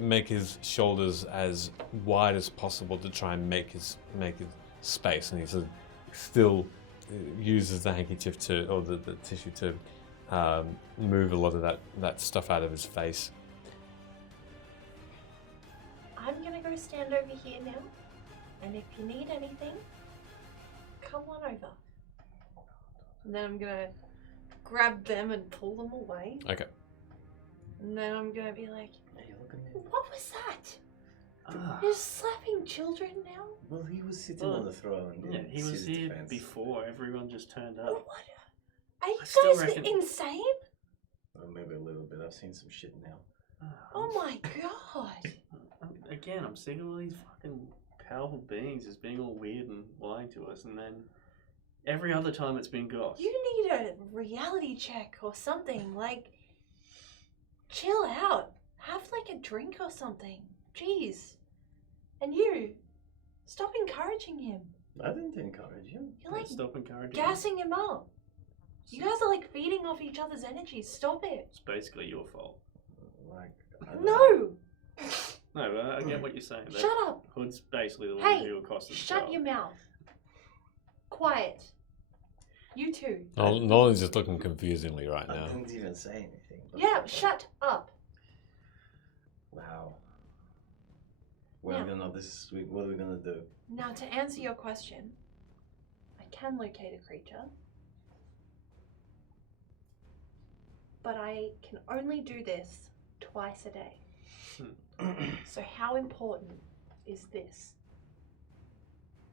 make his shoulders as wide as possible to try and make his space, and he sort of still uses the handkerchief to, or the tissue to move a lot of that stuff out of his face. I'm gonna go stand over here now, and if you need anything, come on over. And then I'm gonna grab them and pull them away. Okay. And then I'm gonna be like, Hey, look at me. What was that? Ah. You're slapping children now? Well, he was sitting on the throne. Yeah, he was here before everyone just turned up. What? Are you still guys reckon- insane? Well, maybe a little bit. I've seen some shit now. Oh my god. Again, I'm sick of all these fucking powerful beings just being all weird and lying to us, and then every other time it's been Goss. You need a reality check or something. Like, chill out. Have like a drink or something. Jeez. And you, stop encouraging him. I didn't encourage him. You're like Stop encouraging gassing him up. You guys are like feeding off each other's energy. Stop it. It's basically your fault. Like, No. No, I get what you're saying. Shut up. Hood's basically the one Hey, who accosted the shut child. your mouth. Quiet. You two. Nolan's just looking confusingly right I now. didn't even say anything. but- Yeah, shut up. Wow. We're Now- gonna this week. What are we gonna do? Now, to answer your question, I can locate a creature, but I can only do this twice a day. So how important is this?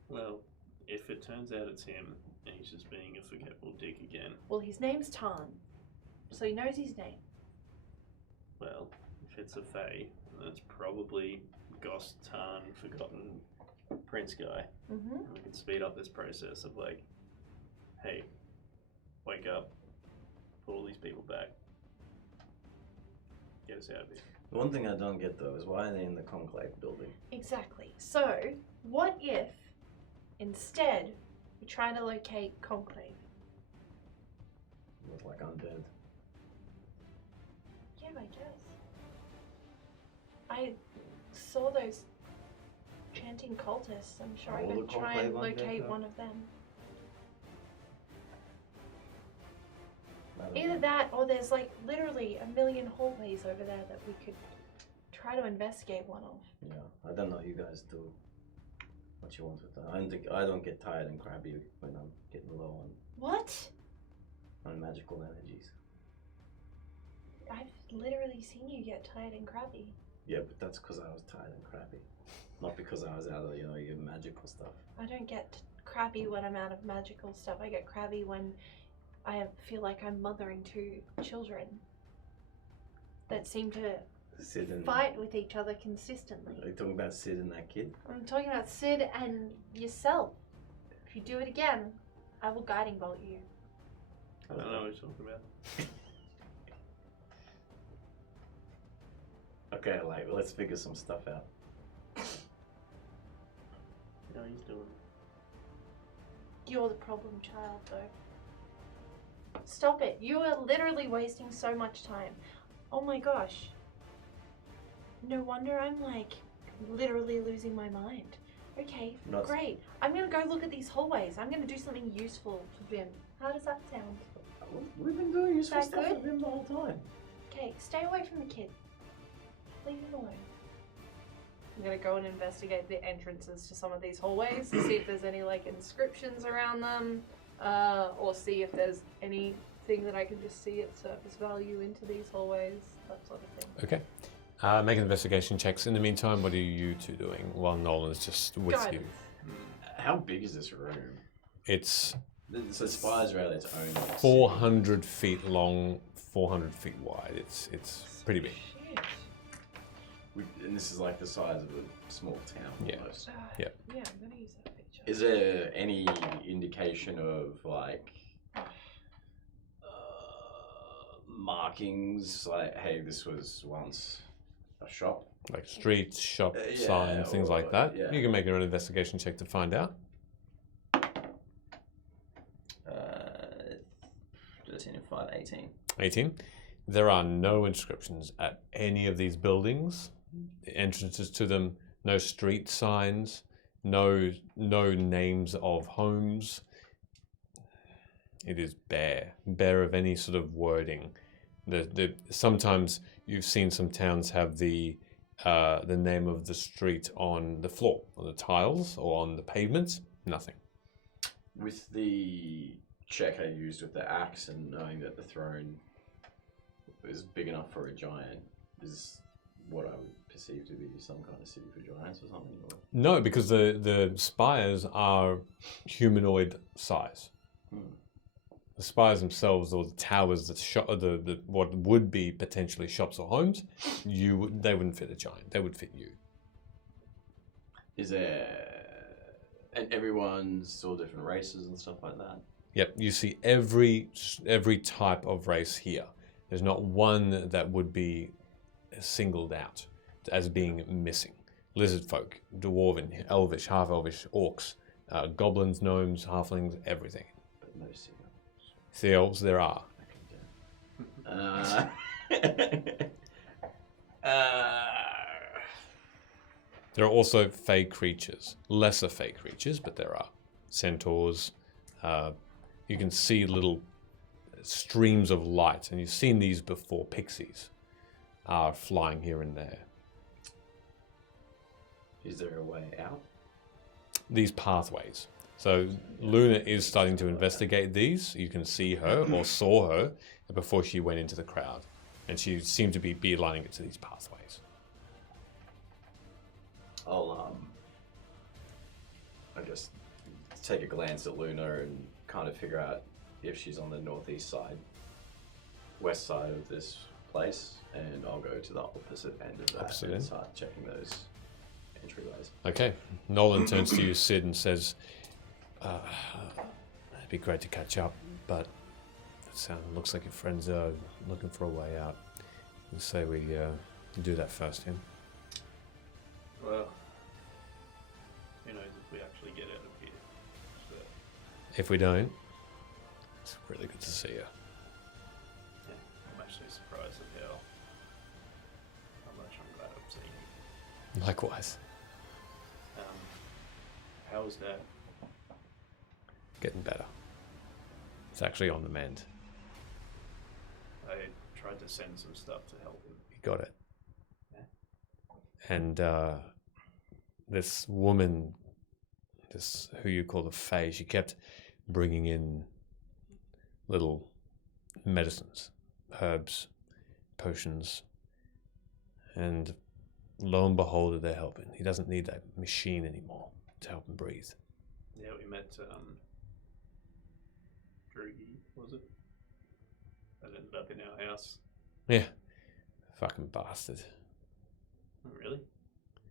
Well, if it turns out it's him, and he's just being a forgetful dick again, Well, his name's Tarn, so he knows his name. well, if it's a Fae, then it's probably Goss, Tarn, Forgotten Prince guy. Mm-hmm. And we can speed up this process of like, hey, wake up, put all these people back, get us out of here. The one thing I don't get though is why are they in the Conclave building? Exactly. So, what if instead we try to locate Conclave? With like undead. Yeah, I guess. I saw those chanting cultists. I'm sure I All could the try and Conclave undead, locate though? one of them. I don't Either know. that or there's like literally a million hallways over there that we could try to investigate one of. Yeah, I don't know. You guys do what you want with that. I don't get tired and crabby when I'm getting low What? on magical energies. I've literally seen you get tired and crabby. Yeah, but that's because I was tired and crabby, not because I was out of your magical stuff. I don't get crabby when I'm out of magical stuff. I get crabby when I feel like I'm mothering two children that seem to Sid and fight with each other consistently. Are you talking about Sid and that kid? I'm talking about Sid and yourself. If you do it again, I will guiding bolt you. I don't know what you're talking about. Okay, like let's figure some stuff out. No, he's doing. You're the problem child, though. Stop it. You are literally wasting so much time. Oh my gosh. No wonder I'm like literally losing my mind. Okay, Not- great. I'm gonna go look at these hallways. I'm gonna do something useful for Vim. How does that sound? We've been doing useful That stuff good? with him the whole time. Okay, stay away from the kid. Leave him alone. I'm gonna go and investigate the entrances to some of these hallways to see if there's any like inscriptions around them, or see if there's anything that I can just see at surface value into these hallways, that sort of thing. Okay. Make investigation checks. In the meantime, what are you two doing while Nolan's just with you? Guidance. How big is this room? It's So spires are at its own. 400 feet long, 400 feet wide. It's pretty big. Shit. And this is like the size of a small town Yeah. almost. Yeah. Yeah, I'm gonna use that feature. Is there any indication of like markings like, hey, this was once a shop? Like streets, shop, Yeah, signs, things like that. yeah. You can make your own investigation check to find out. 13 and 5, 18. 18. There are no inscriptions at any of these buildings. The entrances to them, no street signs, no names of homes. It is bare of any sort of wording. Sometimes you've seen some towns have the name of the street on the floor, on the tiles, or on the pavements. Nothing. With the check I used with the axe and knowing that the throne is big enough for a giant, is what I would perceive to be some kind of city for giants or something? Or? No, because the spires are humanoid size. The spires themselves, or the towers that what would be potentially shops or homes, they wouldn't fit a giant. They would fit you. Is there, and everyone's all different races and stuff like that? Yep, you see every type of race here. There's not one that would be singled out as being missing. Lizard folk, dwarven, elvish, half-elvish, orcs, goblins, gnomes, halflings, everything. But no sea elves. Sea elves there are. There are also fey creatures, lesser fey creatures, but there are centaurs. You can see little streams of light, and you've seen these before. Pixies are flying here and there. Is there a way out? These pathways. So Luna is starting to investigate these. You can see her, or saw her, before she went into the crowd. And she seemed to be beelining it to these pathways. I'll, I guess, take a glance at Luna and kind of figure out if she's on the northeast side, west side of this place, and I'll go to the opposite end of that and start checking those entryways. Okay. Nolan turns to you, Sid, and says, it'd be great to catch up, but it looks like your friends are looking for a way out. You say we do that first, yeah? Well, who knows if we actually get out of here. But If we don't, it's really good to see you. yeah, I'm actually surprised at how much I'm glad I've seen you. Likewise. How was Dad? Getting better. It's actually on the mend. I tried to send some stuff to help him. You got it. And this woman, this who you call the Fae, she kept bringing in little medicines, herbs, potions, and lo and behold, they're helping. He doesn't need that machine anymore to help him breathe. Yeah, we met Drugi, was it? That ended up in our house. Yeah, fucking bastard. Oh, really?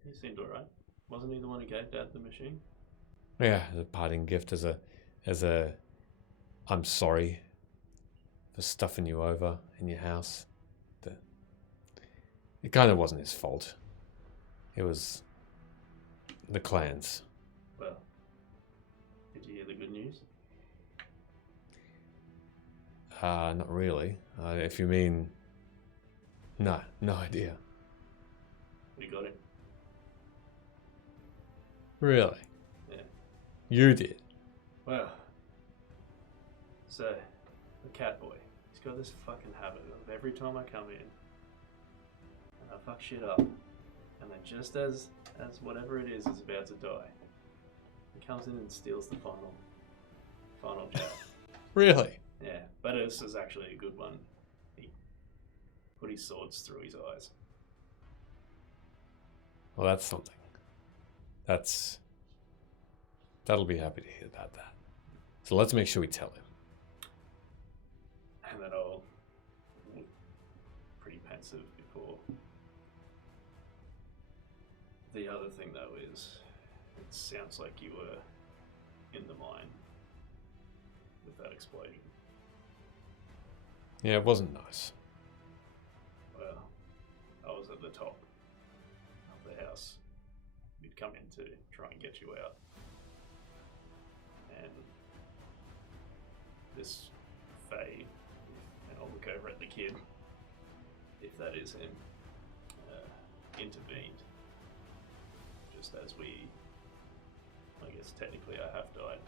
He seemed alright. Wasn't he the one who gave Dad the machine? Yeah, as a parting gift, as a I'm sorry for stuffing you over in your house. It kind of wasn't his fault. It was the clans. Well, did you hear the good news? Not really. If you mean, no idea. We got him. Really? Yeah. You did? Well, so, the cat boy, he's got this fucking habit of every time I come in, and I fuck shit up, and then just as whatever it is about to die, he comes in and steals the final job. Really? Yeah, but this is actually a good one. He put his swords through his eyes. Well, that's something. That'll be happy to hear about that. So let's make sure we tell him. And then I'll look pretty pensive before. The other thing though is, it sounds like you were in the mine with that explosion. Yeah, it wasn't nice. Well, I was at the top. come in to try and get you out. And this Fae, and I'll look over at the kid, if that is him, intervened. Just as I guess technically I have died.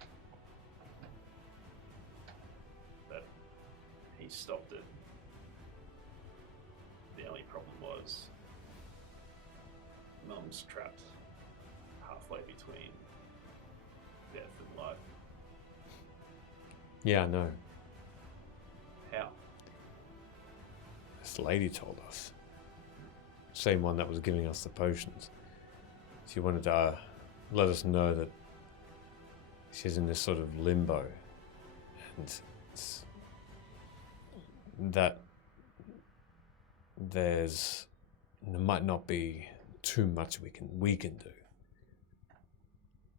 But he stopped it. The only problem was Mum's trapped halfway between death and life. Yeah, I know. How? This lady told us. Same one that was giving us the potions. She wanted to let us know that she's in this sort of limbo, and that there might not be too much we can do.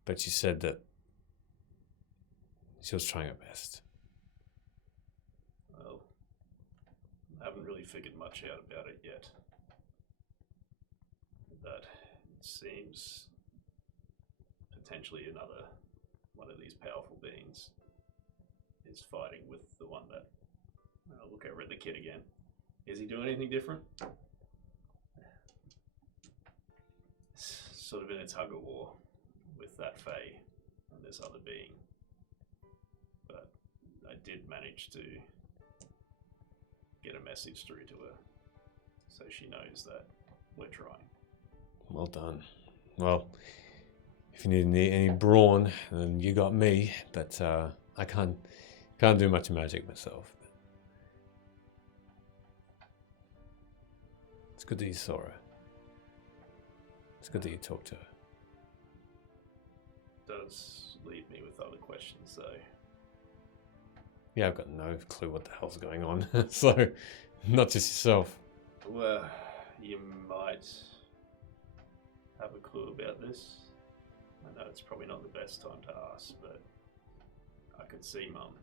But she said that she was trying her best. Well, I haven't really figured much out about it yet. But it seems potentially another one of these powerful beings is fighting with the one that... I'll look over at the kid again. Is he doing anything different? It's sort of in a tug of war with that Fae and this other being. But I did manage to get a message through to her, so she knows that we're trying. Well done. Well, if you need any brawn, then you got me. But I can't do much magic myself. It's good that you saw her. It's good that you talked to her. Does leave me with other questions, though. Yeah, I've got no clue what the hell's going on. So, not just yourself. Well, you might have a clue about this. I know it's probably not the best time to ask, but I could see Mum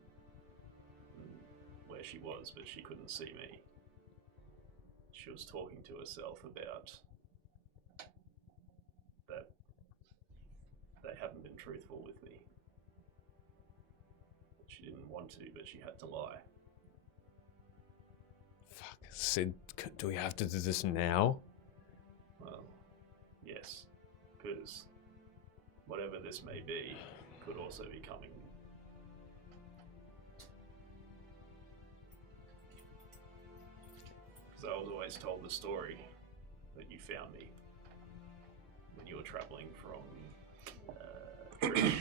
where she was, but she couldn't see me. She was talking to herself about that they hadn't been truthful with me. She didn't want to, but she had to lie. Fuck, Sid, do we have to do this now? Well, yes, because whatever this may be could also be coming. Because I was always told the story that you found me when you were travelling from Trig.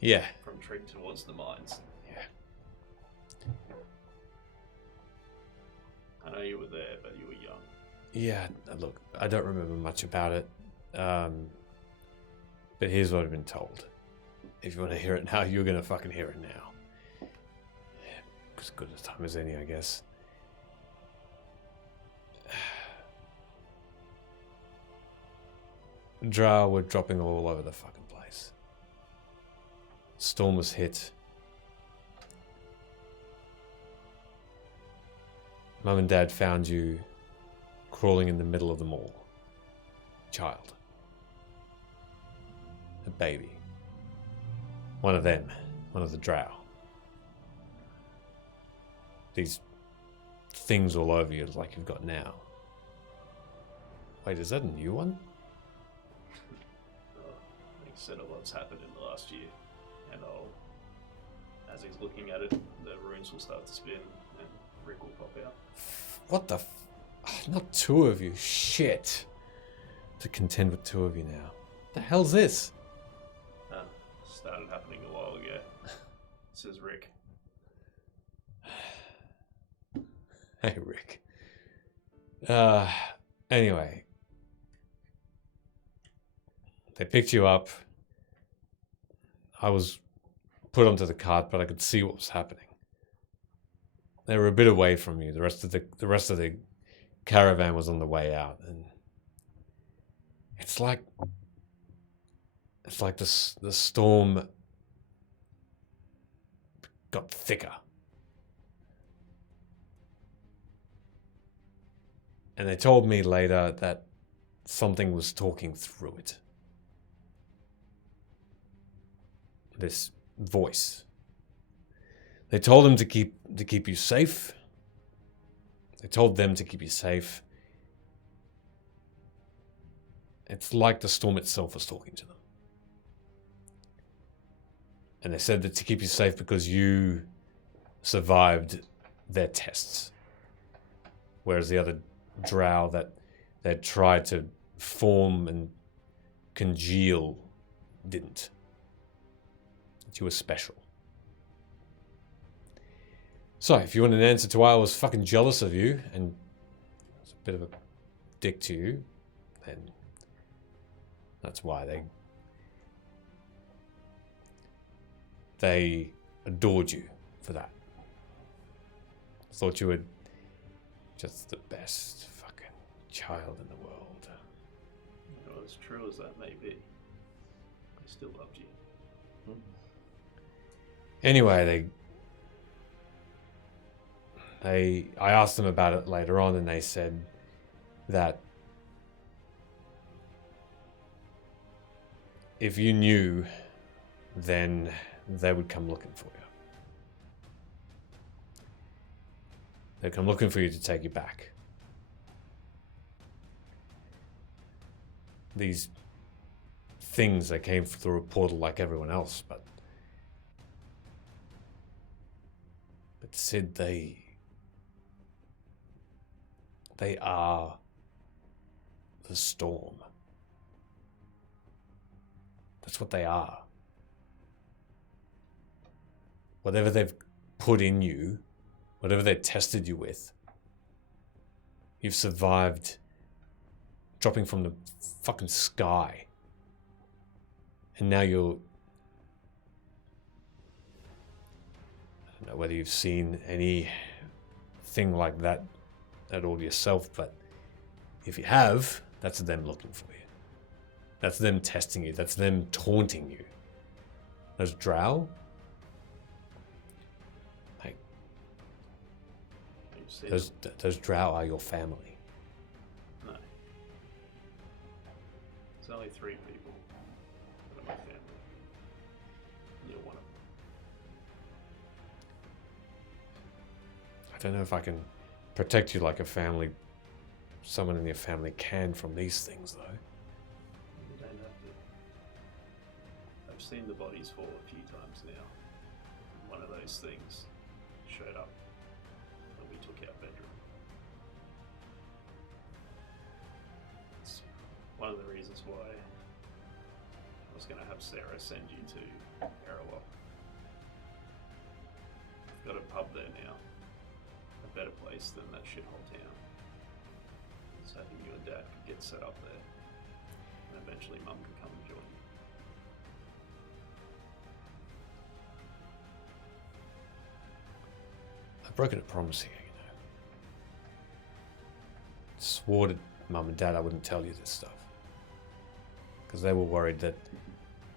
Yeah. From Trig towards the mines. Yeah. I know you were there, but you were young. Yeah, look, I don't remember much about it. But here's what I've been told. If you want to hear it now, you're going to fucking hear it now. As good a time as any, I guess. Drow were dropping all over the fucking place. Storm was hit. Mum and Dad found you crawling in the middle of the mall. Child. A baby. One of them. One of the Drow. These things all over you like you've got now. Wait, is that a new one? Like I said, a lot's happened in the last year. And as he's looking at it, the runes will start to spin and Rick will pop out. What the not two of you. Shit. To contend with two of you now. The hell's this? Started happening a while ago. Says Rick. Hey, Rick. Anyway. They picked you up. I was put onto the cart, but I could see what was happening. They were a bit away from you. The rest of the caravan was on the way out, and it's like the storm got thicker. And they told me later that something was talking through it. this voice. They told him to keep you safe. They told them to keep you safe. It's like the storm itself was talking to them. And they said that to keep you safe because you survived their tests. Whereas the other drow that they tried to form and congeal didn't. That you were special. So, if you want an answer to why I was fucking jealous of you and I was a bit of a dick to you, then that's why they adored you for that. Thought you were just the best fucking child in the world. You know, as true as that may be, I still loved you. Anyway, I asked them about it later on, and they said that if you knew, then they would come looking for you. They'd come looking for you to take you back. These things, they came through a portal like everyone else, but Sid, they are the storm. That's what they are. Whatever they've put in you, whatever they tested you with, you've survived dropping from the fucking sky. And now you're... I don't know whether you've seen anything like that at all yourself, but if you have, that's them looking for you. That's them testing you. That's them taunting you. Those drow, like, those drow are your family. No. There's only 3 people that are my family. And you're one of them. I don't know if I can protect you like a family, someone in your family can from these things, though. You don't have to. I've seen the bodies fall a few times now. One of those things showed up when we took our bedroom. It's one of the reasons why I was going to have Sarah send you to Terra. I've got a pub there now. A better place than that shithole town. So I think you and Dad could get set up there. And eventually Mum can come and join you. I've broken a promise here, you know. Swore to Mum and Dad I wouldn't tell you this stuff. Because they were worried that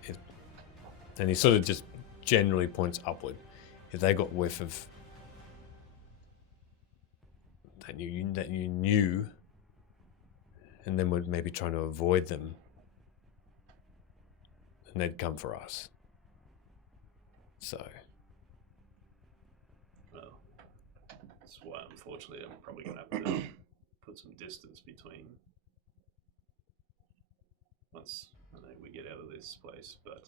if... And he sort of just generally points upward. If they got whiff of... that you knew, and then would maybe trying to avoid them, and they'd come for us. So... Well, that's why unfortunately I'm probably going to have to put some distance between once I know we get out of this place, but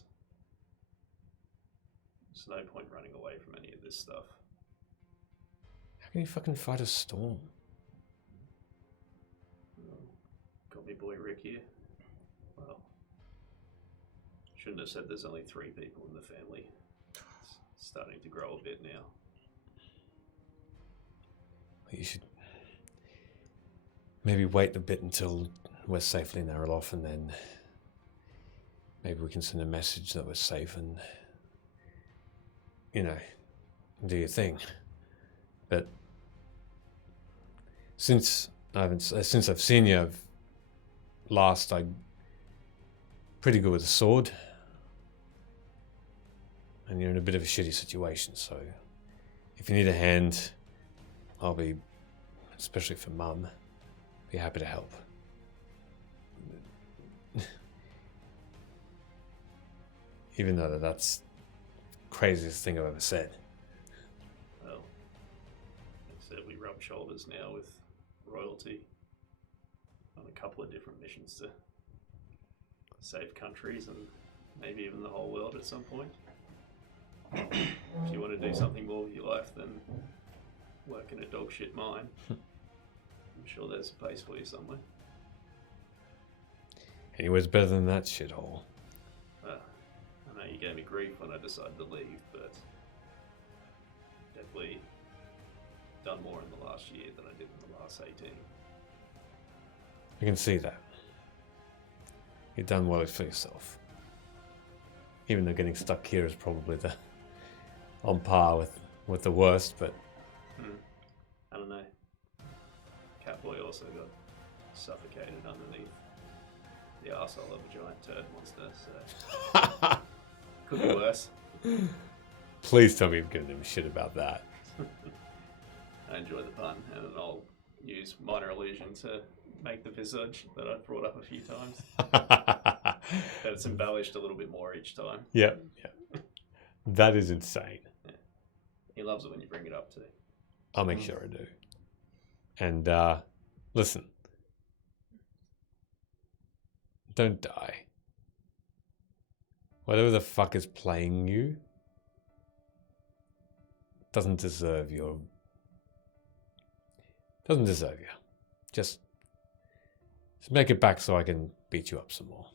there's no point running away from any of this stuff. How can you fucking fight a storm? Got me boy Rick here. Well, shouldn't have said there's only 3 people in the family. It's starting to grow a bit now. You should maybe wait a bit until we're safely in Narloth, and then maybe we can send a message that we're safe and, you know, do your thing. But since I've seen you last, I'm pretty good with a sword, and you're in a bit of a shitty situation. So if you need a hand, I'll be, especially for Mum, be happy to help. Even though that's craziest thing I've ever said. Well, like I said, we rub shoulders now with royalty on a couple of different missions to save countries and maybe even the whole world at some point. If you want to do something more with your life than work in a dog shit mine, I'm sure there's a place for you somewhere. Anywhere's better than that shithole. I know you gave me grief when I decided to leave, but definitely done more in the last year than I did in the last 18. I can see that. You've done well for yourself. Even though getting stuck here is probably on par with the worst, but... I don't know. Catboy also got suffocated underneath the arsehole of a giant turd monster, so... Could be worse. Please tell me you've given him shit about that. I enjoy the pun, and then I'll use minor illusion to make the visage that I've brought up a few times. But it's embellished a little bit more each time. Yep. That is insane. Yeah. He loves it when you bring it up too. I'll make sure I do. And listen, don't die. Whatever the fuck is playing you doesn't deserve you. Just make it back so I can beat you up some more.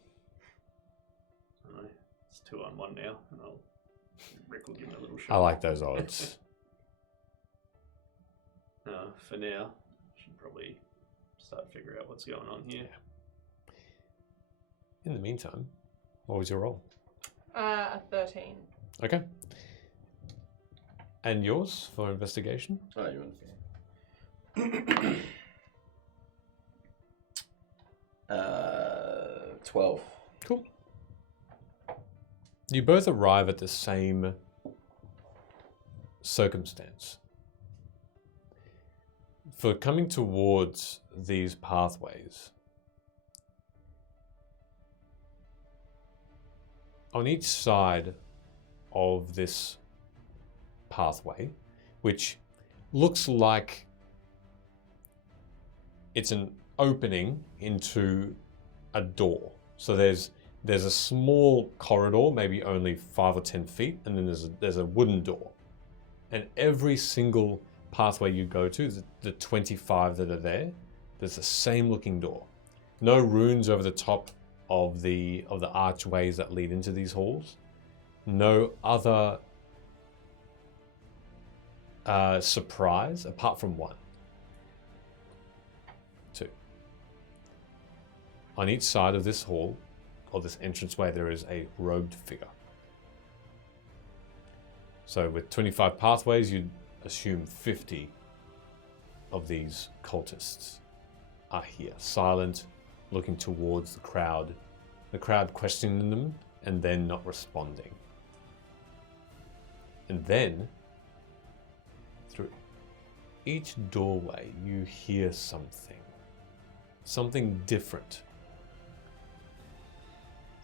I know. It's 2-on-1 now, and Rick will give me a little shot. I like those odds. For now, should probably start to figure out what's going on here. In the meantime, what was your roll? A 13. Okay. And yours for investigation? Oh, you want 12. Cool. You both arrive at the same circumstance. For coming towards these pathways, on each side of this pathway, which looks like it's an opening into a door. So there's a small corridor, maybe only 5 or 10 feet, and then there's a wooden door. And every single pathway you go to, the 25 that are there, there's the same looking door. No runes over the top of the archways that lead into these halls. No other surprise apart from one. 2. On each side of this hall, or this entranceway, there is a robed figure. So with 25 pathways, you'd assume 50 of these cultists are here, silent, looking towards the crowd questioning them, and then not responding. And then, through each doorway, you hear something different.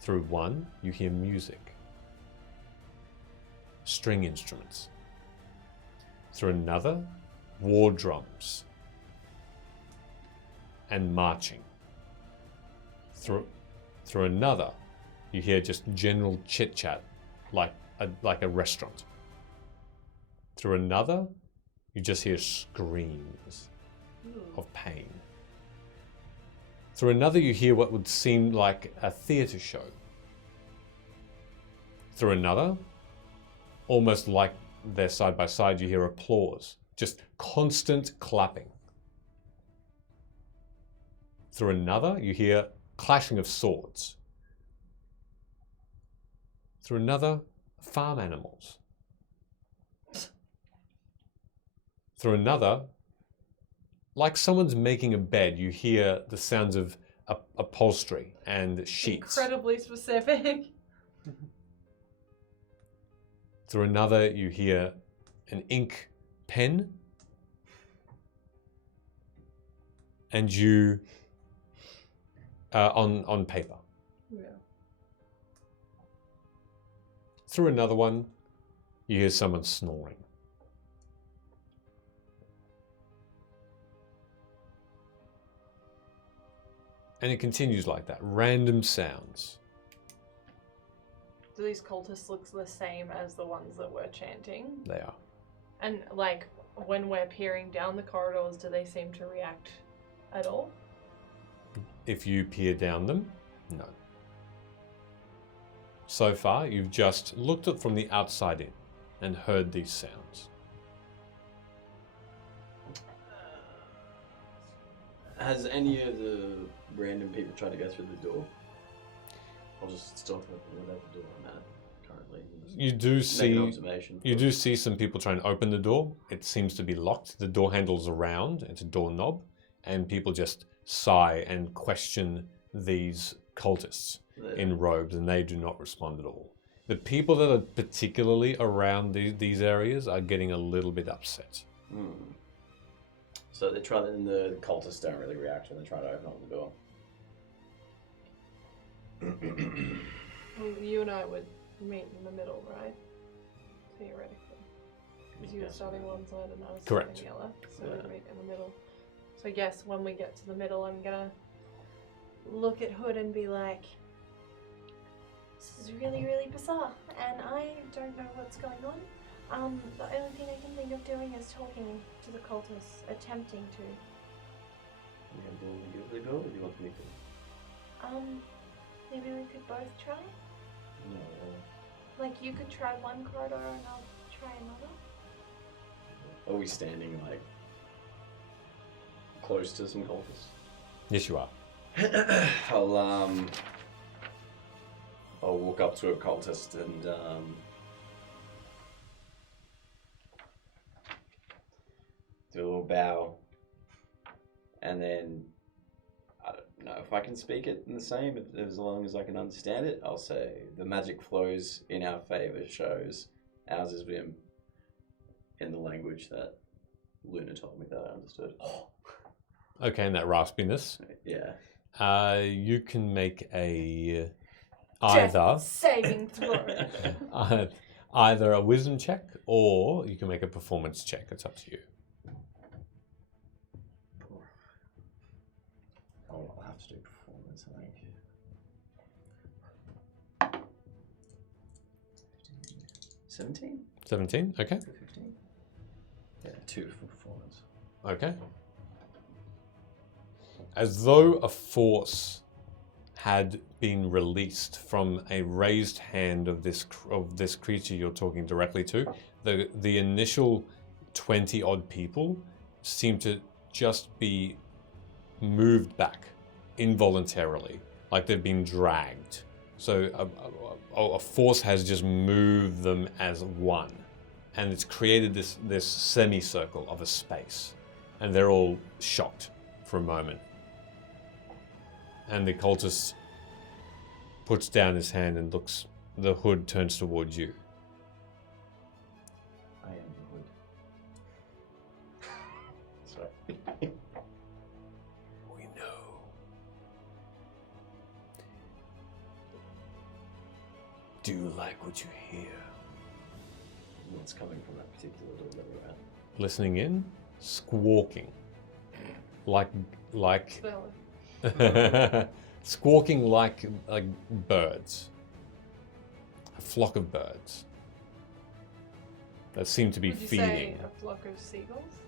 Through one, you hear music, string instruments. Through another, war drums and marching. Through another, you hear just general chit-chat, like a restaurant. Through another, you just hear screams of pain. Through another, you hear what would seem like a theatre show. Through another, almost like they're side by side, you hear applause, just constant clapping. Through another, you hear clashing of swords. Through another, farm animals. Through another, like someone's making a bed, you hear the sounds of upholstery and sheets. Incredibly specific. Through another, you hear an ink pen, and you on paper. Yeah. Through another one, You hear someone snoring. And it continues like that. Random sounds. Do these cultists look the same as the ones that were chanting? They are. And like when we're peering down the corridors, do they seem to react at all? If you peer down them, no. So far, you've just looked at from the outside in and heard these sounds. Has any of the random people tried to go through the door? I'll just stop whatever door I'm at currently. You do Make see. an observation. You do see some people trying to open the door. It seems to be locked. The door handle's around. It's a doorknob, and people just sigh and question these cultists in robes, and they do not respond at all. The people that are particularly around these areas are getting a little bit upset. So they try, and the cultists don't really react when they try to open up the door. Well, you and I would meet in the middle, right? Theoretically. Because you were starting one side and I was Correct. starting the other. So we'd meet in the middle. So I guess when we get to the middle, I'm gonna look at Hood and be like, this is really, really bizarre, and I don't know what's going on. The only thing I can think of doing is talking to the cultists, attempting to. You want to give it a go, or do you want me to? Maybe we could both try? No. Like, you could try one corridor and I'll try another? Are we standing, like, close to some cultists? Yes, you are. I'll walk up to a cultist and, do a little bow, and then I don't know if I can speak it in the same, but as long as I can understand it, I'll say the magic flows in our favor shows ours is in the language that Luna told me that I understood. Okay, and that raspiness. Yeah. You can make a either saving throw. either a wisdom check or you can make a performance check. It's up to you. I'll have to do performance, I think. 17? 17, okay. 15? Yeah, 2 for performance. Okay. As though a force had been released from a raised hand of this creature you're talking directly to, the initial 20 odd people seem to just be moved back involuntarily, like they've been dragged. So a force has just moved them as one, and it's created this semicircle of a space, and they're all shocked for a moment. And the cultist puts down his hand and looks. The Hood turns towards you. I am the Hood. Sorry. We know. Do you like what you hear? What's coming from that particular door that we're at? Listening in, squawking, like squawking like birds. A flock of birds that seem to be Would you feeding. say a flock of seagulls?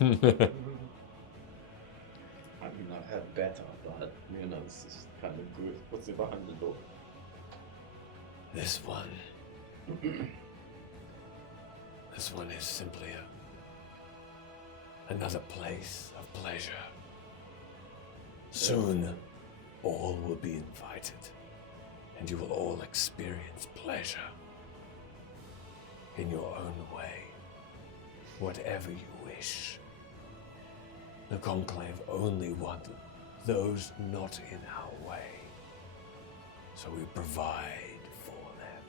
I mean, I've had better, but you know, this is kind of good. What's it behind the door? This one. This one is simply another place of pleasure. Soon, all will be invited, and you will all experience pleasure in your own way, whatever you wish. The Conclave only want those not in our way, so we provide for them.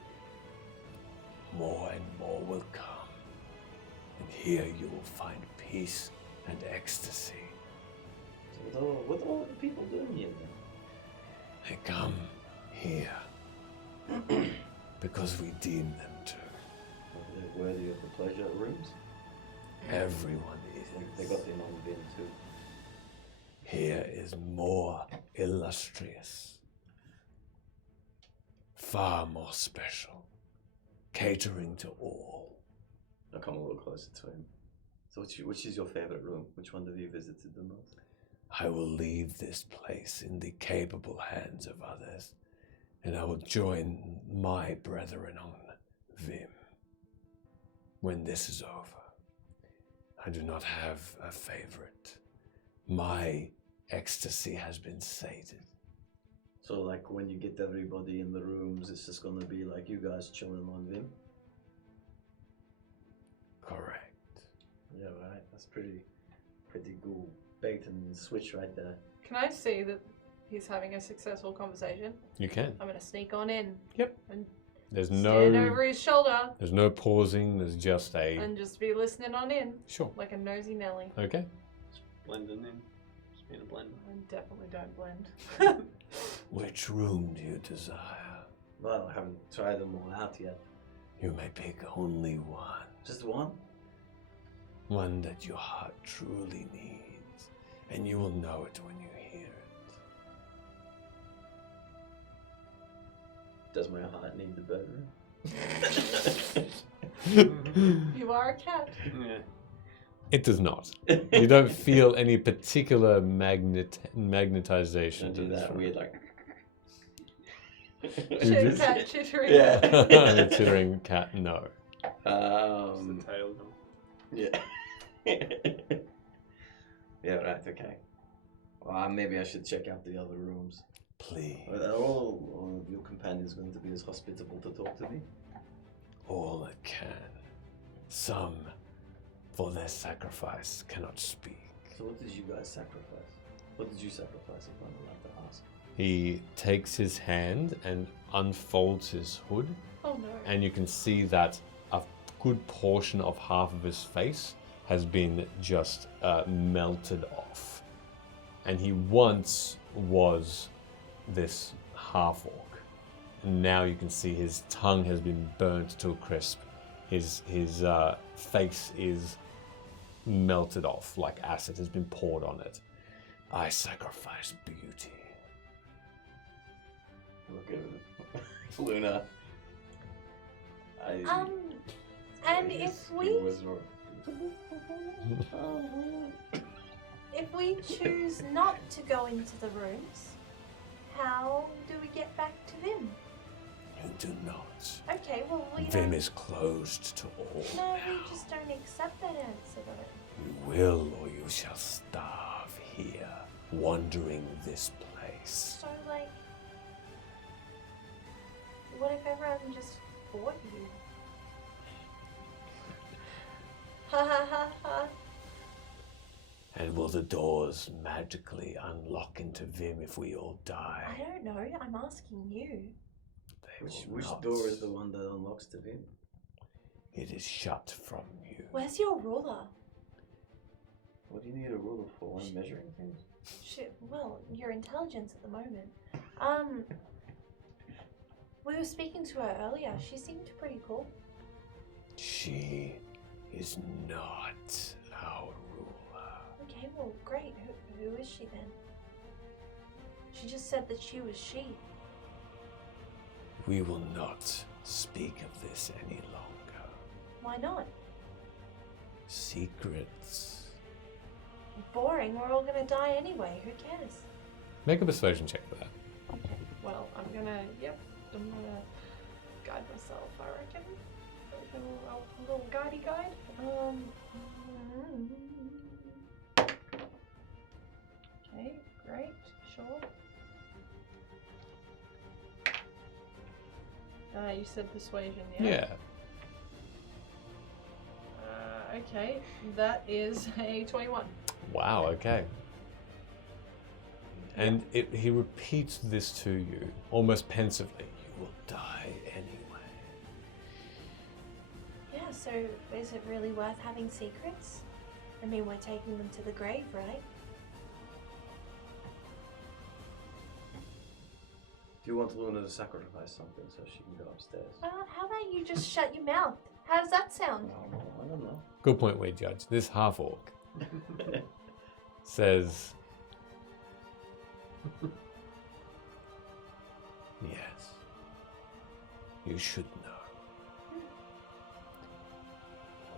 More and more will come, and here you will find peace and ecstasy. So what are all the people doing here then? They come here Because we deem them to. Are they worthy of the pleasure rooms? Everyone They is. got them on bin too. Here is more illustrious. Far more special. Catering to all. I'll come a little closer to him. So which is your favorite room? Which one have you visited the most? I will leave this place in the capable hands of others, and I will join my brethren on Vim. When this is over, I do not have a favorite. My ecstasy has been sated. So like when you get everybody in the rooms, it's just gonna be like you guys chilling on Vim? Correct. Yeah, right. That's pretty cool. Bait and switch right there. Can I see that he's having a successful conversation? You can. I'm gonna sneak on in. Yep. And There's stand no over his shoulder There's no pausing, there's just a and just be listening on in. Sure. Like a nosy Nelly. Okay. Just blending in. Just being a blender. I definitely don't blend. Which room do you desire? Well, I haven't tried them all out yet. You may pick only one. Just one? One that your heart truly needs, and you will know it when you hear it. Does my heart need the bedroom? You are a cat. Yeah. It does not. You don't feel any particular magnetization. Don't to do this that room. weird like. Chit cat chittering. Yeah. The chittering cat, no. Just the tail. Yeah. Yeah, right, okay. Well, maybe I should check out the other rooms. Please. Are all of your companions going to be as hospitable to talk to me? All that can. Some, for their sacrifice, cannot speak. So what did you guys sacrifice? What did you sacrifice, if I'm allowed to ask? He takes his hand and unfolds his hood, Oh no. and you can see that a good portion of half of his face has been just melted off. And he once was this half-orc. And now you can see his tongue has been burnt to a crisp. His face is melted off like acid has been poured on it. I sacrifice beauty. Look at it. Luna. And if we choose not to go into the rooms, how do we get back to Vim? You do not. Okay, well we Vim don't. is closed to all. No, we just don't accept that answer though. You will, or you shall starve here, wandering this place. So like, what if everyone just fought you? Ha ha ha ha. And will the doors magically unlock into Vim if we all die? I don't know. I'm asking you. They Which will not. door is the one that unlocks the Vim? It is shut from you. Where's your ruler? What do you need a ruler for? When measuring things? Shit. Well, your intelligence at the moment. We were speaking to her earlier. She seemed pretty cool. She is not our ruler. Okay, well, great. Who is she then? She just said that she was she. We will not speak of this any longer. Why not? Secrets. Boring. We're all gonna die anyway. Who cares? Make a persuasion check for that. Okay. Well, I'm gonna guide myself, I reckon. A little guidey guide. Okay, great, sure. You said persuasion, yeah? Yeah. Okay, that is a 21. Wow, okay. And he repeats this to you, almost pensively. You will die anyway. Yeah, so is it really worth having secrets? I mean, we're taking them to the grave, right? Do you want Luna to sacrifice something so she can go upstairs? How about you just shut your mouth? How does that sound? I don't know. Good point, Weird Judge. This half orc says, yes, you should know.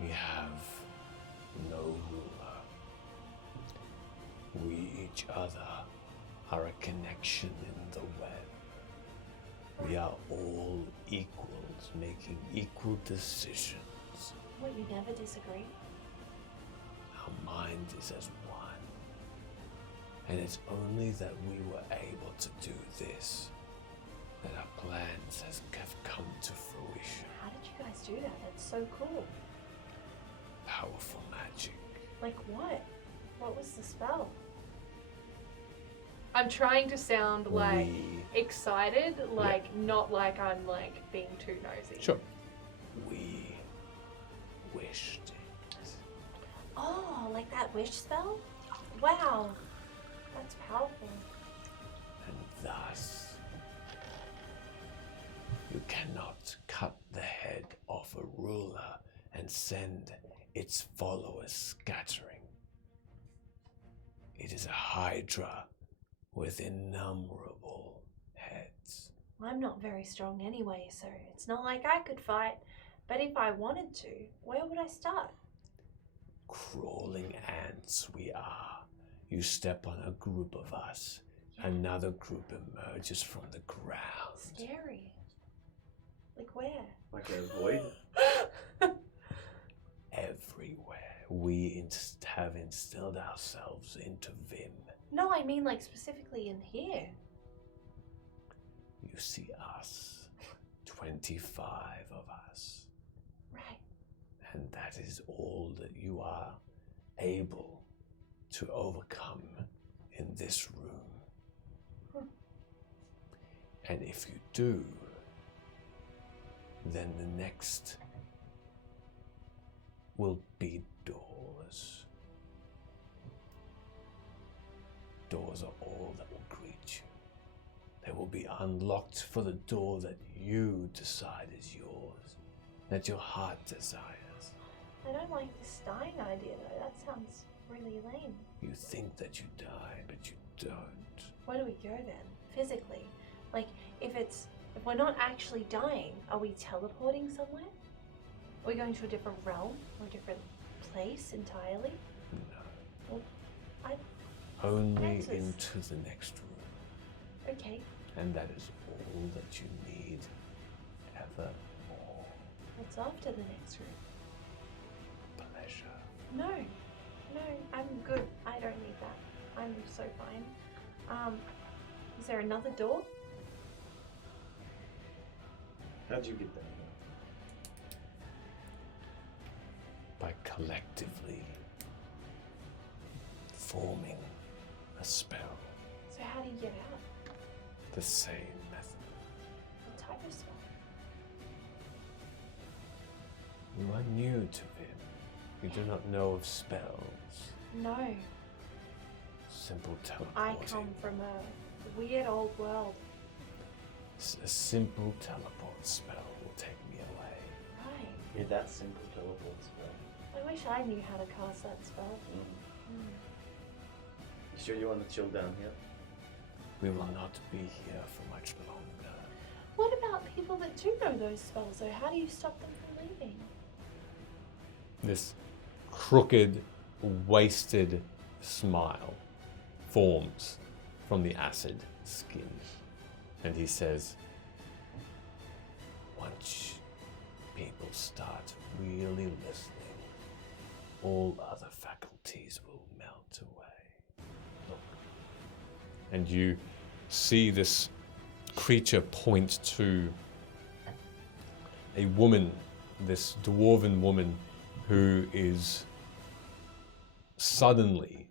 We have no ruler. We each other are a connection in the web. We are all equals, making equal decisions. What, you never disagree? Our mind is as one. And it's only that we were able to do this that our plans have come to fruition. How did you guys do that? That's so cool. Powerful magic. Like what? What was the spell? I'm trying to sound like We- excited, like not like I'm like being too nosy. Sure. We wished it. Oh, like that wish spell? Wow. That's powerful. And thus, you cannot cut the head off a ruler and send its followers scattering. It is a hydra with innumerable heads. I'm not very strong anyway, so it's not like I could fight. But if I wanted to, where would I start? Crawling ants we are. You step on a group of us. Another group emerges from the ground. Scary. Like where? Like a void? Everywhere. We have instilled ourselves into Vim. No, I mean like specifically in here. You see us. 25 of us. Right. And that is all that you are able to overcome in this room. And if you do, then the next will be doors. Doors are all that will greet you. They will be unlocked for the door that you decide is yours, that your heart desires. I don't like this dying idea though. That sounds really lame. You think that you die, but you don't. Where do we go then? Physically? Like if we're not actually dying, are we teleporting somewhere? Are we going to a different realm or a different place entirely? No. Well, Only Answers. into the next room. Okay. And that is all that you need evermore. What's after the next room? Pleasure. No, I'm good. I don't need that. I'm so fine. Is there another door? How'd you get there? By collectively forming a spell. So how do you get out? The same method. What type of spell? You are new to him. You do not know of spells. No, Simple I teleporting. come from a weird old world. A simple teleport spell will take me away. Right. Yeah, that simple teleport spell. I wish I knew how to cast that spell. You sure you want to chill down here? We will not be here for much longer. What about people that do know those spells though? How do you stop them from leaving? This crooked, wasted smile forms from the acid skin. And he says, once people start really listening, all other faculties will melt away. Look. And you see this creature point to a woman, this dwarven woman, who is suddenly,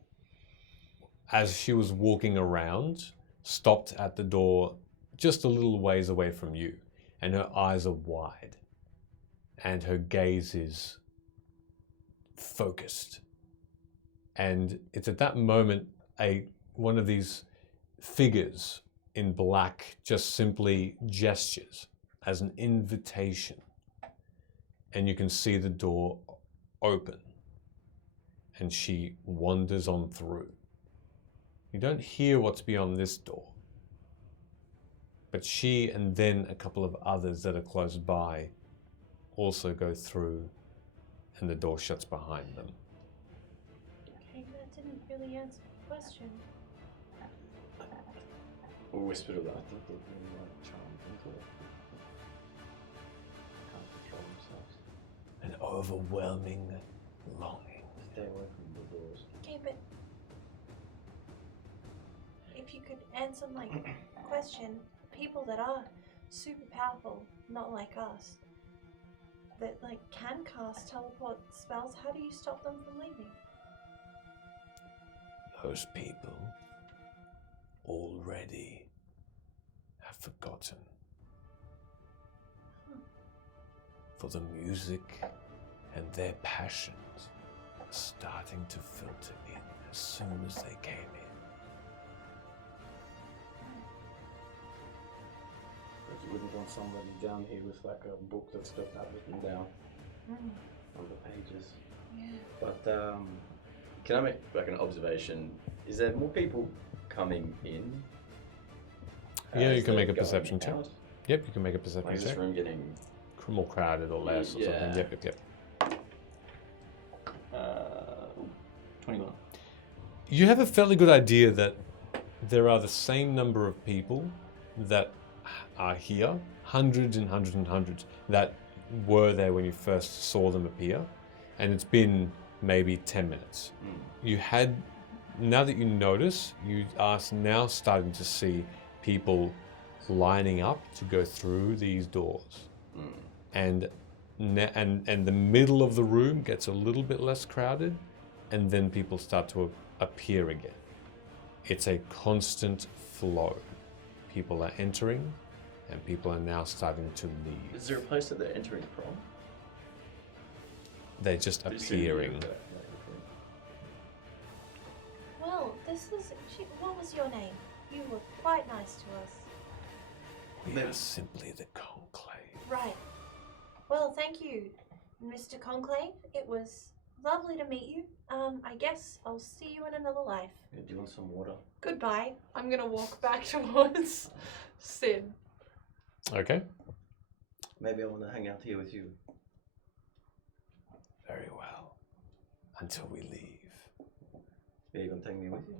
as she was walking around, stopped at the door just a little ways away from you, and her eyes are wide, and her gaze is focused. And it's at that moment one of these figures in black just simply gestures as an invitation. And you can see the door open. And she wanders on through. You don't hear what's beyond this door. But she and then a couple of others that are close by also go through, and the door shuts behind them. Okay, that didn't really answer the question. We'll whisper to that. I think they're really like charmed into it. Can't control themselves. An overwhelming longing. Stay away from the doors. Okay, but if you could answer my question, people that are super powerful, not like us, that like can cast teleport spells, how do you stop them from leaving? Those people already have forgotten. For the music and their passions are starting to filter in as soon as they came in. But you wouldn't want somebody down here with like a book that's got that written down on the pages. Yeah. But can I make like an observation? Is there more people coming in? Yeah, you as can make they're a perception check. going out? Yep, you can make a perception Like is this check. room getting More crowded or less or something. Yeah. Yep. 21? You have a fairly good idea that there are the same number of people that are here, hundreds and hundreds and hundreds, that were there when you first saw them appear, and it's been maybe 10 minutes. You had, now that you notice, you are now starting to see people lining up to go through these doors. And the middle of the room gets a little bit less crowded, and then people start to appear again. It's a constant flow. People are entering, and people are now starting to leave. Is there a place that they're entering from? They're just appearing. Well, what was your name? You were quite nice to us. We are simply the Conclave. Right. Well, thank you, Mr. Conclave. It was lovely to meet you. I guess I'll see you in another life. Yeah, do you want some water? Goodbye. I'm gonna walk back towards Sid. Okay. Maybe I want to hang out here with you. Very well. Until we leave. Yeah, you gonna take me with you?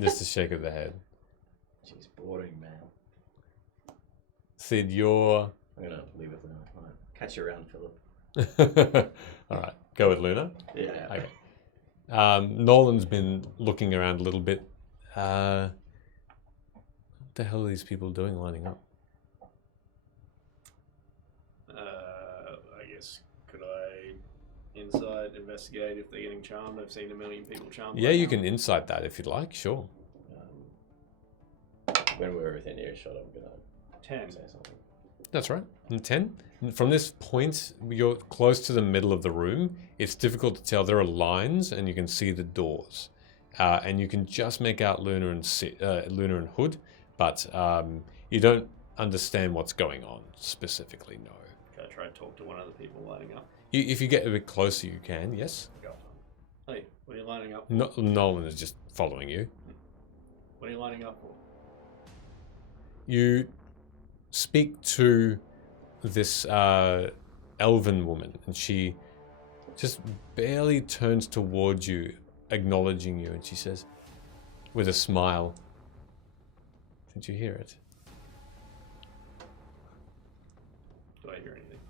Just a shake of the head. She's boring, man. Sid, you're... I'm gonna leave it now. All right. Catch you around, Philip. All right, go with Luna. Yeah. Okay. Nolan's been looking around a little bit. What the hell are these people doing lining up? I guess, could I insight, investigate if they're getting charmed? I've seen a million people charmed. Yeah, you can insight that if you'd like, sure. When we're within earshot, I'm gonna 10. say something. That's right. And 10. From this point, you're close to the middle of the room. It's difficult to tell. There are lines, and you can see the doors. And you can just make out Luna and Hood, but you don't understand what's going on specifically, no. Can I try to talk to one of the people lining up? If you get a bit closer, you can, yes. Hey, what are you lining up for? No, Nolan is just following you. What are you lining up for? You speak to this elven woman, and she just barely turns towards you, acknowledging you, and she says, with a smile, "Did you hear it?" Do I hear anything?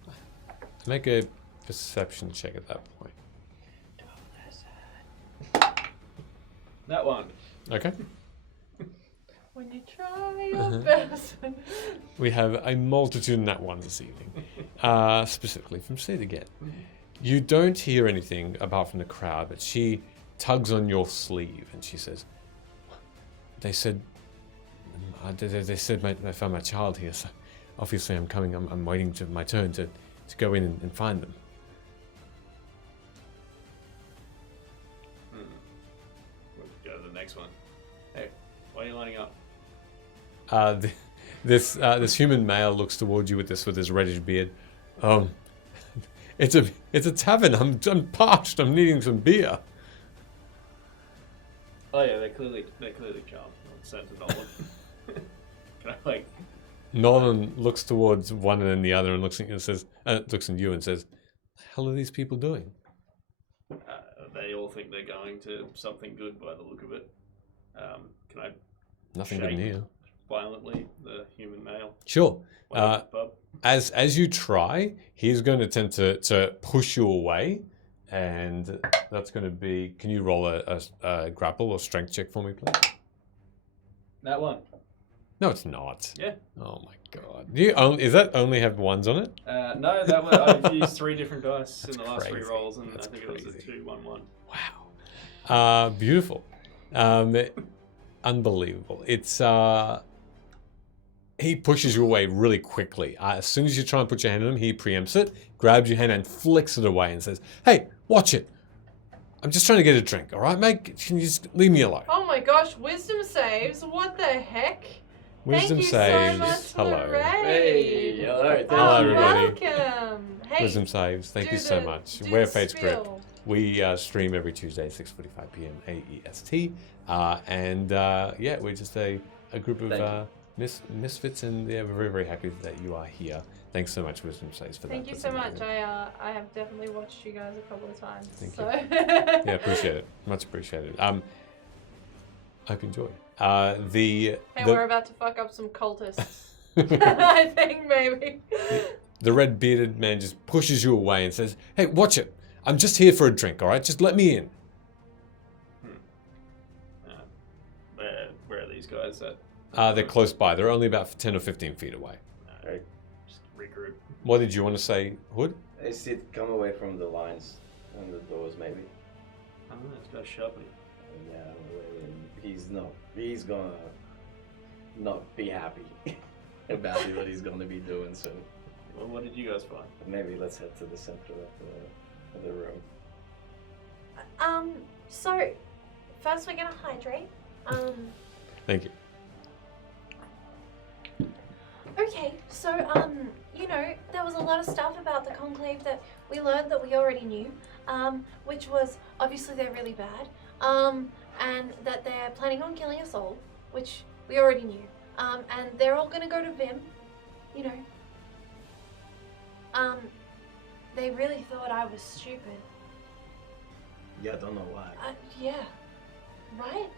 Make a perception check at that point. That one. Okay. When you try your best. We have a multitude of nat ones this evening, specifically from Sid again. You don't hear anything apart from the crowd, but she tugs on your sleeve and she says, "They said I found my child here, so obviously I'm coming. I'm waiting to my turn to go in and find them." We'll go to the next one. Hey, Why are you lining up? This human male looks towards you with his reddish beard. It's a tavern. I'm parched. I'm needing some beer. Oh yeah, they're clearly charmed. Sent to Nolan. Can I like? Nolan looks towards one and then the other and looks at you and says, looks at you and says, "The hell are these people doing?" They all think they're going to something good by the look of it. Can I? Nothing good in here. Violently, the human male. Sure. Bub. As you try, he's going to attempt to push you away, and that's going to be. Can you roll a grapple or strength check for me, please? That one. No, it's not. Yeah. Oh my god. Is that only have ones on it? No, that one. I've used 3 different dice in the last 3 crazy. rolls, and That's I think it was a crazy. 2-1-1. Wow. Beautiful. Unbelievable. It's he pushes you away really quickly. As soon as you try and put your hand on him, he preempts it, grabs your hand and flicks it away and says, "Hey, watch it. I'm just trying to get a drink, all right, mate? Can you just leave me alone?" Oh my gosh, wisdom saves. What the heck? Wisdom Thank you saves. so much for Hello. the raid. Hey, hello, thank Hello, you. everybody. Welcome. Hey, Wisdom saves. Thank do you so the- much. do We're the Fate's Grip. spiel. We stream every Tuesday, 6:45 p.m. AEST. Yeah, we're just a group of misfits, and yeah, we're very, very happy that you are here. Thanks so much, Wisdom Saves, for that. Thank you That's so much. amazing. I have definitely watched you guys a couple of times. Thank so. you. Yeah, appreciate it. Much appreciated. I hope you enjoy. Hey, we're about to fuck up some cultists. I think maybe. The red bearded man just pushes you away and says, "Hey, watch it. I'm just here for a drink, all right? Just let me in." Where are these guys at? They're close by. They're only about 10 or 15 feet away. Right. Just regroup. What did you want to say, Hood? I see it come away from the lines and the doors, maybe. Oh, let's go shopping. Yeah, he's gonna not be happy about what he's gonna be doing. So Well, what did you guys find? maybe let's head to the center of the room. So first we're gonna hydrate. Thank you. Okay, so, there was a lot of stuff about the Conclave that we learned that we already knew, which was, obviously they're really bad, and that they're planning on killing us all, which we already knew, and they're all gonna go to Vim, they really thought I was stupid. Yeah, I don't know why. Yeah, right?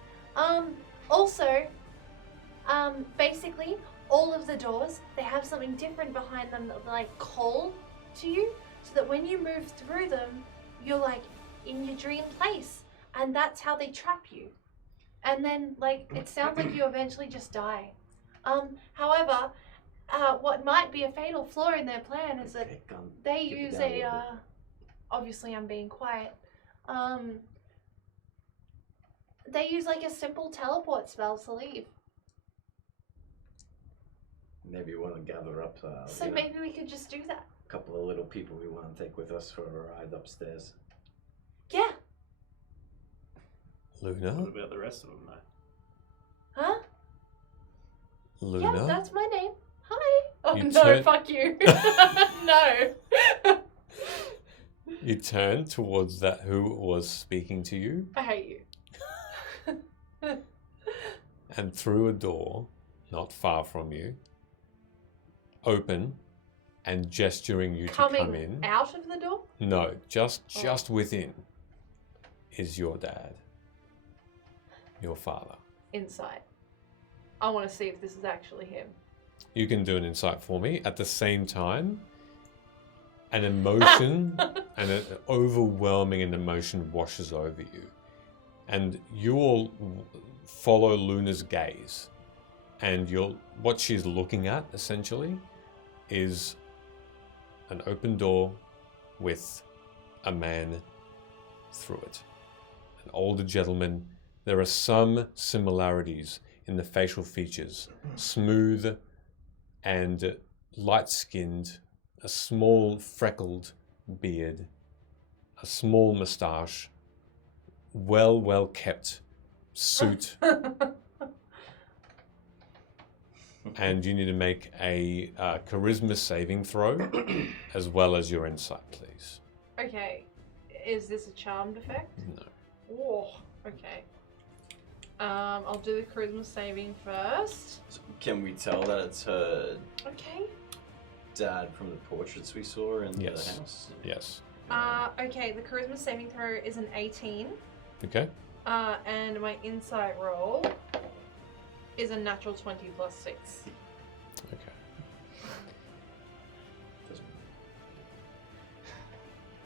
Also, basically, all of the doors, they have something different behind them that like call to you, so that when you move through them, you're like in your dream place, and that's how they trap you. And then it sounds like you eventually just die. However, what might be a fatal flaw in their plan is that they use obviously I'm being quiet. They use a simple teleport spell to leave. Maybe we want to gather up So maybe we could just do that. a couple of little people we want to take with us for a ride upstairs. Yeah. Luna? What about the rest of them, though? Huh? Luna? Yeah, that's my name. Hi. Oh You no, turn- fuck you. No. You turn towards that who was speaking to you, I hate you. and through a door not far from you, open and gesturing you to come in. Coming out of the door? No, just within is your dad, your father. Insight. I want to see if this is actually him. You can do an insight for me. At the same time, an emotion and an overwhelming emotion washes over you. And you all follow Luna's gaze. And what she's looking at, essentially, is an open door with a man through it. An older gentleman. There are some similarities in the facial features. Smooth and light-skinned, a small freckled beard, a small moustache, well kept suit, and you need to make a charisma saving throw, as well as your insight, please. Okay. Is this a charmed effect? No. Oh, okay. I'll do the charisma saving first. So can we tell that it's her Okay. dad from the portraits we saw in Yes. the house? Yes. Okay, the charisma saving throw is an 18. Okay. And my insight roll is a natural 20 plus 6. Okay. Doesn't-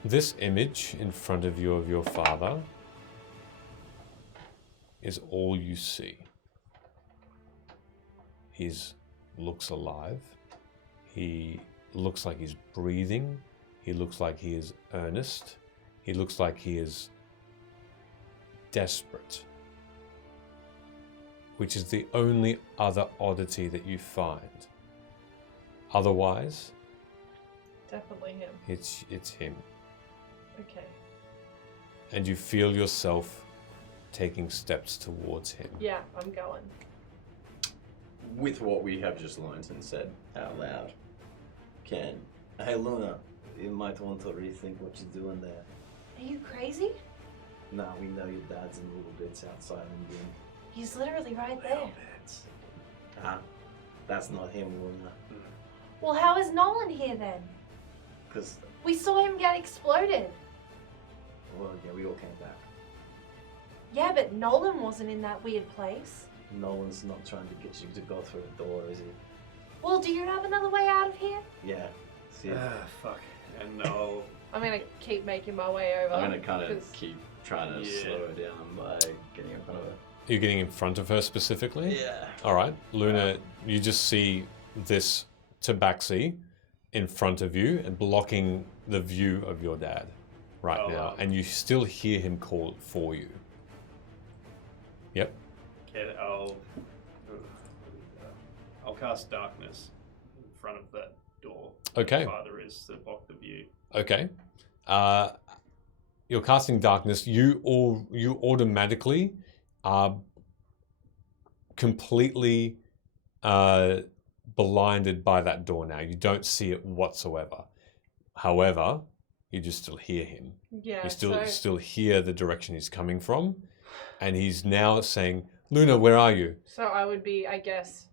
This image in front of you of your father is all you see. He looks alive. He looks like he's breathing. He looks like he is earnest. He looks like he is desperate. Which is the only other oddity that you find. Otherwise, Definitely him. it's him. Okay. And you feel yourself taking steps towards him. Yeah, I'm going. With what we have just learned and said out loud, hey Luna, you might want to rethink what you're doing there. Are you crazy? Nah, we know your dad's in little bits outside and doing He's literally right there. bits. That's not him, Luna. Well, how is Nolan here then? Because, We saw him get exploded. well, yeah, we all came back. Yeah, but Nolan wasn't in that weird place. Nolan's not trying to get you to go through a door, is he? Well, do you have another way out of here? Yeah. See it? Fuck. And no. I'm gonna keep making my way over. I'm gonna kind of 'cause- keep trying to Yeah. slow her down by getting in front of her. You're getting in front of her specifically? Yeah. All right. Luna, you just see this tabaxi in front of you and blocking the view of your dad right Oh, now. wow. And you still hear him call for you. Yep. Okay, I'll cast darkness in front of that door. Okay. My father is to block the view. Okay. You're casting darkness. You automatically are completely blinded by that door now. You don't see it whatsoever. However, you just still hear him. Yeah. You so still hear the direction he's coming from, and he's now saying, "Luna, where are you?" I would be, I guess,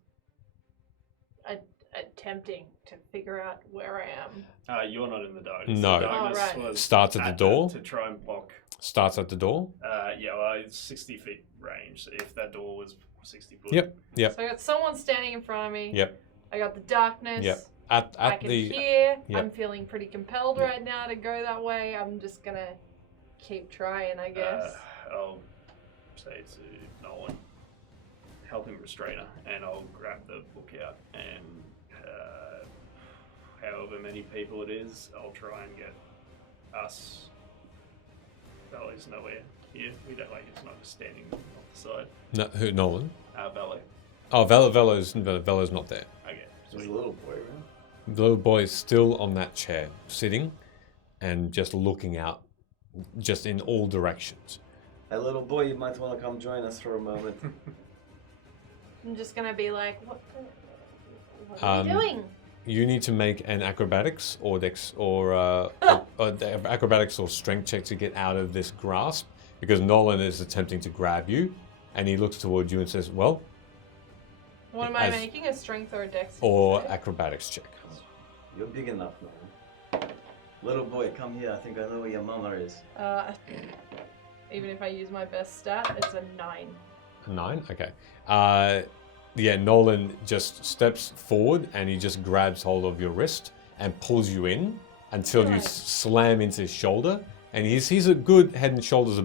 attempting to figure out where I am. You're not in the darkness. No. The darkness Oh, right. was Starts at the door? to try and block. Starts at the door. Yeah, well, it's 60 feet range. So if that door was 60 foot. Yep. Yep. So I got someone standing in front of me. Yep. I got the darkness. Yep. I At can the hear. Yep. I'm feeling pretty compelled Yep. right now to go that way. I'm just gonna keep trying, I guess. I'll say to Nolan, help him restrain her, and I'll grab the book out, and however many people it is, I'll try and get us. Valet's nowhere here. We don't like it's not just standing off the side. no, who? Nolan. Valet. Oh, Velo's not there. Okay. There's a little boy around. The little boy is still on that chair, sitting, and just looking out, just in all directions. Hey, little boy, you might want to come join us for a moment. I'm just gonna be like, what are you doing? You need to make an acrobatics or acrobatics or strength check to get out of this grasp, because Nolan is attempting to grab you, and he looks towards you and says, "Well," What am I as- making? A strength or a dex? or save? acrobatics check. You're big enough, Nolan. Little boy, come here. I think I know where your mama is. Even if I use my best stat, it's a 9. 9? Okay. Yeah, Nolan just steps forward and he just grabs hold of your wrist and pulls you in until you Right. slam into his shoulder. And he's a good head and shoulders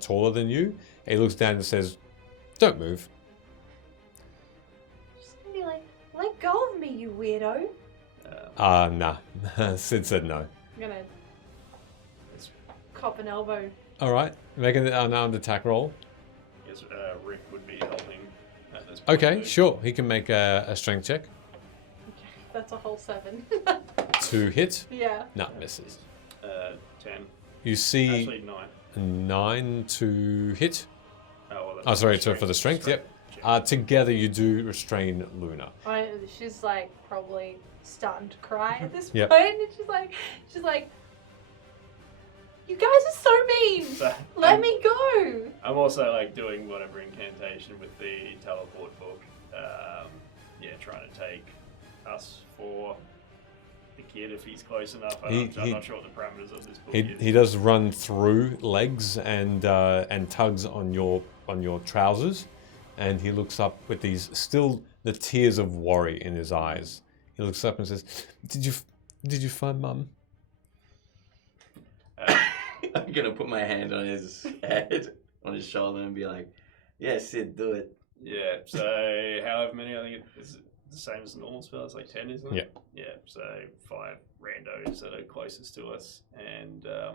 taller than you. He looks down and says, "Don't move." Just gonna be like, let go of me, you weirdo. Nah. Sid said no. I'm gonna cop an elbow. All right. Make an unarmed attack roll. Yes, Rick would be helping at this point. Okay, sure. He can make a strength check. That's a whole 7. To hit. Yeah. No, misses. 10. You see Actually, 9. 9 to hit. Oh, well, Oh, sorry, for the strength. Yep. Together you do restrain Luna. I she's like probably starting to cry at this Yep. point, and she's like, you guys are so mean. So, Let me go. I'm also like doing whatever incantation with the teleport book. Trying to take us for the kid if he's close enough. I'm not sure what the parameters of this book is. He does run through legs and tugs on your trousers, and he looks up with these still the tears of worry in his eyes. He looks up and says, "Did you find Mum?" I'm gonna put my hand on his head, on his shoulder, and be like, "Yeah, Sid, do it." Yeah. So however many, I think it's the same as the normal spell. It's like 10, isn't it? Yeah. Yeah. So 5 randos that are closest to us, and I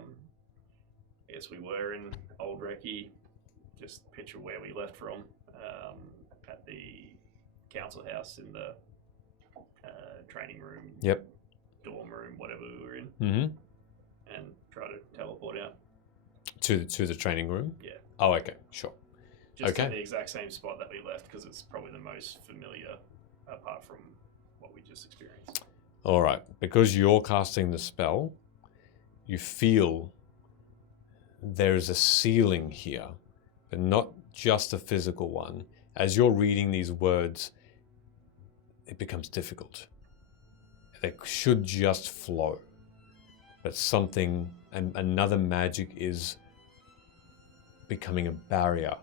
guess we were in Old Recce. Just picture where we left from at the council house in the training room. Yep. Dorm room, whatever we were in, Mm-hmm. and try to teleport out. To the training room. Yeah. Oh, okay, sure. Just Okay. in the exact same spot that we left because it's probably the most familiar apart from what we just experienced. All right, because you're casting the spell, you feel there is a ceiling here, but not just a physical one. As you're reading these words, it becomes difficult. They should just flow, but something, another magic is becoming a barrier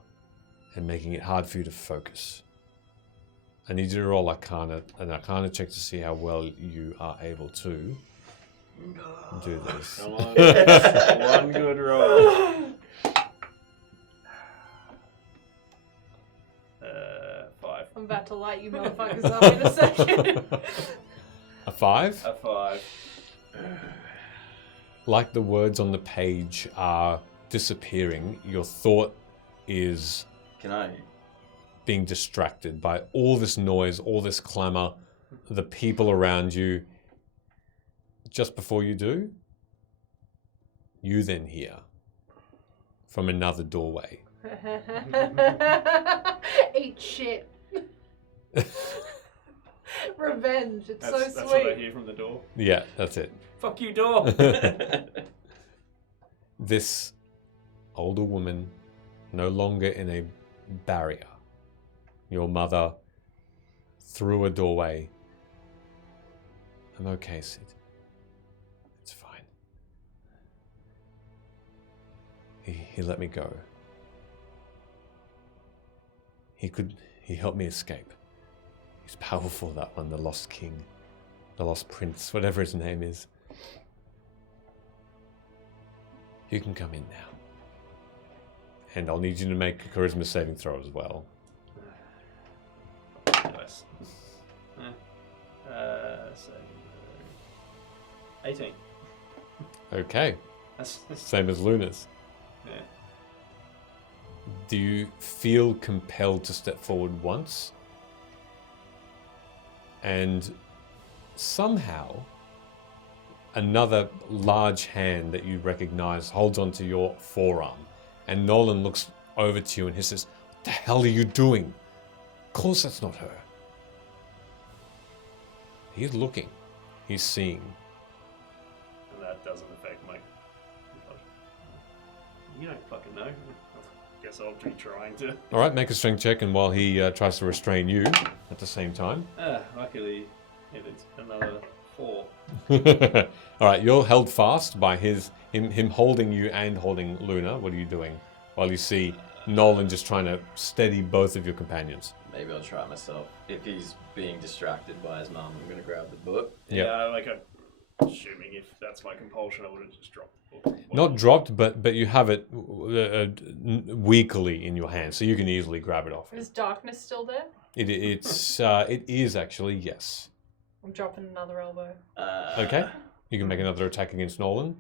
and making it hard for you to focus. I need you to roll an Arcana check to see how well you are able to do this. Come on, one good roll. 5. I'm about to light you motherfuckers up in a second. A 5? A 5. Like the words on the page are disappearing, your thought is Can I? being distracted by all this noise, all this clamor, the people around you. Just before you do, you then hear from another doorway. Eat shit. Revenge. It's so That's sweet. what I hear from the door. Yeah, that's it. Fuck you, door. This older woman, no longer in a barrier. Your mother, through a doorway. I'm okay, Sid. It's fine. He let me go. He helped me escape. He's powerful, that one, the lost king, the lost prince, whatever his name is. You can come in now. And I'll need you to make a charisma saving throw as well. Nice. So 18. Okay. That's Same as Luna's. yeah. Do you feel compelled to step forward once? And somehow, another large hand that you recognize holds onto your forearm. And Nolan looks over to you and he says, "What the hell are you doing? Of course that's not her." He's looking. He's seeing. And that doesn't affect my. You don't fucking know. Guess I'll be trying to. All right, make a strength check, and while he tries to restrain you at the same time. Luckily, it's another 4. All right, you're held fast by him holding you and holding Luna. What are you doing? While you see Nolan just trying to steady both of your companions. Maybe I'll try it myself. If he's being distracted by his mum, I'm going to grab the book. Yep. Yeah, like I'm assuming if that's my compulsion, I would have just dropped the book. Not dropped, but you have it weakly in your hand, so you can easily grab it off. Is darkness still there? It is actually, yes. I'm dropping another elbow. Okay, you can make another attack against Nolan.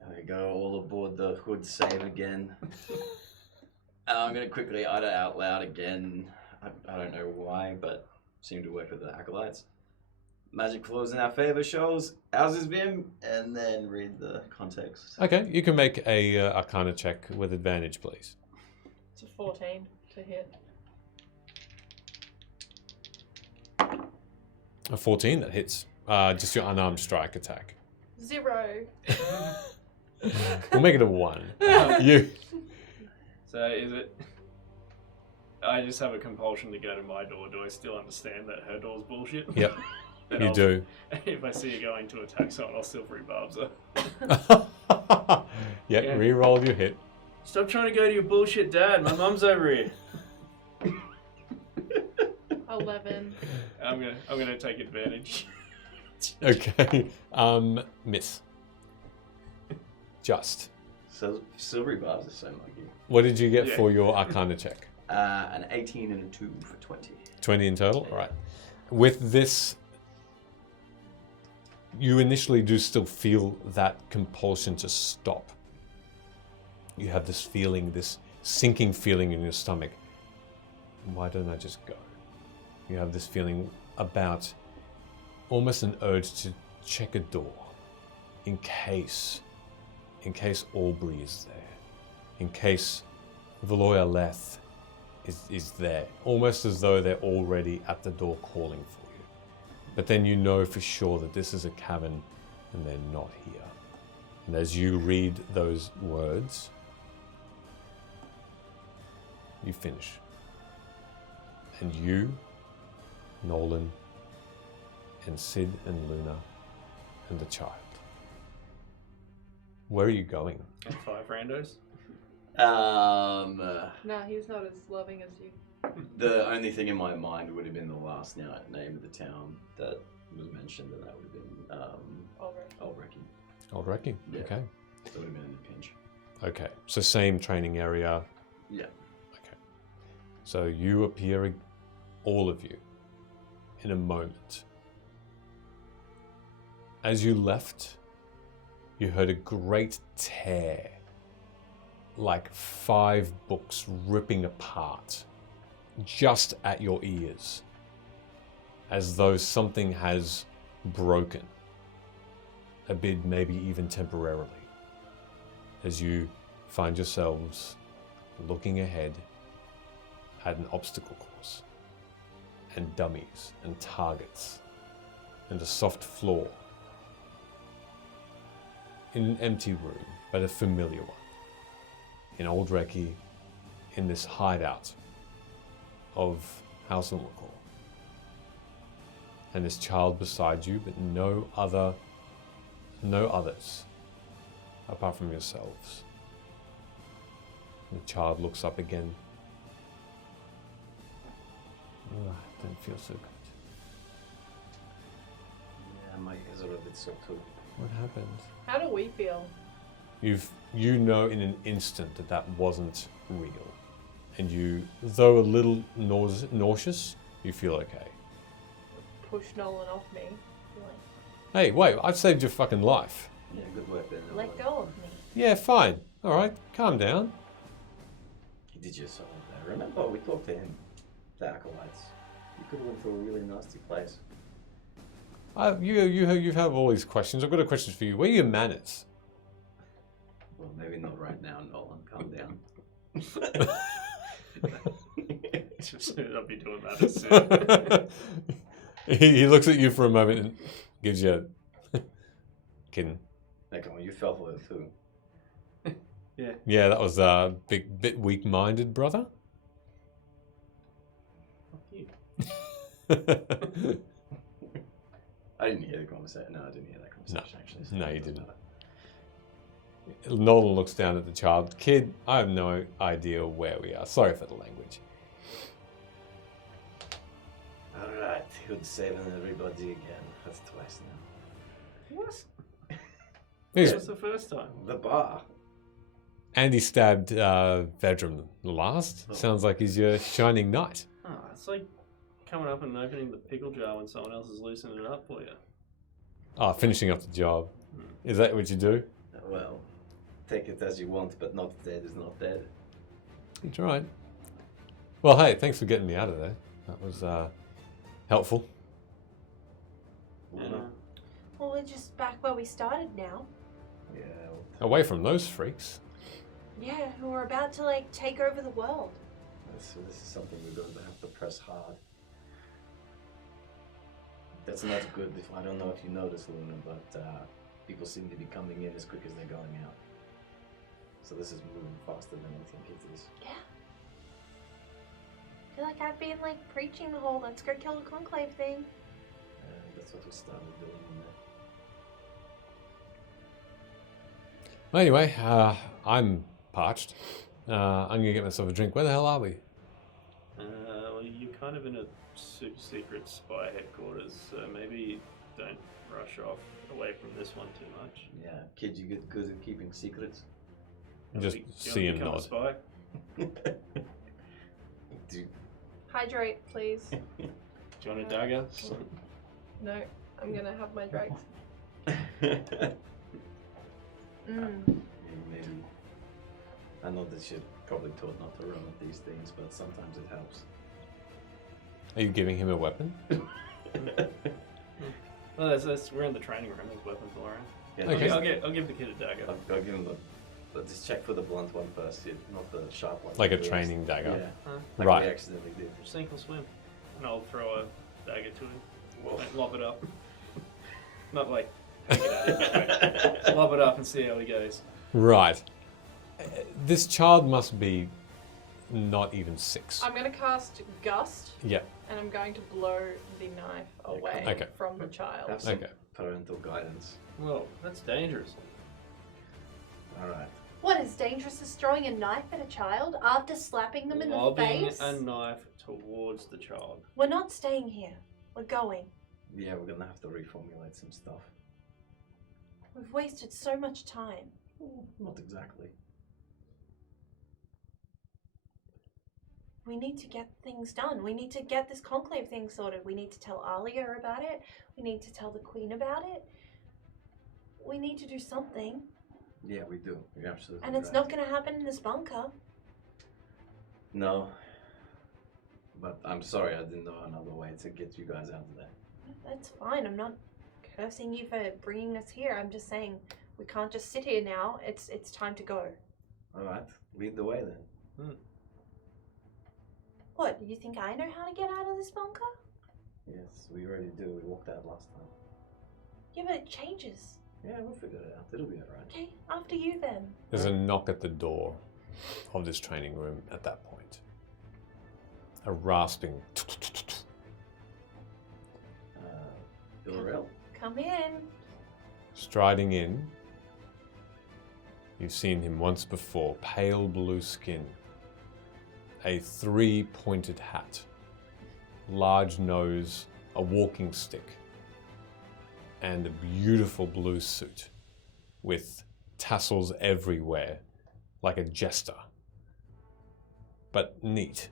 There we go, all aboard the hood save again. I'm going to quickly utter out loud again. I don't know why, but seem to work with the acolytes. Magic flows in our favor shows ours is Vim, and then read the context. Okay, you can make a Arcana check with advantage, please. It's a 14 to hit. A 14 that hits. Just your unarmed strike attack. 0. We'll make it a 1. You. So is it? I just have a compulsion to go to my door. Do I still understand that her door's bullshit? Yep. Then You I'll- do. If I see you going to attack someone, I'll silvery barbs her. Yep. Yeah. Re-roll your hit. Stop trying to go to your bullshit dad. My mum's over here. 11. I'm gonna take advantage. Okay. Miss. Just. So silvery barbs are so muggy. What did you get Yeah. for your Arcana check? An 18 and a 2 for 20. 20 in total? All right. With this, you initially do still feel that compulsion to stop. You have this feeling, this sinking feeling in your stomach. Why don't I just go? You have this feeling about almost an urge to check a door in case Aubrey is there, in case Valoya Leth is there, almost as though they're already at the door calling for you. But then you know for sure that this is a cavern and they're not here. And as you read those words, you finish. And you, Nolan, and Sid and Luna, and the child. Where are you going? 5 randos. No, he's not as loving as you. The only thing in my mind would have been the last name of the town that was mentioned, and that would have been Ulrecky. Aldrecking. Yeah. Okay. That would have been in the pinch. Okay. So same training area. Yeah. Okay. So you appear, all of you, in a moment. As you left, you heard a great tear, like 5 books ripping apart, just at your ears, as though something has broken, a bit maybe even temporarily, as you find yourselves looking ahead at an obstacle course, and dummies and targets, and a soft floor, in an empty room, but a familiar one. In Old Reiki, in this hideout of House and Lacour. And this child beside you, but no others, apart from yourselves. The child looks up again. Ugh, don't feel so good. Yeah, my ears are a bit sore too. What happened? How do we feel? You know in an instant that wasn't real. And you, though a little nauseous, you feel okay. Push Nolan off me. Hey, wait, I've saved your fucking life. Yeah, good work then. Let go of me. Yeah, fine. Alright, calm down. He did you something there. Remember, we talked to him. The acolytes. You could have went to a really nasty place. You have all these questions. I've got a question for you. Where are your manners? Well, maybe not right now, Nolan. Calm down. I'll be doing that soon. He looks at you for a moment and gives you a kidding. Hey, come on, you fell for it too. Yeah. Yeah, that was a bit weak-minded, brother. Fuck you. I didn't hear the conversation. No, I didn't hear that conversation actually. So No, you it doesn't didn't. matter. Nolan looks down at the child. Kid, I have no idea where we are. Sorry for the language. Alright, good saving everybody again. That's twice now. What? He's- That was the first time. The bar. Andy stabbed Vedram last. Sounds like he's your shining knight. Oh, it's like coming up and opening the pickle jar when someone else is loosening it up for you. Ah, finishing up the job. Is that what you do? Well, take it as you want, but not dead is not dead. That's right. Well, hey, thanks for getting me out of there. That was helpful. And, Well, we're just back where we started now. Yeah. Away from those freaks. Yeah, who are about to like take over the world. So this is something we're going to have to press hard. That's not good. I don't know if you noticed, Luna, but people seem to be coming in as quick as they're going out. So this is moving faster than I think it is. Yeah. I feel like I've been like preaching the whole let's go kill the Conclave thing. That's what we started doing. Well, anyway, I'm parched. I'm gonna get myself a drink. Where the hell are we? Well, you're kind of in a super secret spy headquarters, so maybe don't rush off away from this one too much. Yeah, kids, you get good at keeping secrets. Just see him nod. Spy? Hydrate, please. Do you want a dagger? No, I'm gonna have my drugs. Maybe. I know that you're probably taught not to run at these things, but sometimes it helps. Are you giving him a weapon? Well, we're in the training room. There's weapons all around. Yeah, Okay. I'll give the kid a dagger. I'll give him the. But just check for the blunt one first, not the sharp one. Like a training dagger. Yeah. Huh? Like Right. we accidentally did. Sink or swim. And I'll throw a dagger to him. Whoa. Like, lob it up. Not like hang it at him. Lob it up and see how he goes. Right. This child must be not even 6. I'm gonna cast Gust, Yeah. and I'm going to blow the knife away Okay. from the child. Have some Okay. parental guidance. Well, that's dangerous. Alright. What is dangerous as throwing a knife at a child after slapping them in the Lobbing face? a knife towards the child. We're not staying here. We're going. Yeah, we're gonna have to reformulate some stuff. We've wasted so much time. Not exactly. We need to get things done. We need to get this conclave thing sorted. We need to tell Alia about it. We need to tell the Queen about it. We need to do something. Yeah, we do. You're absolutely And it's right. not going to happen in this bunker. No. But I'm sorry, I didn't know another way to get you guys out of there. That's fine. I'm not cursing you for bringing us here. I'm just saying we can't just sit here now. It's time to go. Alright, lead the way then. What, do you think I know how to get out of this bunker? Yes, we already do. We walked out last time. Yeah, but it changes. Yeah, we'll figure it out. It'll be alright. Okay, after you then. There's a knock at the door of this training room at that point. A rasping. Villarreal. Come in. Striding in. You've seen him once before. Pale blue skin. A 3-pointed hat. Large nose. A walking stick. And a beautiful blue suit. With tassels everywhere. Like a jester. But neat.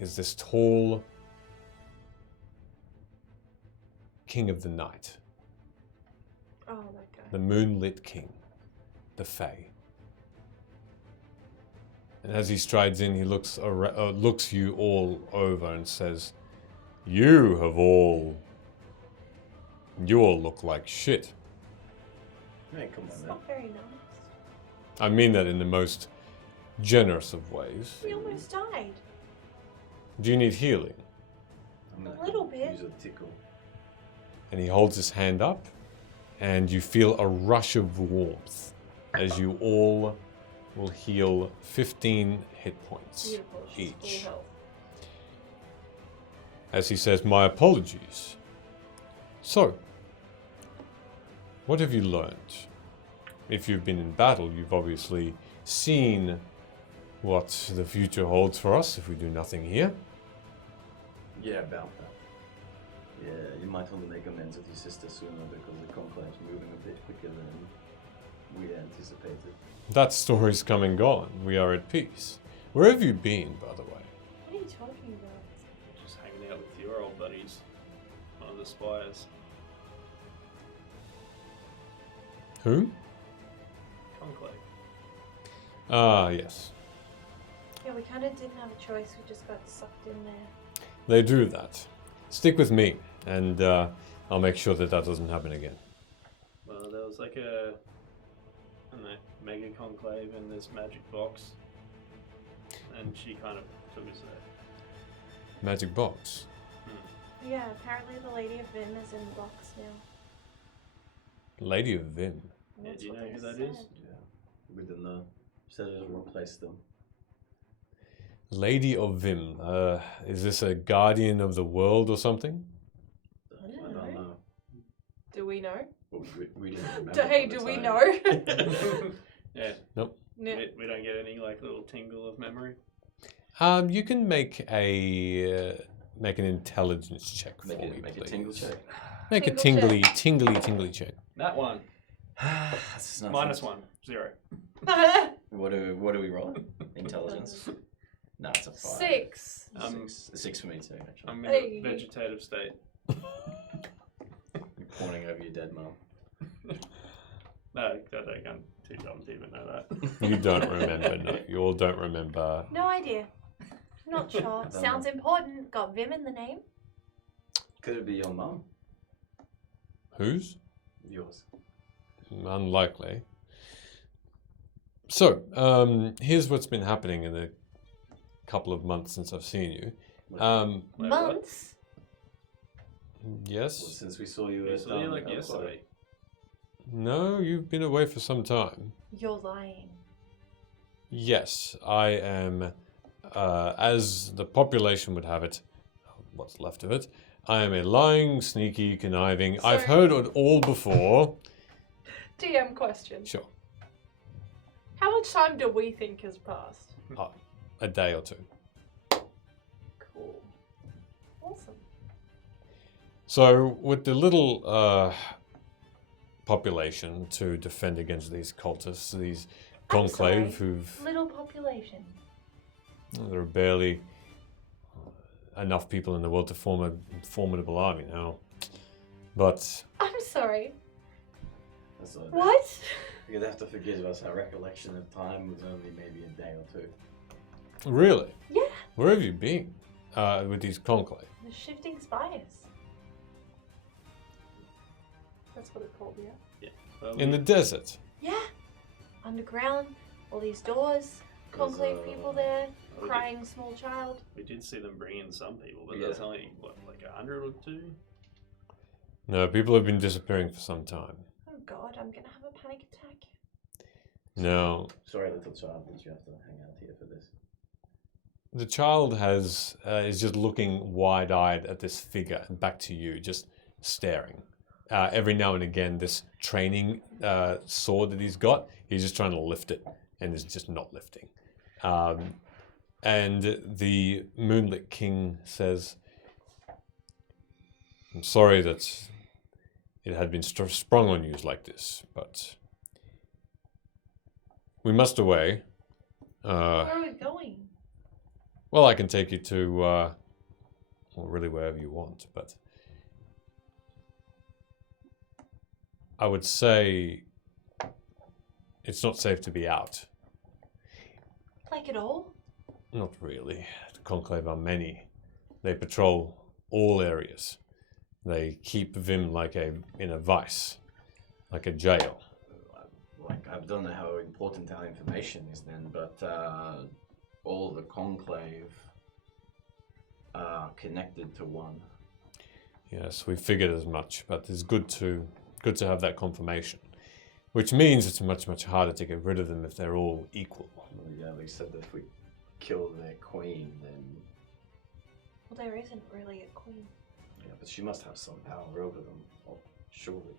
Is this tall king of the night. Oh, that guy. The moonlit king. The Fae. And as he strides in, he looks you all over and says, You all look like shit. Hey, come It's on, man. not very nice. I mean that in the most generous of ways. We almost died. Do you need healing? I'm gonna A little bit. use a tickle. And he holds his hand up, and you feel a rush of warmth as you all will heal 15 hit points Beautiful. She's each. full health. As he says, My apologies. So, what have you learned? If you've been in battle, you've obviously seen what the future holds for us if we do nothing here. Yeah, about that. Yeah, you might want to make amends with your sister sooner because the Conclave's moving a bit quicker than we anticipated. That story's come and gone. We are at peace. Where have you been, by the way? What are you talking about? Just hanging out with your old buddies. One of the spires. Who? Conclave. Ah, yes. Yeah, we kind of didn't have a choice. We just got sucked in there. They do that. Stick with me, and I'll make sure that that doesn't happen again. Well, there was like a, I don't know, mega conclave in this magic box. And she kind of took us there. Magic box. Yeah, apparently the Lady of Vim is in the box now. Lady of Vim. Yeah, That's do you what know they who that said. is? Yeah. We didn't know. Said it'll replace them. Lady of Vim. Is this a guardian of the world or something? I I don't know. don't know. Do we know? Well, we didn't remember. Hey, at the do we time. know? Yeah. Nope. No. We don't get any like little tingle of memory. You can make an intelligence check for Make me, a please. tingle check. Make a Tingle tingly check. That one. That's nothing. -1. 0. What do we roll? Intelligence. No, it's a 5. 6. A 6 for me too. Actually, I'm in Hey. a vegetative state. you're pawning over your dead mum. No, I think I'm too dumb to even know that. You don't remember. No, you all don't remember. No idea. Not sure. Sounds important. Got Vim in the name. Could it be your mum? Whose? Yours. Unlikely. So, here's what's been happening in the couple of months since I've seen you. Wait, what? Months? Yes? Well, since we saw you We at saw you like Elsa. yesterday. No, you've been away for some time. You're lying. Yes, I am, as the population would have it, what's left of it, I am a lying, sneaky, conniving. I've So- heard it all before. DM question. Sure, How much time do we think has passed? a day or two. Cool. Awesome. So, with the little population to defend against these cultists, these conclave sorry. who've Little population. there are barely enough people in the world to form a formidable army now. But I'm sorry. That's all. What? You'd have to forgive us. Our recollection of time was only maybe a day or two. really, Yeah. where have you been with these conclave? The shifting spires. That's what it's called, yeah. Well, In the desert. Yeah. Underground. All these doors. Conclave people there. we Crying small child. We did see them bring in some people, but Yeah. there's only, what, like 100 or 2? No, people have been disappearing for some time. Oh god, I'm gonna have a panic attack. Now, Sorry, little child, did you have to hang out here for this? the child is just looking wide-eyed at this figure and back to you, just staring. Every now and again, this training sword that he's got, he's just trying to lift it, and is just not lifting. And the Moonlit King says, "I'm sorry that it had been sprung on you like this, but we must away. Where are we going? Well, I can take you to, well, really wherever you want, but I would say it's not safe to be out. Like it all? Not really. The Conclave are many. They patrol all areas. They keep Vim in a vice, like a jail. Like, I don't know how important our information is then, but all the conclave are connected to one. Yes, we figured as much, but it's good to have that confirmation. Which means it's much, much harder to get rid of them if they're all equal. Well, yeah, they said that if we kill their queen, then Well, there isn't really a queen. yeah, but she must have some power over them, surely.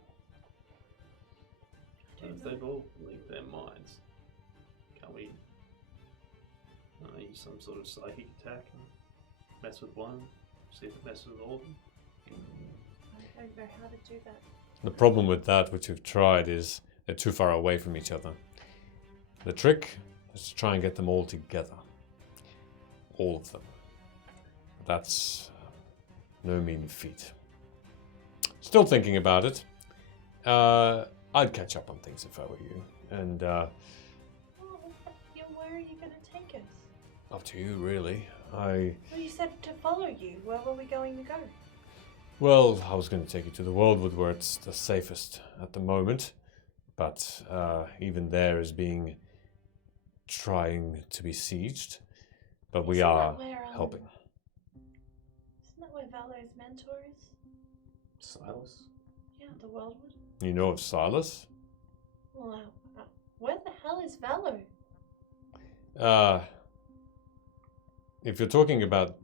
If they've all linked their minds, can we use some sort of psychic attack and mess with one, see if it messes with all of them? I don't know how to do that. The problem with that, which we've tried, is they're too far away from each other. The trick is to try and get them all together. All of them. That's no mean feat. Still thinking about it. I'd catch up on things if I were you. And Well, where are you going to take us? up to you, really. Well, you said to follow you. Where were we going to go? Well, I was going to take you to the Worldwood where it's the safest at the moment. But even there is trying to be sieged. But we Isn't are that where, helping. Isn't that where of Valor's mentors? Silas? Yeah, the Worldwood. You know of Silas? Well, where the hell is Valor? If you're talking about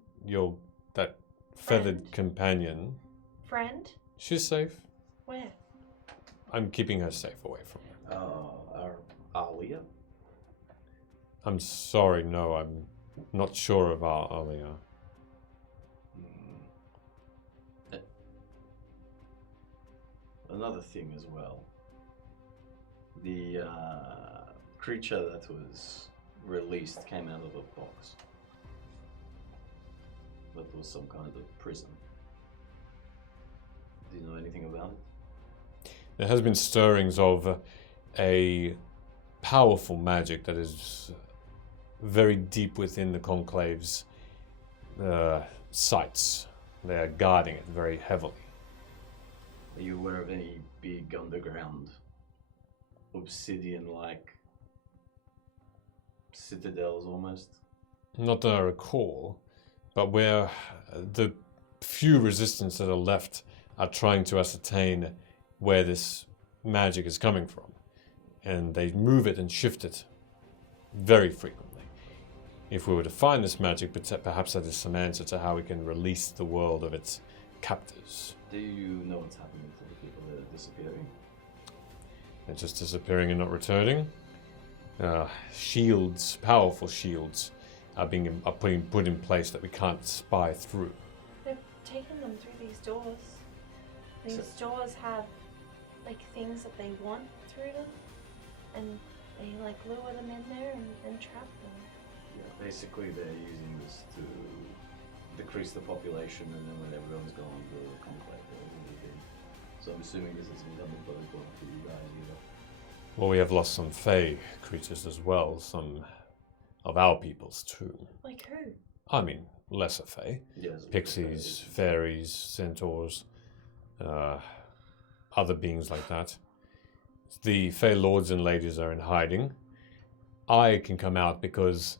that feathered Friend? companion, Friend? she's safe. Where? I'm keeping her safe away from her. Our Alia? I'm sorry, no, I'm not sure of our Alia. Another thing as well. The creature that was released came out of a box. That was some kind of prison. Do you know anything about it? There has been stirrings of a powerful magic that is very deep within the Conclave's sights. They are guarding it very heavily. Are you aware of any big underground obsidian-like citadels almost? Not that I recall, but where the few resistance that are left are trying to ascertain where this magic is coming from. And they move it and shift it very frequently. If we were to find this magic, perhaps that is some answer to how we can release the world of its captors. Do you know what's happening to the people that are disappearing? They're just disappearing and not returning. Shields, powerful shields, are being put in place that we can't spy through. They've taken them through these doors. These doors have like things that they want through them, and they like lure them in there and trap them. Yeah, basically they're using this to decrease the population, and then when everyone's gone, the conclave will move in. So I'm assuming this isn't done the protocol for you guys either. Well, we have lost some Fey creatures as well, some of our peoples too. Like who? I mean, lesser Fey. Yes. Pixies, fairies, centaurs, other beings like that. The Fey lords and ladies are in hiding. I can come out because,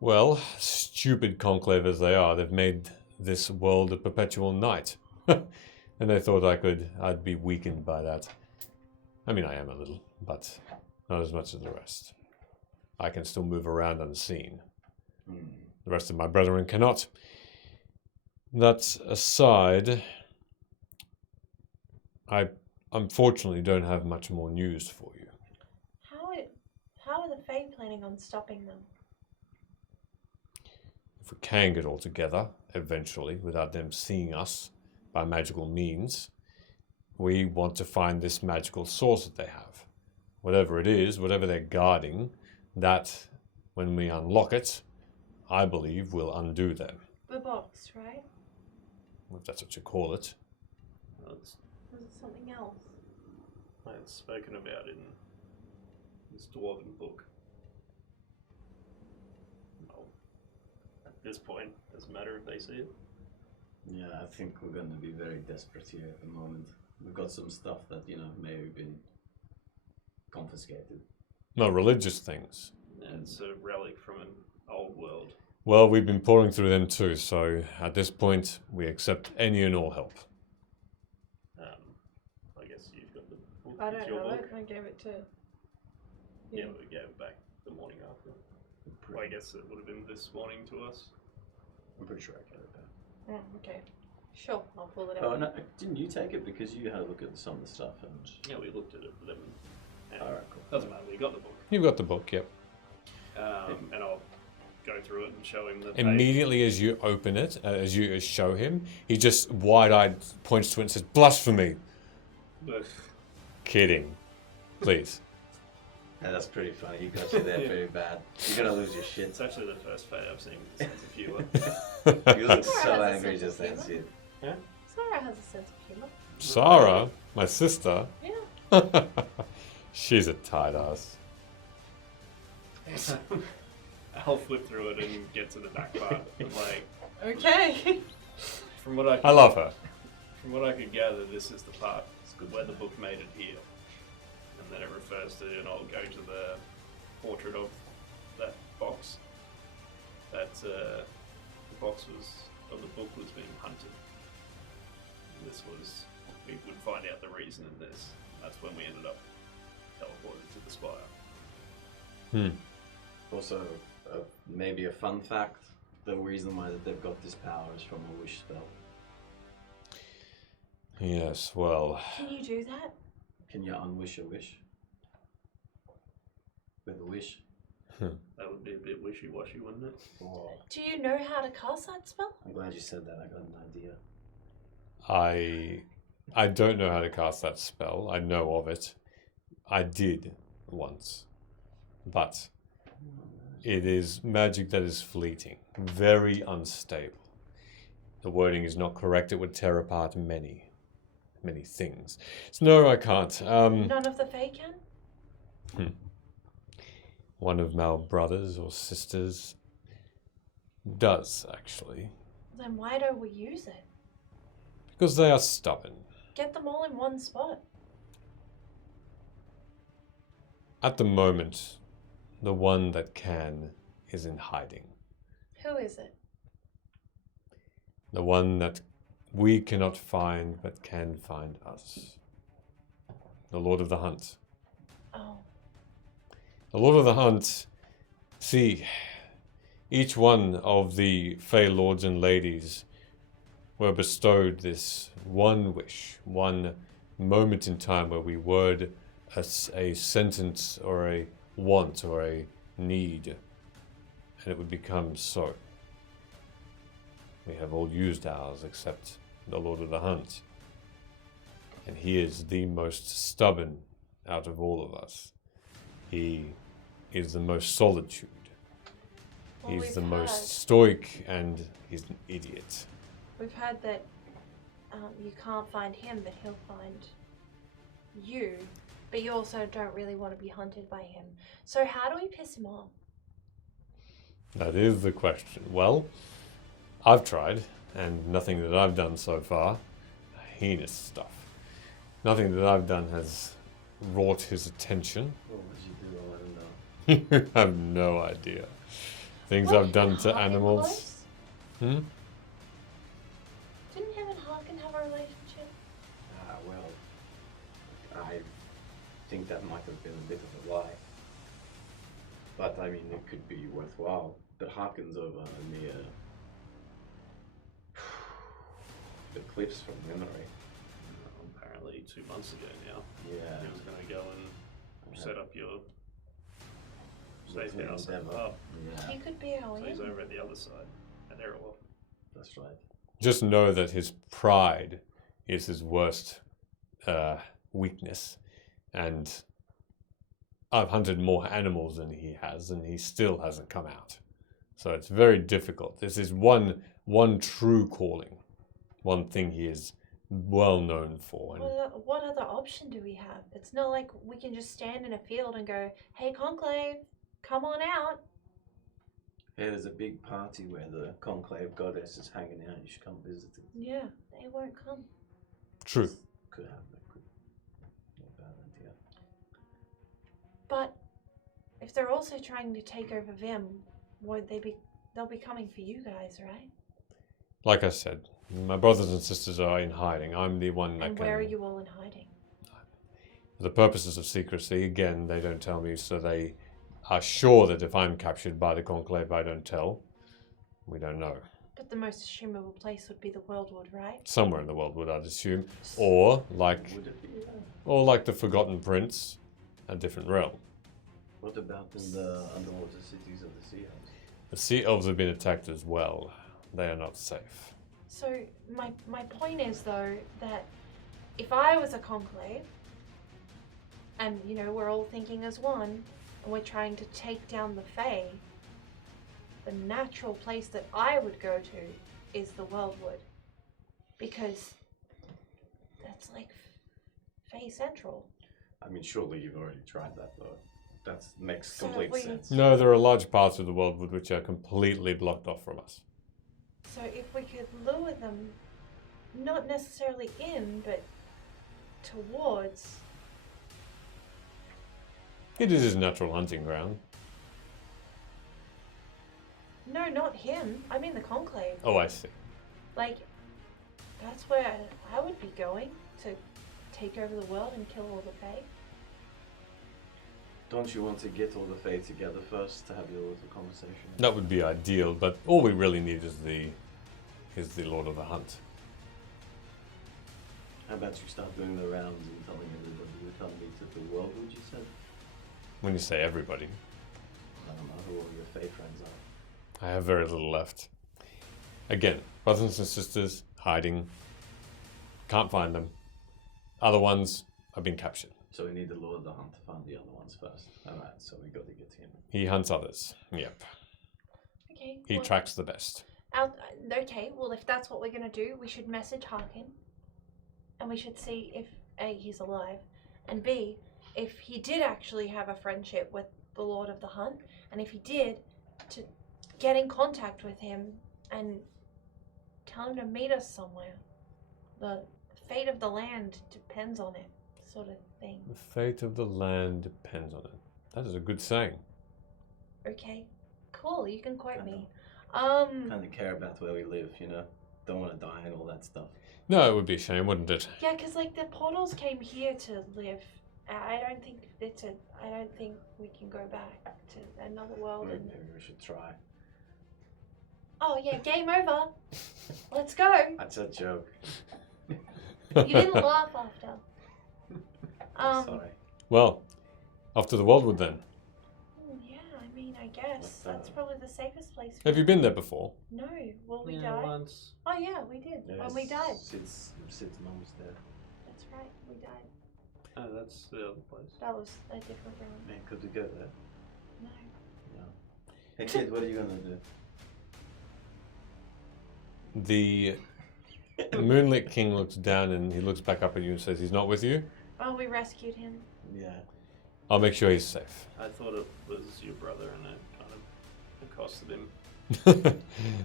well, stupid conclave as they are, they've made this world a perpetual night. And they thought I'd be weakened by that. I mean, I am a little, but not as much as the rest. I can still move around unseen. The rest of my brethren cannot. That aside, I unfortunately don't have much more news for you. How are the Fae planning on stopping them? If we can get all together, eventually, without them seeing us by magical means, we want to find this magical source that they have. Whatever it is, whatever they're guarding, that, when we unlock it, I believe will undo them. The box, right? If that's what you call it. It's Was it something else? it's spoken about in this dwarven book. Well, at this point, doesn't matter if they see it. Yeah, I think we're going to be very desperate here at the moment. We've got some stuff that, may have been confiscated. No, religious things. And it's a relic from an old world. Well, we've been pouring through them too, so at this point, we accept any and all help. I guess you've got the book. I It's don't your know book. it. I gave it to. Yeah, we gave it back the morning after. Well, I guess it would have been this morning to us. I'm pretty sure I got it back. Oh, okay. Sure, I'll pull it out. Oh, no, didn't you take it? Because you had a look at some of the stuff and... Yeah, we looked at it, but then... Alright, cool. Doesn't matter, we got the book. You've got the book, yep. And I'll go through it and show him the page. Immediately as you open it, as you show him, he just wide-eyed points to it and says, "Blasphemy!" But Kidding. Please. Yeah, that's pretty funny. You got you there pretty bad. You're going to lose your shit. it's actually the first Fae I've seen with a sense of humour. You look Sarah so has a angry sense just of then, humour. Sid. Sarah has a sense of humor. Sarah, my sister, Yeah. she's a tight ass. I'll flip through it and get to the back part. But Okay. from what I love her. From what I could gather, this is the part where the book made it here. And then it refers to, and I'll go to the portrait of that box. That the box was of the book was being hunted. This was, we would find out the reason in this. That's when we ended up teleported to the spire. Also, maybe a fun fact: the reason why that they've got this power is from a wish spell. Yes, well, Can you do that? Can you unwish a wish? With a wish? That would be a bit wishy-washy, wouldn't it? Oh, Do you know how to cast that spell? I'm glad you said that. I got an idea. I don't know how to cast that spell. I know of it. I did once. But it is magic that is fleeting, very unstable. The wording is not correct. It would tear apart many things. So no, I can't. None of the Fae can? One of my brothers or sisters does, actually. Then why don't we use it? Because they are stubborn. Get them all in one spot. At the moment, the one that can is in hiding. Who is it? The one that we cannot find but can find us. The Lord of the Hunt. Oh. The Lord of the Hunt, see, each one of the Fey lords and ladies were bestowed this one wish, one moment in time where we word a sentence or a want or a need, and it would become so. We have all used ours except the Lord of the Hunt, and he is the most stubborn out of all of us. He is the most solitude. Well, He's the we've most heard- stoic, and he's an idiot. We've heard that you can't find him, but he'll find you. But you also don't really want to be hunted by him. So how do we piss him off? That is the question. Well, I've tried, and nothing that I've done so far, heinous stuff, nothing that I've done has wrought his attention. What would you do? I don't know. You have no idea. Things What, I've done and to Harkin animals. close? Didn't him and Harkin have a relationship? Well, I think that might have been a bit of a lie. But I mean, it could be worthwhile. But Harkin's over near the cliffs from memory. Apparently 2 months ago now. Yeah. He was going to go and set up your safe Lovely house at the endeavour. pub. Yeah, He could be our So he's in. over at the other side, at Erewolf. that's right. Just know that his pride is his worst weakness, and I've hunted more animals than he has, and he still hasn't come out. So it's very difficult. This is one true calling, one thing he is well known for. And What other option do we have? It's not like we can just stand in a field and go, "Hey, Conclave, come on out." Hey, there's a big party where the Conclave goddess is hanging out. You should come visit it. Yeah, they won't come. true. Could have a good, not bad idea. But if they're also trying to take over Vim, won't they be? They'll be coming for you guys, right? Like I said, my brothers and sisters are in hiding. I'm the one that And can. where are you all in hiding? For the purposes of secrecy, again, they don't tell me, so they are sure that if I'm captured by the Conclave, I don't tell. We don't know. But the most assumable place would be the Worldwood, right? Somewhere in the world, would I'd assume, or like the Forgotten Prince, a different realm. What about in the underwater cities of the Sea Elves? The Sea Elves have been attacked as well. They are not safe. So my point is though that if I was a Conclave, and you know we're all thinking as one, and we're trying to take down the Fae, the natural place that I would go to is the Worldwood, because that's like Fae Central. I mean, surely you've already tried that, though. That makes So complete we- sense. No, there are large parts of the world which are completely blocked off from us. So if we could lure them, not necessarily in, but towards. It is his natural hunting ground. No, not him. I mean the Conclave. Oh, I see. Like, that's where I would be going to take over the world and kill all the Fae. Don't you want to get all the Fae together first to have your little conversation? That would be ideal, but all we really need is the Lord of the Hunt. How about you start doing the rounds and telling everybody you're telling me to the world, would you say? When you say everybody, I don't know who all your Fae friends are. I have very little left. Again, brothers and sisters hiding. Can't find them. Other ones have been captured. So we need the Lord of the Hunt to find the other ones first. Alright, so we got to get to him. He hunts others. Yep. Okay. He tracks the best. Okay, well, if that's what we're gonna do, we should message Harkin. And we should see if A, he's alive, and B, if he did actually have a friendship with the Lord of the Hunt, and if he did, to get in contact with him and tell him to meet us somewhere. The fate of the land depends on it, sort of thing. The fate of the land depends on it. That is a good saying. Okay, cool, you can quote me. Kind of care about where we live, you know? Don't want to die and all that stuff. No, it would be a shame, wouldn't it? Yeah, because like the portals came here to live. I don't think I don't think we can go back to another world. Maybe we should try. Oh yeah, game over. Let's go. That's a joke. You didn't laugh after. Sorry. Well, off to the Wildwood then. Yeah, I mean, I guess that's probably the safest place. Have you been there before? No. Well, we Yeah, died. once. Oh yeah, we did. When we died. Sid's mum's there. That's right. We died. Oh, that's the other place. That was a different room. Man, could we go there? No. No. Hey kid, what are you gonna do? The Moonlit King looks down and he looks back up at you and says, he's not with you? Oh, we rescued him. Yeah. I'll make sure he's safe. I thought it was your brother, and it kind of accosted him.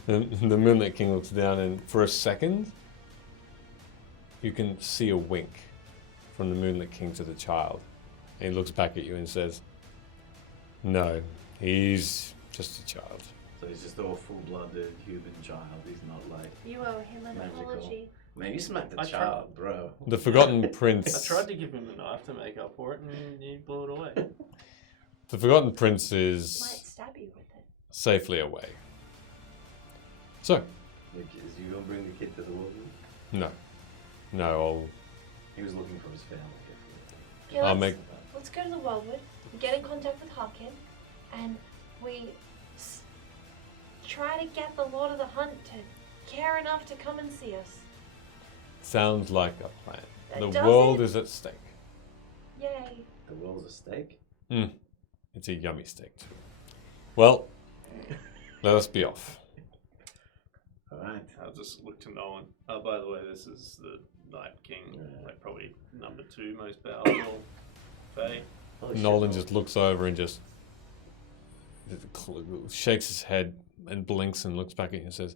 The Moonlit King looks down and for a second, you can see a wink from the Moonlit King to the child. And he looks back at you and says, no, he's just a child. So he's just all full-blooded human child. He's not like You owe him an magical. apology. Man, you smacked the I child, bro. The Forgotten I Prince. tried to give him a knife to make up for it, and he blew it away. The Forgotten Prince Might is stab you with it. safely away. So, Is you gonna bring the kid to the world? no. No, He was looking for his family. Okay, I'll let's, make... let's go to the Wildwood, get in contact with Harkin, and we try to get the Lord of the Hunt to care enough to come and see us. Sounds like a plan. The Does world it? is at stake. Yay. The world's a steak? It's a yummy steak too. Well, let us be off. Alright. I'll just look to Nolan. Oh, by the way, this is the Night King, like probably number 2 most powerful Fae. Nolan just looks over and just shakes his head and blinks and looks back at you and says,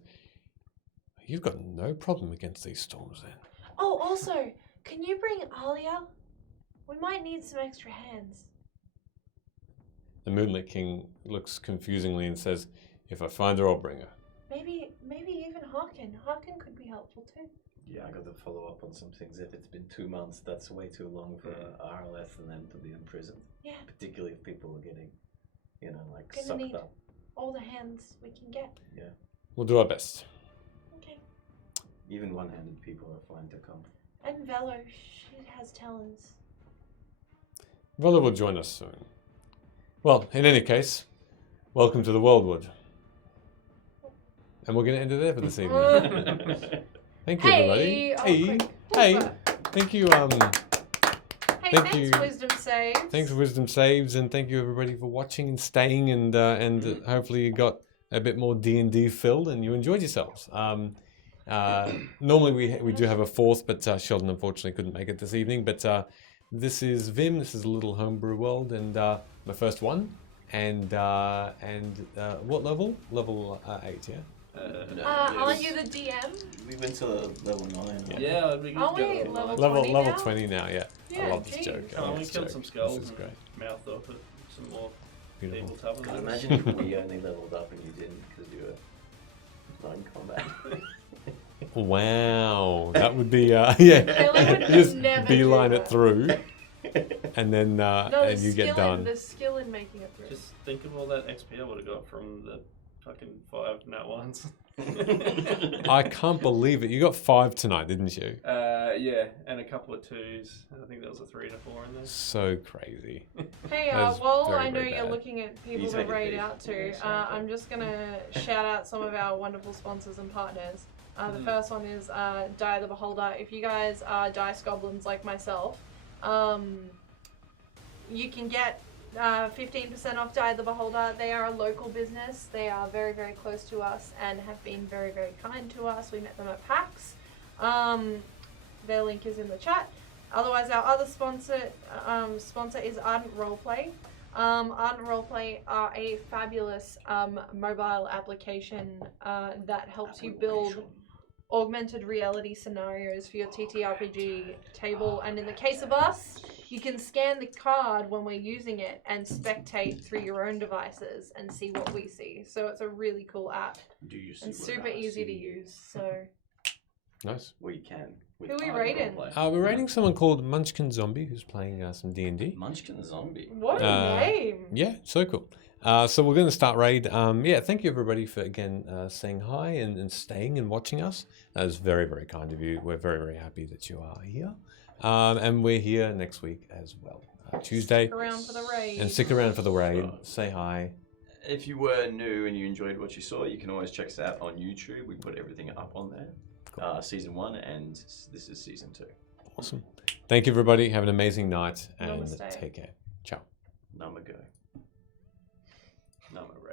you've got no problem against these storms then. Oh, also, can you bring Alia? We might need some extra hands. The Moonlit King looks confusingly and says, if I find her, I'll bring her. Maybe even Harkin. Harkin could be helpful too. Yeah, I got to follow up on some things. If it's been 2 months, that's way too long for RLS and them to be imprisoned. Yeah. Particularly if people are getting, you know, like Gonna sucked need up. all the hands we can get. Yeah. We'll do our best. Okay. Even one-handed people are fine to come. And Velo, she has talents. Vela will join us soon. Well, in any case, welcome to the Wildwood. And we're going to end it there for this evening. Thank you, everybody. Hey, thank you. Hey, thank thanks, you. Wisdom Saves. Thanks, Wisdom Saves, and thank you everybody for watching and staying, and hopefully you got a bit more D&D filled and you enjoyed yourselves. Normally we do have a fourth, but Sheldon unfortunately couldn't make it this evening. But this is Vim. This is a little homebrew world, and my first one. And what level? Level 8, yeah. Aren't you the DM? We went to level 9. Yeah, it'd be good Are to we go level 20 level now? 20 now, yeah. I Yeah, love this geez. joke. I Oh, love we this killed joke. some skulls This is great. and mouthed off at some more Beautiful. people tapping. God, imagine if we only leveled up and you didn't because you were not in combat. Wow, that would be Kelly yeah. would Just never beeline do it that. through, and then No, and you get done. the skill in making it through. Just think of all that XP I would have got from the fucking 5 nat ones. I can't believe it. You got 5 tonight, didn't you? Yeah, and a couple of 2s. I think there was a 3 and a 4 in there. So crazy. Hey, That is while very, I know very you're bad. looking at people You to take a raid peek. out to, Yeah, sorry. I'm just gonna shout out some of our wonderful sponsors and partners. The first one is Die the Beholder. If you guys are dice goblins like myself, you can get 15% off Die the Beholder. They are a local business. They are very, very close to us and have been very, very kind to us. We met them at PAX. Their link is in the chat. Otherwise, our other sponsor is Ardent Roleplay. Ardent Roleplay are a fabulous mobile application that helps you build augmented reality scenarios for your TTRPG table. And in the case of us, you can scan the card when we're using it and spectate through your own devices and see what we see. So it's a really cool app Do you see and what super I easy to see? use. So Nice. We can. with Who we Ardent rating? Roleplay. We're rating someone called Munchkin Zombie who's playing some D&D. Munchkin Zombie. what a name! Yeah, so cool. So we're going to start raid. Yeah, thank you everybody for again saying hi and staying and watching us. That is very, very kind of you. We're very, very happy that you are here. And we're here next week as well. Tuesday. Stick around for the raid. And stick around for the raid. Say hi. If you were new and you enjoyed what you saw, you can always check us out on YouTube. We put everything up on there. Season 1 and this is Season 2. Awesome. Thank you everybody. Have an amazing night and Namaste. take care. Ciao. Namago. Namago.